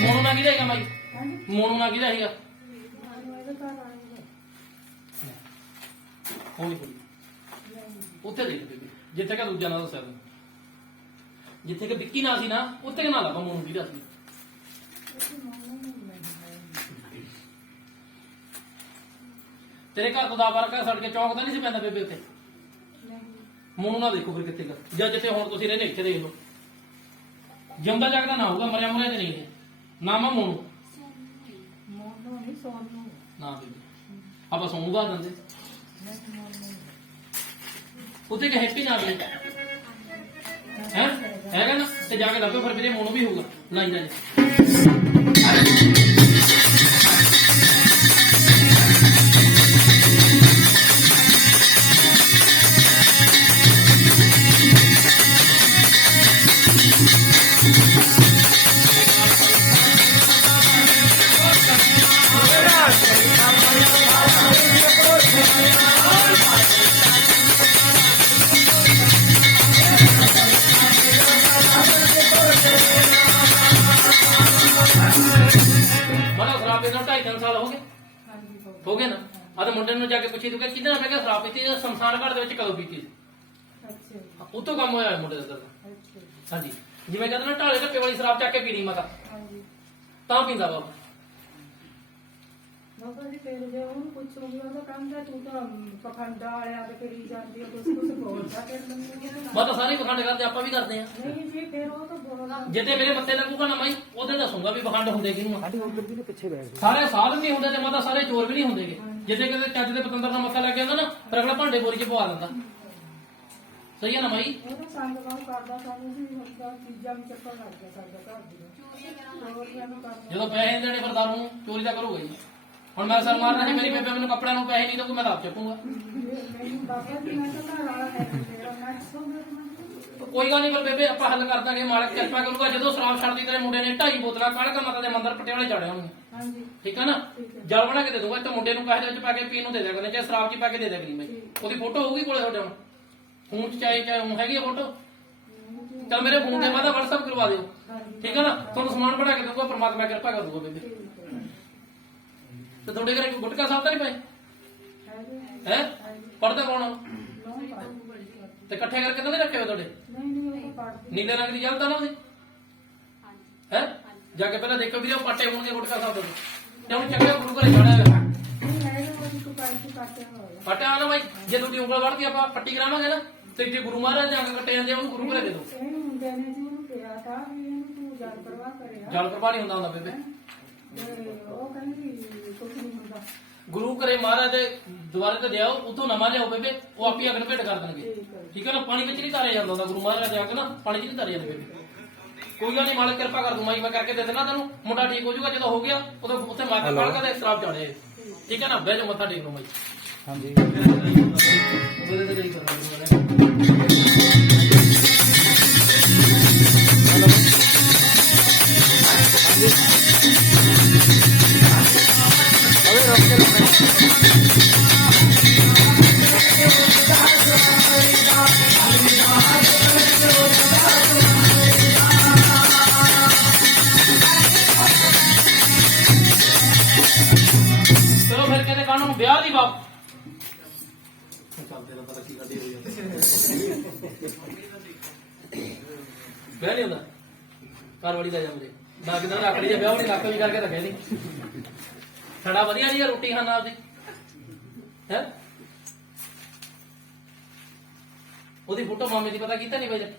ਮੋਨੂ ਨਾ ਕਿਹਦਾ ਹੈਗਾ ਮਾਈ? ਮੋਨੂ ਨਾ ਕਿਹਦਾ ਹੈਗਾ? ਇਹਦੇ ਘਰ ਆਏ ਹੋਣੀ ਕੋਈ ਉੱਥੇ ਦੇਖ ਬੇਬੇ, ਜਿੱਥੇ ਕਿ ਦੂਜਾ ਨਾਂ ਦੱਸਿਆ ਤੂੰ, ਜਿੱਥੇ ਕਿ ਵਿੱਕੀ ਨਾਂ ਸੀ ਨਾ, ਉੱਥੇ ਕਿ ਨਾਂ ਲੱਗਾ ਮੋਨੂ ਕਿਹਦਾ ਸੀ। ਤੇਰੇ ਘਰ ਤੋਂ 10 12 ਘਰ ਸੜ ਕੇ ਚੌਂਕ ਤਾਂ ਨਹੀਂ ਸੀ ਪੈਂਦਾ ਬੇਬੇ ਉੱਥੇ? ਮੋਨੂ ਨਾ ਦੇਖੋ ਫਿਰ ਕਿੱਥੇ ਗਾ, ਜਾਂ ਜਿੱਥੇ ਹੁਣ ਤੁਸੀਂ ਰਹਿੰਦੇ ਇੱਥੇ ਦੇਖ ਲਓ। ਜਿਉਂਦਾ ਜਾਗਦਾ ਨਾ ਹੋਊਗਾ, ਮਰਿਆ ਮੁਰਿਆ ਤੇ ਨਹੀਂ ਹੈ। ਨਾਮ ਆ ਮੋਨੂ। ਮੋਨੂ ਨਹੀਂ, ਸੋਨੂ। ਨਾ ਬੇਬੇ, ਆਪਾਂ ਸੋਨੂੰ ਦਾ ਦਿੰਦੇ ਉੱਥੇ ਕਿ ਹੈਪੀ ਨਾ ਵੀ ਹੈ, ਹੈਗਾ ਨਾ, ਤੇ ਜਾ ਕੇ ਲੱਭੋ ਫਿਰ ਵੀਰੇ, ਮੋਨੂ ਵੀ ਹੋਊਗਾ ਲਾਈ ਦਾ ਜੀ। ਹਾਂਜੀ ਹੋ ਗਿਆ ਨਾ? ਆ ਤੇ ਮੁੰਡੇ ਨੂੰ ਜਾ ਕੇ ਪੁੱਛੀ ਤੂੰ ਕਿ ਕਿਹਦੇ ਨਾਲ ਮੈਂ ਕਿਹਾ ਸ਼ਰਾਬ ਪੀਤੀ ਹੈ, ਸ਼ਮਸ਼ਾਨ ਘਾਟ ਦੇ ਵਿੱਚ ਕਦੋਂ ਪੀਤੀ ਸੀ? ਅੱਛਾ ਜੀ, ਉਤੋਂ ਕੰਮ ਹੋਇਆ ਮੁੰਡੇ ਦਾ ਦਰਦ। ਅੱਛਾ ਜੀ, ਹਾਂਜੀ, ਜਿਵੇਂ ਕਹਿੰਦੇ ਨਾ ਢਾਲੇ ਢੱਕੇ ਵਾਲੀ ਸ਼ਰਾਬ ਚੱਕ ਕੇ ਪੀਣੀ ਮਾਤਾ ਹਾਂਜੀ ਤਾਂ ਪੀਂਦਾ ਬਾਬਾ। ਬਾਬਾ ਜੀ ਫਿਰ ਜੇ ਉਹਨੂੰ ਪੁੱਛੂਗੀ ਉਹਦਾ ਕੰਮ ਤਾਂ ਤੂੰ ਤਾਂ ਪਖੰਡਾ ਵਾਲਿਆਂ ਦੇ ਕਰੀ ਜਾਂਦੀ ਹੈ, ਕੁਝ ਬੋਲਦਾ ਫਿਰ ਮੈਨੂੰ ਮਾਤਾ ਸਾਰੇ ਪਖੰਡ ਕਰਦੇ, ਆਪਾਂ ਵੀ ਕਰਦੇ ਆ। ਨਹੀਂ ਜੀ ਫਿਰ ਉਹ ਤਾਂ ਬੋਲਦਾ ਜਿੱਦੇ ਮੇਰੇ ਮੱਥੇ ਲੱਗੂਗਾ ਨਾ ਮਾਈ ਉਹਦੇ ਦੱਸੂਗਾ ਵੀ ਪਖੰਡ ਹੁੰਦੇ ਕਿਹਨੂੰ ਆ। ਆਂਟੀ ਉਧਰ ਵੀ ਨੇ ਪਿੱਛੇ ਬੈਠ ਸਾਰੇ ਸਾਧ ਨਹੀਂ ਹੁੰਦੇ ਤੇ ਮਾਤਾ ਸਾਰੇ ਚੋਰ ਵੀ ਨਹੀਂ ਹੁੰਦੇਗੇ। ਜਿੱਦੇ ਕਿਤੇ ਚੱਜ ਦੇ ਪਤੰਦਰ ਦਾ ਮੱਥਾ ਲੱਗ ਜਾਂਦਾ ਨਾ ਫਿਰ ਅਗਲਾ ਭਾਂਡੇ ਬੋਰੀ 'ਚ ਪਵਾ ਦਿੰਦਾ। ਸਹੀ ਆ ਨਾ ਮਾਈ? ਉਹਦਾ ਸੰਗ ਬਹੁਤ ਕਰਦਾ, ਸਾਨੂੰ ਵੀ ਹੁੰਦਾ ਚੀਜ਼ਾਂ ਵੀ ਚੱਕਰ ਲੱਗ ਗਿਆ ਸਾਡਾ ਘਰ ਦੀਆਂ ਚੋਰੀਆਂ ਨੂੰ ਕਰਦਾ। ਜਦੋਂ ਪੈਸੇ ਨਹੀਂ ਦੇਣੇ ਫਿਰ ਦਾਰੂ ਨੂੰ ਚੋਰੀ ਤਾਂ ਕਰੂਗਾ ਜੀ। ਹੁਣ ਮੈਂ ਸਰ ਮਾਰਨਾ ਜੇ ਮੇਰੀ ਬੇਬੇ ਮੈਨੂੰ ਕੱਪੜਿਆਂ ਨੂੰ ਪੈਸੇ ਨਹੀਂ ਦਊਗੀ ਮੈਂ ਤਾਂ ਆਪ ਚੱਕੂਗਾ। ਮੈਨੂੰ ਬਾਬਾ ਜੀ ਮੈਂ ਤਾਂ ਘਰ ਵਾਲਾ ਹੈ ਮੇਰਾ ਮੈਂ ਸੋ ਮੇਰਾ ਕੋਈ ਗੱਲ ਨਹੀਂ ਪਰ ਬੇਬੇ ਆਪਾਂ ਹੱਲ ਕਰ ਦਾਂਗੇ, ਮਾਲਕ ਕਿਰਪਾ ਕਰੂਗਾ। ਜਦੋਂ ਸ਼ਰਾਬ ਛੱਡਦੀ ਤੇਰੇ ਮੁੰਡੇ ਨੇ 2.5 ਬੋਤਲਾਂ ਕਾਲਕਾ ਮਾਤਾ ਦੇ ਮੰਦਿਰ ਪਟਿਆਲੇ ਚੜਿਆ ਹੋਣਗੇ, ਹਾਂਜੀ ਠੀਕ ਆ ਨਾ? ਜਲ ਬਣਾ ਕੇ ਦੇ ਦੂੰਗਾ ਤੇ ਮੁੰਡੇ ਨੂੰ ਕਾਹੇ ਦੇ ਵਿੱਚ ਪਾ ਕੇ ਪੀਣ ਨੂੰ ਦੇ ਦਿਆ ਕਰਨੇ, ਚਾਹੇ ਸ਼ਰਾਬ 'ਚ ਪਾ ਕੇ ਦੇ ਦਿਆ ਕਰੀ। ਮੈਂ ਉਹਦੀ ਫੋਟੋ ਹੋਊਗੀ ਕੋਲੇ ਤੁਹਾਡੇ ਹੁਣ ਫੋਨ 'ਚ ਚਾਹੇ ਹੁਣ ਹੈਗੀ ਆ ਫੋਟੋ? ਚੱਲ ਮੇਰੇ ਫੋਨ ਤੇ ਮਾਤਾ WhatsApp ਕਰਵਾ ਦਿਓ, ਠੀਕ ਆ ਨਾ? ਤੁਹਾਨੂੰ ਸਮਾਨ ਬਣਾ ਕੇ ਦਊਗਾ, ਪਰਮਾਤਮਾ ਕਿਰਪਾ ਕਰ ਦੂਗਾ ਬੇਬੇ। ਤੇ ਤੁਹਾਡੇ ਘਰੇ ਕੋਈ ਗੁਟਕਾ ਸਾਹਿਬ ਤਾਂ ਨਹੀਂ ਪਏ ਹੈ? ਪੜਦਾ ਕੌਣ ਆ? ਤੇ ਇਕੱਠੇ ਕਰਕੇ ਤਾਂ ਨਹੀਂ ਰੱਖੇ ਹੋਏ ਤੁਹਾਡੇ? ਨਹੀਂ ਉਹ ਤਾਂ ਪੜਦੀ ਨੀਲੇ ਰੰਗ ਦੀ ਜਲਦਾ ਨਾ ਉਹਦੀ ਹੈ? ਜਾ ਕੇ ਪਹਿਲਾਂ ਦੇਖੋ ਵੀਰੇ ਉਹ ਪਾਟੇ ਹੋਣਗੇ ਗੁਟਕਾ ਸਾਹਿਬ ਦੇ ਤੇ ਹੁਣ ਚੰਗਾ ਗੁਰੂ ਘਰੇ ਜਾਣਾ ਹੈਗਾ। ਨਹੀਂ ਹੈ ਉਹ ਤੂੰ ਕਾਇ ਕਾਟਿਆ ਹੋਇਆ ਫਟਿਆ ਨਾ ਬਾਈ, ਜੇ ਤੁਹਾਡੀ ਉਂਗਲ ਵੜਦੀ ਆਪਾਂ ਪੱਟੀ ਕਰਾਵਾਂਗੇ ਨਾ ਤੇ ਜੇ ਗੁਰੂ ਮਹਾਰਾਜ ਦੇ ਅੰਗ ਕੱਟੇ ਜਾਂਦੇ ਆ ਉਹਨੂੰ ਗੁਰੂ ਘਰੇ ਦੇ ਦਿਓ। ਇਹਨੂੰ ਮੁੰਡੇ ਨੇ ਜੀ ਉਹਨੂੰ ਕਿਹਾ ਤਾਂ ਵੀ ਇਹਨੂੰ ਤੂੰ ਜਲ ਪ੍ਰਵਾਹ ਕਰਿਆ ਜਲ ਪ੍ਰਵਾਹ ਨਹੀਂ ਹੁੰਦਾ ਬੇਬੇ। ਤੇ ਉਹ ਕਹਿੰਦੀ ਕੁਝ ਨਹੀਂ ਹੁੰਦਾ। ਗੁਰੂ ਘਰੇ ਮਹਾਰਾਜ ਦੇ ਦੁਆਰੇ ਤੇ ਦਿਆਓ, ਉਥੋਂ ਨਵਾਂ ਲਿਆਓ ਬੇਬੇ, ਉਹ ਆਪੀ ਅਗਨ ਭੇਟ ਕਰ ਦੇਣਗੇ, ਠੀਕ ਹੈ ਨਾ? ਪਾਣੀ ਵਿੱਚ ਨਹੀਂ ਤਾਰਿਆ ਜਾਂਦਾ ਹੁੰਦਾ, ਗੁਰੂ ਮਹਾਰਾਜ ਦੇ ਆ ਕੇ ਨਾ ਪਾਣੀ 'ਚ ਨਹੀਂ ਤਾਰਿਆ ਜਾਂਦਾ ਬੇਬੇ। ਕੋਈ ਗੱਲ ਨਹੀਂ, ਮਾਲਕ ਕਿਰਪਾ ਕਰ ਦੂੰਗਾ ਜੀ, ਮੈਂ ਕਰਕੇ ਦੇ ਦੇਣਾ ਤੈਨੂੰ। ਮੁੰਡਾ ਠੀਕ ਹੋ ਜਾਊਗਾ, ਜਦੋਂ ਹੋ ਗਿਆ ਉਦੋਂ ਉੱਥੇ ਮਾਤਾ ਕਾਲਕਾ ਦੇ ਸ਼ਰਾਬ ਚੜ੍ਹੇ, ਠੀਕ ਹੈ ਨਾ? ਬਹਿ ਜਾਓ, ਮੱਥਾ ਟੇਕ ਲਓ ਬਾਈ। ਹਾਂਜੀ ਉਹਦੇ ਤੇ ਕਰੀ ਕਰਨਾ ਅਵੇ ਰੋਕ ਕੇ ਲਾਉਣਾ ਚਲੋ ਫਿਰ ਕਹਿੰਦੇ ਕਾਨੂੰ ਵਿਆਹ ਦੀ ਬਾਤ ਚੱਲਦੇ ਦਾ ਪਤਾ ਕੀ ਕਰਦੇ ਹੋਈ ਵਿਆਹ ਨਹੀਂ ਹੁੰਦਾ ਘਰ ਵਾਲੀ ਦਾ ਜਾਂਦੇ ਨਾ ਕਿਦਾਂ ਰੱਖ ਲਈ ਵਿਆਹ ਨਹੀਂ ਲੱਕ ਵੀ ਕਰਕੇ ਰੱਖਿਆ ਨਹੀਂ ਸਾਡਾ ਵਧੀਆ ਜੀ ਰੋਟੀ ਖਾਣਾ ਆਪਦੀ ਹੈ। ਉਹਦੀ ਫੋਟੋ ਮਾਮੇ ਦੀ ਪਤਾ ਕੀਤਾ ਨਹੀਂ ਬਾਈ?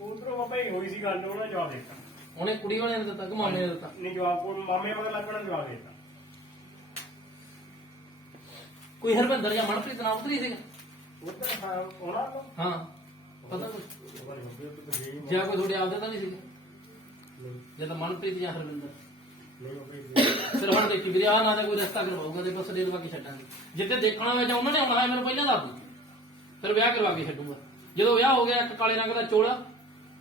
ਉਧਰੋਂ ਬਾਬਾ ਹੀ ਹੋਈ ਸੀ ਗੱਲ, ਉਹਨੇ ਜਵਾਬ ਦੇ ਦਿੱਤਾ। ਉਹਨੇ ਕੁੜੀ ਵਾਲਿਆਂ ਨੇ ਦਿੱਤਾ ਕਿ ਮਾਮੇ ਨੇ ਦਿੱਤਾ? ਨਹੀਂ ਜਵਾਬ ਕੋਲ ਮਾਮੇ ਪਤਾ ਲੱਗਣਾ ਜਵਾਬ ਦੇ ਦਿੱਤਾ। ਕੋਈ ਹਰਵਿੰਦਰ ਜਾਂ ਮਨਪ੍ਰੀਤ ਨਾਮ ਉਤਰੀ ਸੀਗਾ? ਉਧਰ ਹੋਣਾ ਕੋ ਹਾਂ ਪਤਾ ਕੁਛ ਜਾਂ ਕੋਈ ਤੁਹਾਡੇ ਆਪਦੇ ਤਾਂ ਨਹੀਂ ਸੀਗੇ? ਜਾਂ ਤਾਂ ਮਨਪ੍ਰੀਤ ਜਾਂ ਹਰਵਿੰਦਰ। ਫਿਰ ਹੁਣ ਦੇਖੀ ਵੀਰੇ ਆਹ ਨਾ ਤਾਂ ਕੋਈ ਰਸਤਾ ਕਰਵਾਊਗਾ ਤੇ ਬਸ ਡੇਲ ਬਾਕੀ ਛੱਡਾਂਗੇ। ਜਿੱਥੇ ਦੇਖਣਾ ਹੋਇਆ ਜਾਂ ਉਹਨਾਂ ਨੇ ਆਉਣਾ ਹੈ ਮੈਨੂੰ ਪਹਿਲਾਂ ਦੱਸ ਦੂ, ਫਿਰ ਵਿਆਹ ਕਰਵਾ ਕੇ ਛੱਡੂਗਾ। ਜਦੋਂ ਵਿਆਹ ਹੋ ਗਿਆ ਇੱਕ ਕਾਲੇ ਰੰਗ ਦਾ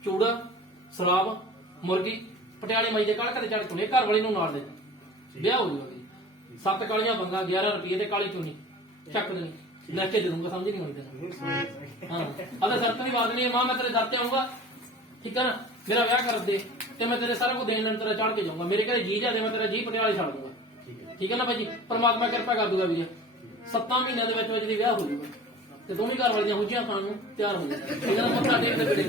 ਚੂੜਾ ਸਲਾਬ ਮੁਰਗੀ ਪਟਿਆਲੇ ਮਾਈ ਦੇ ਕਾਲਕਾ ਤੇ ਚੜ ਕੇ ਘਰ ਵਾਲੀ ਨੂੰ ਨਾਲ ਦੇ ਵਿਆਹ ਹੋ ਜਾਊਗਾ ਜੀ। 7 ਕਾਲੀਆਂ ਬੰਗਾ 11 ਰੁਪਏ ਤੇ ਕਾਲੀ ਚੂਨੀ ਚੱਕ ਦੇਣੀ, ਲੈ ਕੇ ਦੇ ਦੂੰਗਾ, ਸਮਝ ਨਹੀਂ ਆਉਂਦੀ ਤੈਨੂੰ? ਹਾਂ ਅਦੇ ਸ਼ਰਤ ਵੀ ਬਾਤ ਨਹੀਂ ਹੈ, ਮਾਂ ਮੈਂ ਤੇਰੇ ਦਰ ਤੇ ਆਊਂਗਾ, ਠੀਕ ਹੈ ਨਾ? ਮੇਰਾ ਵਿਆਹ ਕਰ ਦੇ ਤੇ ਮੈਂ ਤੇਰੇ ਸਾਰਾ ਕੁਝ ਦੇਣ ਲੈਣ ਤੇਰਾ ਚੜ ਕੇ ਜਾਊਂਗਾ। ਮੇਰੇ ਘਰੇ ਜੀ ਜਾਦੇ ਮੈਂ ਤੇਰਾ ਜੀ ਪਟਿਆਲੇ ਛੱਡ ਦੂੰਗਾ, ਠੀਕ ਹੈ ਨਾ ਭਾਈ ਜੀ? ਪਰਮਾਤਮਾ ਕਿਰਪਾ ਕਰ ਦੂਗਾ ਵੀਰੇ। 7 ਮਹੀਨਿਆਂ ਦੇ ਵਿੱਚ ਦੀ ਵਿਆਹ ਹੋ ਜਾਊਗਾ ਤੇ ਦੋਵੇਂ ਘਰ ਵਾਲੀਆਂ ਹੁੱਜੀਆਂ ਖਾਣ ਨੂੰ ਤਿਆਰ ਹੋ ਜਾਣਗੀਆਂ, ਠੀਕ ਹੈ ਨਾ? ਮੱਥਾ ਟੇਕ ਦੇ ਬੇੜੇ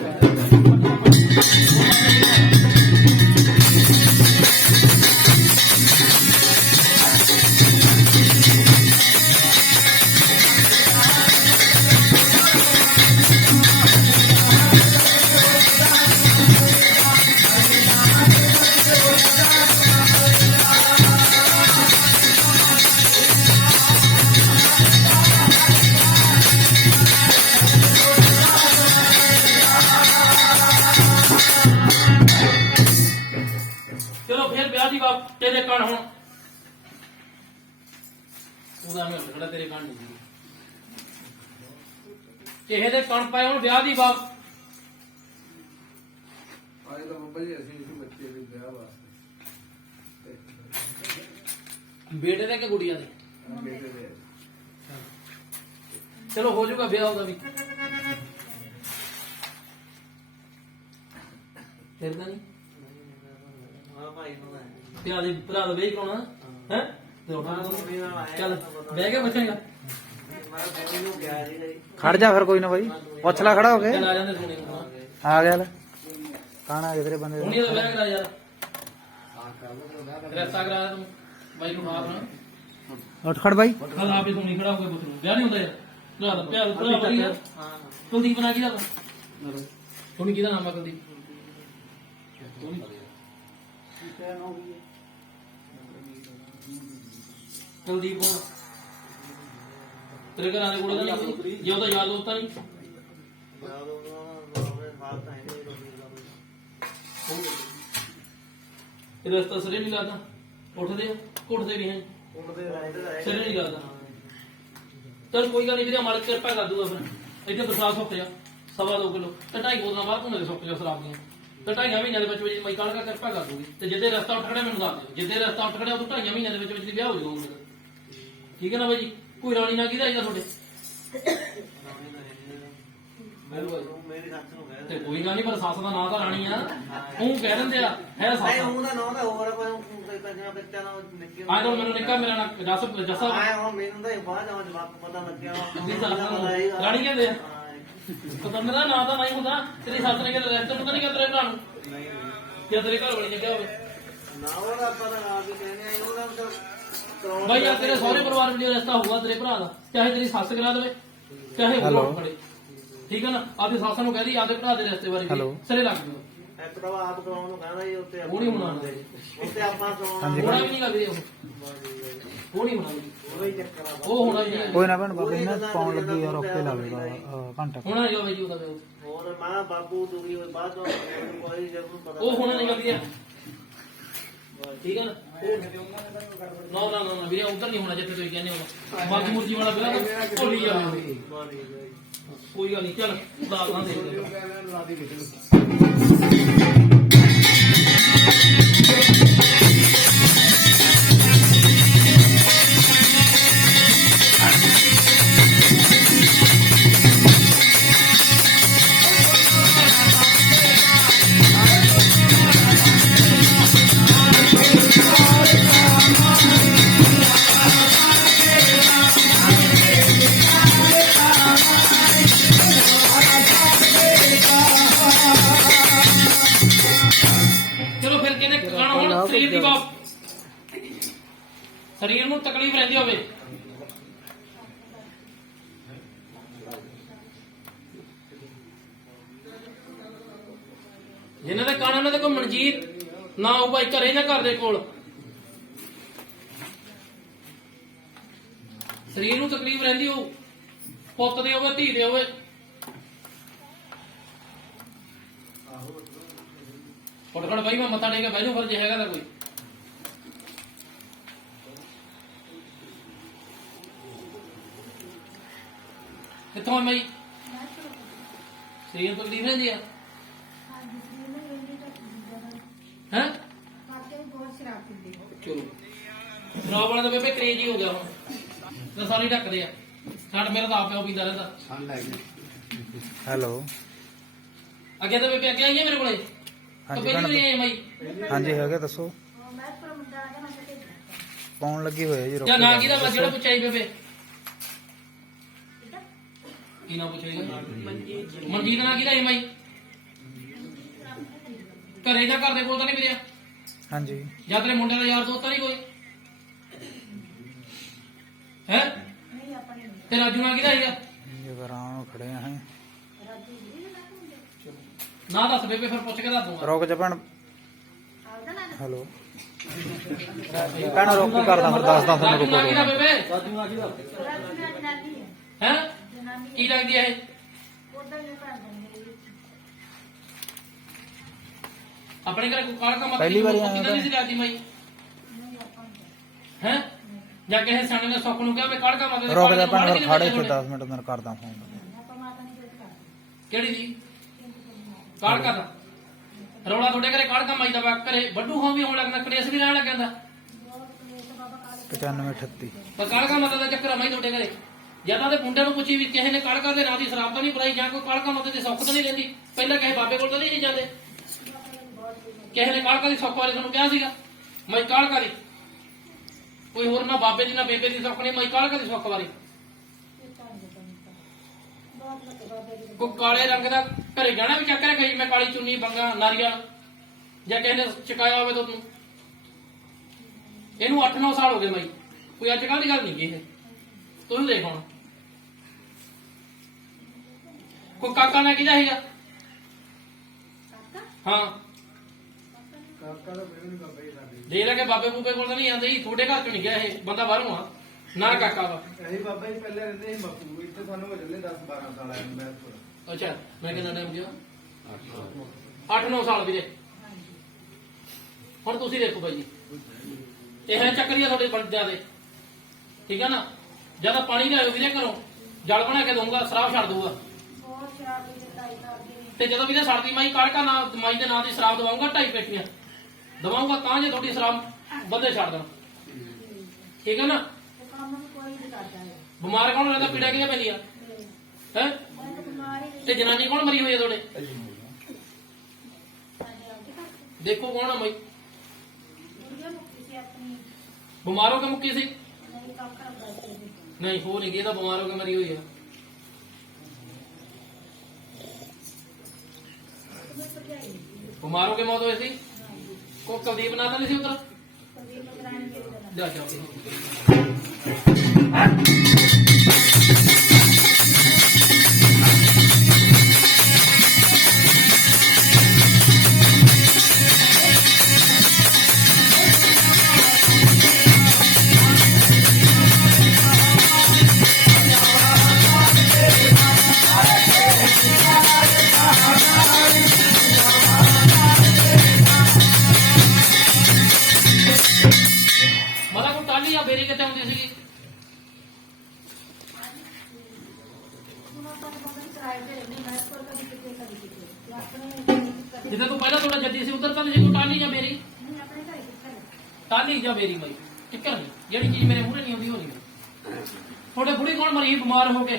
ਚਲੋ ਫਿਰ ਵਿਆਹ ਦੀ ਬਾਤ ਤੇਰੇ ਕਣ ਹੁਣ ਉਹਦਾ ਮੈਂ ਖੜਾ ਤੇਰੇ ਕਣ ਨਹੀਂ ਸੀ ਕਿਸੇ ਦੇ ਕਣ ਪਾਏ ਹੁਣ ਵਿਆਹ ਦੀ ਬਾਤ। ਆਏ ਤਾਂ ਬਾਬਾ ਜੀ ਅਸੀਂ ਇਸ ਬੱਚੇ ਦੇ ਵਿਆਹ ਵਾਸਤੇ ਬੇਟੇ ਦੇ ਕਿ ਗੁੜੀਆ ਦੇ? ਬੇਟੇ ਦੇ ਚਲੋ ਹੋ ਜਾਊਗਾ ਵਿਆਹ ਉਹਦਾ ਵੀ। ਫਿਰ ਤਾਂ ਨਹੀਂ ਹਾਂ ਭਾਈ ਨੂੰ ਤੇ ਆਦੇ ਭਰਾ ਦਾ ਵਿਆਹ ਕਰਾਉਣਾ ਹੈ? ਤੇ ਚੱਲ ਬਹਿ ਕੇ ਪੁੱਛੇਗਾ ਖੜ ਜਾ ਫਿਰ ਕੋਈ ਨਾ ਬਾਈ ਪੁੱਛ ਲੈ ਖੜਾ ਹੋ ਕੇ ਚੱਲ ਆ ਜਾਂਦੇ ਸੋਣੀ ਨੂੰ ਆ ਗਿਆ ਲੈ ਕਾਣਾ ਆ ਗਿਆ ਤੇਰੇ ਬੰਦੇ ਸੋਣੀ ਦਾ ਵਿਆਹ ਕਰਾ ਯਾਰ ਰਸਤਾ ਕਰਾ ਤੂੰ ਬਾਈ ਨੂੰ ਆਪ ਨਾ ਉੱਠ ਖੜ ਬਾਈ ਕੱਲ ਆਪੇ ਸੋਣੀ ਖੜਾ ਹੋ ਕੇ ਪੁੱਛ ਲੂ ਵਿਆਹ ਨਹੀਂ ਹੁੰਦਾ ਯਾਰ ਭਰਾ ਦਾ ਪਿਆਰ ਭਰਾ ਬੜੀ ਯਾਰ ਕੁਲਦੀਪ ਬਣਾ ਕਿਹਦਾ ਸੋਣੀ ਕਿਹਦਾ ਨਾਮ ਆ ਕੁਲਦੀਪ ਕੁਲਦੀਪ ਤੇਰੇ ਘਰਾਂ ਦੇ ਕੋਲ ਤਾਂ ਨਹੀਂ ਜੇ ਉਹਦਾ ਯਾਦ ਦੋਸਤ ਨਹੀਂ ਇਹ ਰਸਤਾ ਸਰੇ ਨਹੀਂ ਲੱਗਦਾ ਉੱਠਦੇ ਵੀ ਹੈ ਸਰੇ ਨਹੀਂ ਲੱਗਦਾ ਚਲ ਕੋਈ ਗੱਲ ਨਹੀਂ ਵੀਰੇ ਮਾਲਕ ਕਿਰਪਾ ਕਰ ਦੂਗਾ ਫਿਰ ਇੱਥੇ ਬਰਸਾਤ ਸੁੱਕ ਜਾ 2.5 ਕਿਲੋ ਤੇ 2.5 ਬੋਤਲਾਂ ਬਾਅਦ ਭੁੰਨੇ ਸੁੱਕ ਜਾ ਸ਼ਰਾਬ ਦੀਆਂ ਤੇ 2.5 ਮਹੀਨਿਆਂ ਦੇ ਵਿੱਚ ਮੈਂ ਕਾਲ ਕਿਰਪਾ ਕਰ ਦੂਗੀ ਤੇ ਜਿੱਦੇ ਰਸਤਾ ਉੱਠ ਖੜਿਆ ਮੈਨੂੰ ਦੱਸ ਦਿਓ ਜਿੱਦੇ ਰਸਤਾ ਉੱਠ ਖੜਿਆ ਉਹ 2.5 ਮਹੀਨਿਆਂ ਦੇ ਵਿੱਚ ਵਿਆਹ ਹੋ ਜਾਊਗਾ ਮੇਰਾ ਠੀਕ ਹੈ ਨਾ ਬਾਈ ਜੀ ਕੋਈ ਰਾਣੀ ਨਾ ਕਿਹਦਾ ਆਈਦਾ ਤੁਹਾਡੇ ਤੇ ਕੋਈ ਗੱਲ ਨਹੀਂ ਪਰ ਸੱਸ ਦਾ ਨਾਂ ਤਾਂ ਰਾਣੀ ਆ ਉਹ ਕਹਿ ਦਿੰਦੇ ਆ ਹੈ ਸੱਸ ਉਹਦਾ ਨਾਂ ਤਾਂ ਹੋਰ ਕੋਈ ਕੰਜਣਾ ਬੱਚਾ ਨਾ ਨਿੱਕੇ ਆ ਤਾਂ ਮੈਨੂੰ ਨਿੱਕਾ ਮੇਰਾ ਨਾਂ ਜੱਸਾ ਆਇਆ ਹੁਣ ਮੈਨੂੰ ਤਾਂ ਬਾਅਦ ਆਵਾਂ ਜਵਾਬ ਪਤਾ ਲੱਗਿਆ ਦੀ ਸੱਸ ਨੂੰ ਰਾਣੀ ਕਹਿੰਦੇ ਆ ਬੰਦੇ ਦਾ ਨਾਂ ਤਾਂ ਨਹੀਂ ਹੁੰਦਾ ਤੇਰੀ ਸੱਸ ਨੇ ਕਿਹਾ ਰੈਸਟ ਪਤਾ ਨਹੀਂ ਕਿ ਤੇਰੇ ਭਰਾ ਨੂੰ ਕਿ ਤੇਰੇ ਘਰ ਵਾਲੀ ਨੇ ਕਿਹਾ ਹੋਵੇ ਨਾ ਉਹਦਾ ਪਤਾ ਆਪ ਹੀ ਕਹਿੰਦੇ ਆ ਉਹਦਾ ਤਾਂ ਬਾਈ ਯਾਰ ਤੇਰੇ ਸਹੁਰੇ ਪਰਿਵਾਰ ਵਿੱਚ ਰਿਸ਼ਤਾ ਹੋਊਗਾ ਤੇਰੇ ਭਰਾ ਦਾ ਚਾਹੇ ਤੇਰੀ ਸੱਸ ਕਰਾ ਦੇਵੇ ਚਾਹੇ ਉਹ ਖੜੇ ਠੀਕ ਹੈ ਨਾ ਆਪਣੀ ਸੱਸ ਨੂੰ ਕਹਦੀ ਆਪਦੇ ਭਰਾ ਦੇ ਰਿਸ਼ਤੇ ਬਾਰੇ ਸਿਰੇ ਲੱਗ ਜਾਓ ਇੱਕ ਤਾਂ ਆਪ ਕਰਾਉਣ ਨੂੰ ਕਹਿੰਦਾ ਜੀ ਉੱਤੇ ਉਹ ਨਹੀਂ ਹੋਣਾ ਉੱਤੇ ਆਪਾਂ ਕਰਾਉਣਾ ਹੋਣਾ ਵੀ ਨਹੀਂ ਲੱਗਦੇ ਉਹ ਨਹੀਂ ਹੋਣਾ ਉਹਦਾ ਹੀ ਚੱਕਰ ਆ ਉਹ ਹੋਣਾ ਜੀ ਕੋਈ ਨਾ ਭੈਣ ਬਾਬੇ ਨੇ ਪਾਉਣ ਲੱਗੀ ਯਾਰ ਓਕੇ ਲੱਗੇਗਾ ਘੰਟਾ ਹੋਣਾ ਨਹੀਂ ਬਾਈ ਜੀ ਉਹਦਾ ਵਿਆਹ। ਹੋਰ ਮਾਂ ਬਾਬੂ ਦੂਰੀ ਹੋਈ ਬਾਅਦ ਤੋਂ ਕੋਈ ਜਦ ਨੂੰ ਪਤਾ ਉਹ ਹੋਣਾ ਨਹੀਂ ਲੱਗਦੀ ਠੀਕ ਹੈ ਨਾ ਨਾ ਨਾ ਨਾ ਵੀਰੇ ਉਧਰ ਨਹੀਂ ਹੋਣਾ ਜਿੱਥੇ ਤੁਸੀਂ ਕਹਿੰਦੇ ਹੋ ਬਾਕੀ ਮੁਰਜੀ ਵਾਲਾ ਵਿਆਹ ਭੁੱਲੀ ਜਾਵੇ ਕੋਈ ਗੱਲ ਨਹੀਂ ਚੱਲ ਦੱਸ ਦਾਂ ਦੇ ਚਲੋ ਫਿਰ ਕਿਹਨੇ ਕਰਾਣਾ ਹੁਣ ਸਰੀਰ ਦੀ ਬਾਤ ਸਰੀਰ ਨੂੰ ਤਕਲੀਫ ਰਹਿੰਦੀ ਹੋਵੇ ਜਿਨ੍ਹਾਂ ਦੇ ਕਾਣਾ ਉਹਨਾਂ ਦੇ ਕੋਈ ਮਨਜੀਤ ਨਾ ਉਹ ਭਾਈ ਘਰੇ ਨਾ ਘਰ ਦੇ ਕੋਲ ਸਰੀਰ ਨੂੰ ਤਕਲੀਫ ਰਹਿੰਦੀ ਹੋ ਪੁੱਤ ਦੇ ਹੋਵੇ ਧੀ ਦੇ ਹੋਵੇ ਫਟਫਟ ਬਾਈ ਮੈਂ ਮੱਥਾ ਟੇਕ ਕੇ ਬਹਿ ਜਾਊਂ ਫਿਰ ਜੇ ਹੈਗਾ ਤਾਂ ਕੋਈ ਕਿੱਥੋਂ ਆ ਮਾਈ ਸਰੀਰ ਤੋਂ ਤਕਲੀਫ ਰਹਿੰਦੀ ਆ ਹੈ ਚਲੋ ਸ਼ਰਾਬ ਵਾਲਾ ਤਾਂ ਬੇਬੇ ਕਰੇਜ ਹੀ ਹੋ ਗਿਆ ਹੁਣ ਤਾਂ ਸਾਰੇ ਢੱਕਦੇ ਆ ਛੱਡ ਮੇਰਾ ਤਾਂ ਆਪਿਓ ਪੀਂਦਾ ਰਹਿੰਦਾ ਹੈਲੋ ਅੱਗੇ ਤਾਂ ਬੇਬੇ ਅੱਗੇ ਆਈਏ ਮੇਰੇ ਕੋਲੇ ਹਾਂਜੀ ਪਹਿਲੀ ਵਾਰੀ ਆਏ ਮਾਈ ਹਾਂਜੀ ਹੈਗੇ ਦੱਸੋ ਪਾਉਣ ਲੱਗੀ ਹੋਇਆ ਜੀ ਜਾਂ ਨਾ ਕਿਹਦਾ ਮੈਂ ਜਿਹੜਾ ਪੁੱਛਿਆ ਸੀ ਬੇਬੇ ਕੀ ਨਾ ਪੁੱਛੇਗਾ ਮਨਜੀਤ ਨਾ ਕਿਹਦਾ ਮਾਈ ਘਰੇ ਜਾਂ ਘਰ ਦੇ ਕੋਲ ਤਾਂ ਨਹੀਂ ਮਿਲਿਆ ਹਾਂਜੀ ਜਾਂ ਤੇਰੇ ਮੁੰਡੇ ਦਾ ਯਾਰ ਦੋਸਤ ਤਾਂ ਨਹੀਂ ਕੋਈ ਹੈ ਤੇ ਰਾਜੂ ਨਾ ਕਿਹਦਾ ਹੈਗਾ ਜਗਰਾਂ ਖੜੇ ਆ ਹੈ ਨਾ ਦੱਸ ਬੇਬੇ ਫਿਰ ਪੁੱਛ ਕੇ ਦੱਸ ਦੂੰਗਾ ਰੁਕ ਜਾ ਭੈਣ ਹੈਲੋ ਭੈਣ ਰੁਕ ਕੇ ਕਰਦਾ ਫਿਰ ਦੱਸਦਾ ਤੁਹਾਨੂੰ ਰਾਜੂ ਨਾ ਰੁਕੋ ਕਿਹਦਾ ਬੇਬੇ ਸਾਧੂ ਆ ਕਿਹਦਾ ਹੈ ਕੀ ਲੱਗਦੀ ਹੈ ਇਹ ਆਪਣੇ ਘਰ ਕੋਈ ਕਾਲ ਕੰਮ ਪਹਿਲੀ ਵਾਰੀ ਆਇਆ ਕਿੰਨਾ ਨਹੀਂ ਸੀ ਲੱਗਦੀ ਮਾਈ ਹੈ ਜਾਂ ਕਿਸੇ ਸਾਨੇ ਨੇ ਸੁੱਖ ਨੂੰ ਕਿਹਾ ਮੈਂ ਕਾਲ ਕੰਮ ਰੁਕ ਜਾ ਭੈਣ ਫਿਰ ਖੜੇ ਇੱਥੇ 10 ਮਿੰਟ ਮੈਂ ਕਰਦਾ ਫੋਨ ਕਿਹੜੀ ਜੀ ਕਾਲ ਕਰਦਾ ਰੌਲਾ ਤੁਹਾਡੇ ਘਰੇ ਕਾਲ ਕੰਮ ਆਈਦਾ ਵਾ ਘਰੇ ਵੱਡੂ ਹੋਂ ਵੀ ਹੋਣ ਲੱਗਦਾ ਕਲੇਸ਼ ਵੀ ਰਹਿਣ ਲੱਗ ਜਾਂਦਾ 9538 ਪਰ ਕਾਲ ਕੰਮ ਦਾ ਚੱਕਰ ਆ ਮਾਈ ਤੁਹਾਡੇ ਘਰੇ ਜਦੋਂ ਦੇ ਮੁੰਡਿਆਂ ਨੂੰ ਪੁੱਛੀ ਵੀ ਕਿਸੇ ਨੇ ਕਾਲ ਕਰਦੇ ਰਾਤ ਦੀ ਸ਼ਰਾਬ ਤਾਂ ਨਹੀਂ ਪਰਾਈ ਜਾਂ ਕੋਈ ਕਾਲ ਕੰਮ ਤੇ ਸੁੱਖ ਤਾਂ ਨਹੀਂ ਲੈਂਦੀ ਪਹਿਲਾਂ ਕਿਸੇ ਬਾਬੇ ਕੋਲ ਤਾਂ ਨਹੀਂ ਜਾਂਦੇ ਕਿਸੇ ਨੇ ਕਾਲ ਕਰੀ ਸੁੱਖ ਵਾਲੇ ਤੁਹਾਨੂੰ ਕਿਹਾ ਸੀਗਾ ਮੈਂ ਕਾਲ ਕਰੀ ਕੋਈ ਹੋਰ ਨਾ ਬਾਬੇ ਦੀ ਨਾ ਬੇਬੇ ਦੀ ਸੁੱਖ ਨਹੀਂ ਮਾਈ ਕਾਲ ਕਦੀ ਸੁੱਖ ਵਾਲੀ ਕੋ ਕਾਲੇ ਰੰਗ ਦਾ ਘਰੇ ਜਾਣਾ ਵੀ ਚੱਕ ਰੱਖਿਆ ਜੀ ਮੈਂ ਕਾਲੀ ਚੁੰਨੀ ਬੰਗਾ ਨਾਰੀਅਲ ਜਾਂ ਕਿਸੇ ਨੇ ਚਕਾਇਆ ਹੋਵੇ ਤਾਂ ਤੂੰ ਇਹਨੂੰ 8-9 ਸਾਲ ਹੋ ਗਏ ਮਾਈ ਕੋਈ ਅੱਜ ਕੱਲ੍ਹ ਦੀ ਗੱਲ ਨਹੀਂ ਇਹ ਤੁਸੀਂ ਦੇਖ ਹੁਣ ਕੋਈ ਕਾਕਾ ਨਾ ਕਿਹਦਾ ਸੀਗਾ ਹਾਂ ਦੇ ਲੈ ਕੇ ਬਾਬੇ ਬੂਬੇ ਕੋਲ ਤਾਂ ਨਹੀਂ ਆਉਂਦੇ ਜੀ ਤੁਹਾਡੇ ਘਰ ਚ ਨਹੀਂ ਗਿਆ ਇਹ ਬੰਦਾ ਬਾਹਰੋਂ ਆ ਨਾ ਕਾਕਾ ਵਾ ਅਸੀਂ ਬਾਬਾ ਜੀ ਪਹਿਲੇ ਰਹਿੰਦੇ ਸੀ ਮਕੂ ਇੱਥੇ ਸਾਨੂੰ ਹੋ ਜਾਂਦੇ 10-12 ਸਾਲ ਆਏ ਮੈਂ ਅੱਛਾ ਮੈਂ ਕਿੰਨਾ ਟਾਈਮ ਗਿਆ 8-9 ਸਾਲ ਵੀਰੇ ਹੁਣ ਤੁਸੀਂ ਦੇਖੋ ਬਾਈ ਜੀ ਇਹ ਹੈ ਚੱਕਰੀ ਆ ਤੁਹਾਡੇ ਬੰਦਿਆਂ ਦੇ ਠੀਕ ਹੈ ਨਾ ਜਦ ਪਾਣੀ ਲਿਆਓ ਵੀਰੇ ਘਰੋਂ ਜਲ ਬਣਾ ਕੇ ਦਊਂਗਾ ਸ਼ਰਾਬ ਛੱਡ ਦਊਗਾ ਬਹੁਤ ਸ਼ਰਾਬੀ ਤੇ ਤਾਈ ਕਰਦੀ ਤੇ ਜਦੋਂ ਵੀਰੇ ਛੱਡਦੀ ਮਾਈ ਕਾਲਕਾ ਨਾ ਮਾਈ ਦੇ ਨਾਂ ਦੀ ਸ਼ਰਾਬ ਦਵਾਉਂਗਾ 2.5 ਪੇਟੀਆਂ ਦਵਾਉਂਗਾ ਤਾਂ ਜੇ ਤੁਹਾਡੀ ਸ਼ਰਾਬ ਬੰਦੇ ਛੱਡ ਦੇਣ ਠੀਕ ਹੈ ਨਾ ਤੇ ਕੰਮ ਵੀ ਕੋਈ ਨਹੀਂ ਕਰਦਾ ਹੈ ਬਿਮਾਰ ਕੌਣ ਰਹਿੰਦਾ ਪੀੜਾ ਕਿਹਨੇ ਪੈਂਦੀਆਂ ਹੈ ਮੈਂ ਤਾਂ ਬਿਮਾਰੀ ਤੇ ਜਨਾਨੀ ਕੌਣ ਮਰੀ ਹੋਈ ਹੈ ਤੁਹਾਡੇ ਦੇਖੋ ਕੌਣ ਆ ਮਾਈ ਦੁਨੀਆ ਮੁਕਤੀ ਸੀ ਆਪਣੀ ਬਿਮਾਰ ਹੋ ਕੇ ਮੁੱਕੀ ਸੀ ਨਹੀਂ ਕਾਕਾ ਦੱਸਦੇ ਸੀ ਨਹੀਂ ਹੋ ਨਹੀਂ ਗਈ ਇਹ ਤਾਂ ਬਿਮਾਰ ਹੋ ਕੇ ਮਰੀ ਹੋਈ ਆ ਬਿਮਾਰ ਹੋ ਕੇ ਮੌਤ ਹੋਈ ਸੀ ਕੋ ਕੁਲਦੀਪ ਨਾਂ ਤਾਂ ਨਹੀਂ ਸੀ ਉਧਰ ਕਦੀ ਮਗਰਾਨ ਕੇ ਜਾ ਜਾ ਮਲਾ ਕੋ ਟਾਲੀ ਜਾਂ ਬੇਰੀ ਕਿੱਥੇ ਹੁੰਦੀ ਸੀਗੀ ਹੁਣ ਆਪਾਂ ਨੂੰ ਪਤਾ ਨਹੀਂ ਕਿਰਾਏ ਤੇ ਰਹਿੰਦੇ ਮੈਂ ਕੋਲ ਕਦੀ ਕਿਤੇ ਤੇ ਆਪਣੇ ਜਿੱਥੇ ਤੂੰ ਪਹਿਲਾਂ ਤੁਹਾਡਾ ਜੱਦੀ ਸੀ ਉਧਰ ਤਾਂ ਨਹੀਂ ਸੀ ਕੋਈ ਟਾਲੀ ਜਾਂ ਬੇਰੀ ਨਹੀਂ ਆਪਣੇ ਘਰ ਕਿੱਥੇ ਟਾਲੀ ਜਾਂ ਬੇਰੀ ਮਾਈ ਟਿੱਕਰ ਨਹੀਂ ਜਿਹੜੀ ਚੀਜ਼ ਮੇਰੇ ਮੂਹਰੇ ਨਹੀਂ ਆਉਂਦੀ ਉਹ ਨਹੀਂ ਤੁਹਾਡੇ ਬੁੜੀ ਕੌਣ ਮਰੀ ਬਿਮਾਰ ਹੋ ਕੇ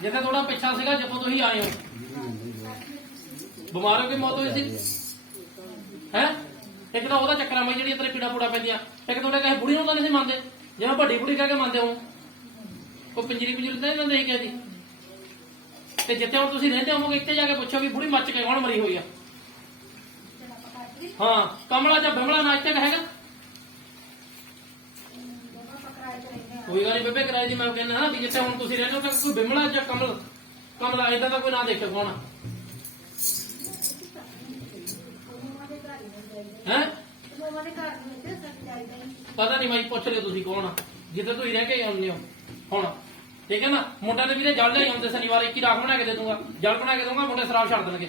ਜਿੱਥੇ ਤੁਹਾਡਾ ਪਿੱਛਾ ਸੀਗਾ ਜਦੋਂ ਤੁਸੀਂ ਆਏ ਹੋ ਬਿਮਾਰ ਹੋ ਕੇ ਮੌਤ ਹੋਈ ਸੀ ਹੈ ਇੱਕ ਤਾਂ ਉਹਦਾ ਚੱਕਰ ਆ ਮੈਂ ਜਿਹੜੀ ਤੇਰੇ ਪੀੜਾ ਪੂੜਾ ਪੈਂਦੀਆਂ ਇੱਕ ਤੁਹਾਡੇ ਕਹੇ ਬੁੜੀ ਨੂੰ ਤਾਂ ਨਹੀਂ ਸੀ ਮੰਨਦੇ ਜਿਵੇਂ ਵੱਡੀ ਬੁੜੀ ਕਹਿ ਕੇ ਮੰਨਦੇ ਹੋ ਕੋਈ ਪੰਜੀਰੀ ਪੰਜੀਰੀ ਤਾਂ ਨਹੀਂ ਦਿੰਦੇ ਸੀ ਕਿਸੇ ਦੀ ਤੇ ਜਿੱਥੇ ਹੁਣ ਤੁਸੀਂ ਰਹਿੰਦੇ ਹੋਵੋਗੇ ਇੱਥੇ ਜਾ ਕੇ ਪੁੱਛੋ ਵੀ ਬੁੜੀ ਮੱਚ ਕੇ ਕੌਣ ਮਰੀ ਹੋਈ ਆ ਹਾਂ ਕਮਲਾ ਜਾਂ ਬਿਮਲਾ ਨਾ ਇੱਥੇ ਹੈਗਾ ਕੋਈ ਗੱਲ ਨਹੀਂ ਬੇਬੇ ਕਿਰਾਏ ਦੀ ਮੈਂ ਕਹਿੰਦਾ ਵੀ ਜਿੱਥੇ ਹੁਣ ਤੁਸੀਂ ਰਹਿੰਦੇ ਹੋ ਤਾਂ ਕੋਈ ਬਿਮਲਾ ਜਾਂ ਕਮਲਾ ਏਦਾਂ ਦਾ ਕੋਈ ਨਾਂ ਦੇਖੋ ਕੌਣ ਹੈ ਪਤਾ ਨਹੀਂ ਮਾਈ ਪੁੱਛ ਲਿਓ ਤੁਸੀਂ ਕੌਣ ਆ ਜਿੱਥੇ ਤੁਸੀਂ ਰਹਿ ਕੇ ਆਉਂਦੇ ਹੋ ਹੁਣ ਠੀਕ ਹੈ ਨਾ ਮੁੰਡਾ ਦੇ ਵੀਰੇ ਜਲ ਲੈ ਆਉਂਦੇ ਸ਼ਨੀਵਾਰ ਇੱਕ ਹੀ ਰਾਖ ਬਣਾ ਕੇ ਦੇ ਦੂੰਗਾ ਜਲ ਬਣਾ ਕੇ ਦੂੰਗਾ ਮੁੰਡੇ ਸ਼ਰਾਬ ਛੱਡ ਦੇਣਗੇ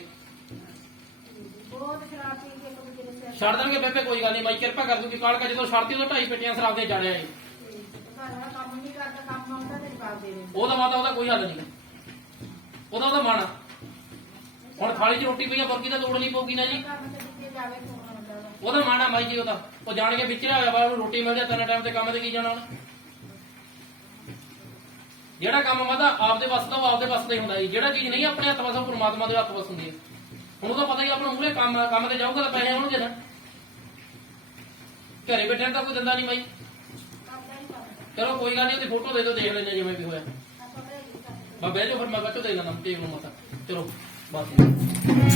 ਬਹੁਤ ਸ਼ਰਾਬ ਪੀ ਕੇ ਕਦੇ ਕਿਤੇ ਸਿਰ ਛੱਡ ਦੇਣਗੇ ਬੇਬੇ ਕੋਈ ਗੱਲ ਨਹੀਂ ਮਾਈ ਕਿਰਪਾ ਕਰ ਦੂਗੀ ਕਾਲਕਾ ਜਦੋਂ ਛੱਡਤੀ ਉਦੋਂ 2.5 ਪੇਟੀਆਂ ਸ਼ਰਾਬ ਦੇ ਜਾੜਿਆ ਏ ਘਰ ਵਾਲਾ ਕੰਮ ਨਹੀਂ ਕਰਦਾ ਕੰਮ ਆਉਂਦਾ ਤੇ ਜਵਾਬ ਦੇ ਦਿੰਦਾ ਉਹਦਾ ਮਾਤਾ ਉਹਦਾ ਕੋਈ ਹੱਲ ਨਹੀਂ ਉਹਦਾ ਮਾਣਾ ਹੁਣ ਥਾਲੀ 'ਚ ਰੋਟੀ ਪਈ ਆ ਬਰਕੀ ਤਾਂ ਤੋੜਨੀ ਪਊਗੀ ਨਾ ਜੀ ਕੰਮ ਤੇ ਕਿਤੇ ਜਾਵੇ ਫੋਨ ਆਉਂਦਾ ਵਾ ਉਹਦਾ ਮਾਣਾ ਮਾਈ ਜੀ ਉਹਦਾ ਉਹ ਜਾਣ ਕੇ ਵਿਚਰਿਆ ਹੋਇਆ ਵਾ ਉਹਨੂੰ ਰੋਟੀ ਮਿਲ ਜਾ ਤਿੰਨ ਟਾਈਮ ਤੇ ਕੰਮ ਤੇ ਕੀ ਜਾਣਾ ਉਹਨੇ ਜਿਹੜਾ ਕੰਮ ਮਦਾ ਆਪਦੇ ਵੱਸ ਦਾ ਉਹ ਆਪਦੇ ਵੱਸ ਦਾ ਹੀ ਹੁੰਦਾ ਜੀ ਜਿਹੜਾ ਚੀਜ਼ ਨਹੀਂ ਆਪਣੇ ਹੱਥ ਵੱਸ ਉਹ ਪਰਮਾਤਮਾ ਦੇ ਹੱਥ ਵੱਸ ਹੁੰਦੀ ਹੈ ਹੁਣ ਉਹਦਾ ਪਤਾ ਹੀ ਆਪਣਾ ਮੂਹਰੇ ਕੰਮ ਤੇ ਜਾਊਗਾ ਤਾਂ ਪੈਸੇ ਆਉਣਗੇ ਨਾ ਘਰੇ ਬੈਠੇ ਤਾਂ ਕੋਈ ਦਿੰਦਾ ਨਹੀਂ ਬਾਈ ਚਲੋ ਕੋਈ ਗੱਲ ਨਹੀਂ ਉਹਦੀ ਫੋਟੋ ਦੇ ਦਿਓ ਦੇਖ ਲੈਂਦੇ ਜਿਵੇਂ ਵੀ ਹੋਇਆ ਬਾ ਬਹਿ ਜਾਓ ਫਿਰ ਮੈਂ ਬੱਚੋ ਦੇ ਦੇਣਾ ਟੇਬਲ ਮਤਾ ਚਲੋ ਬਸ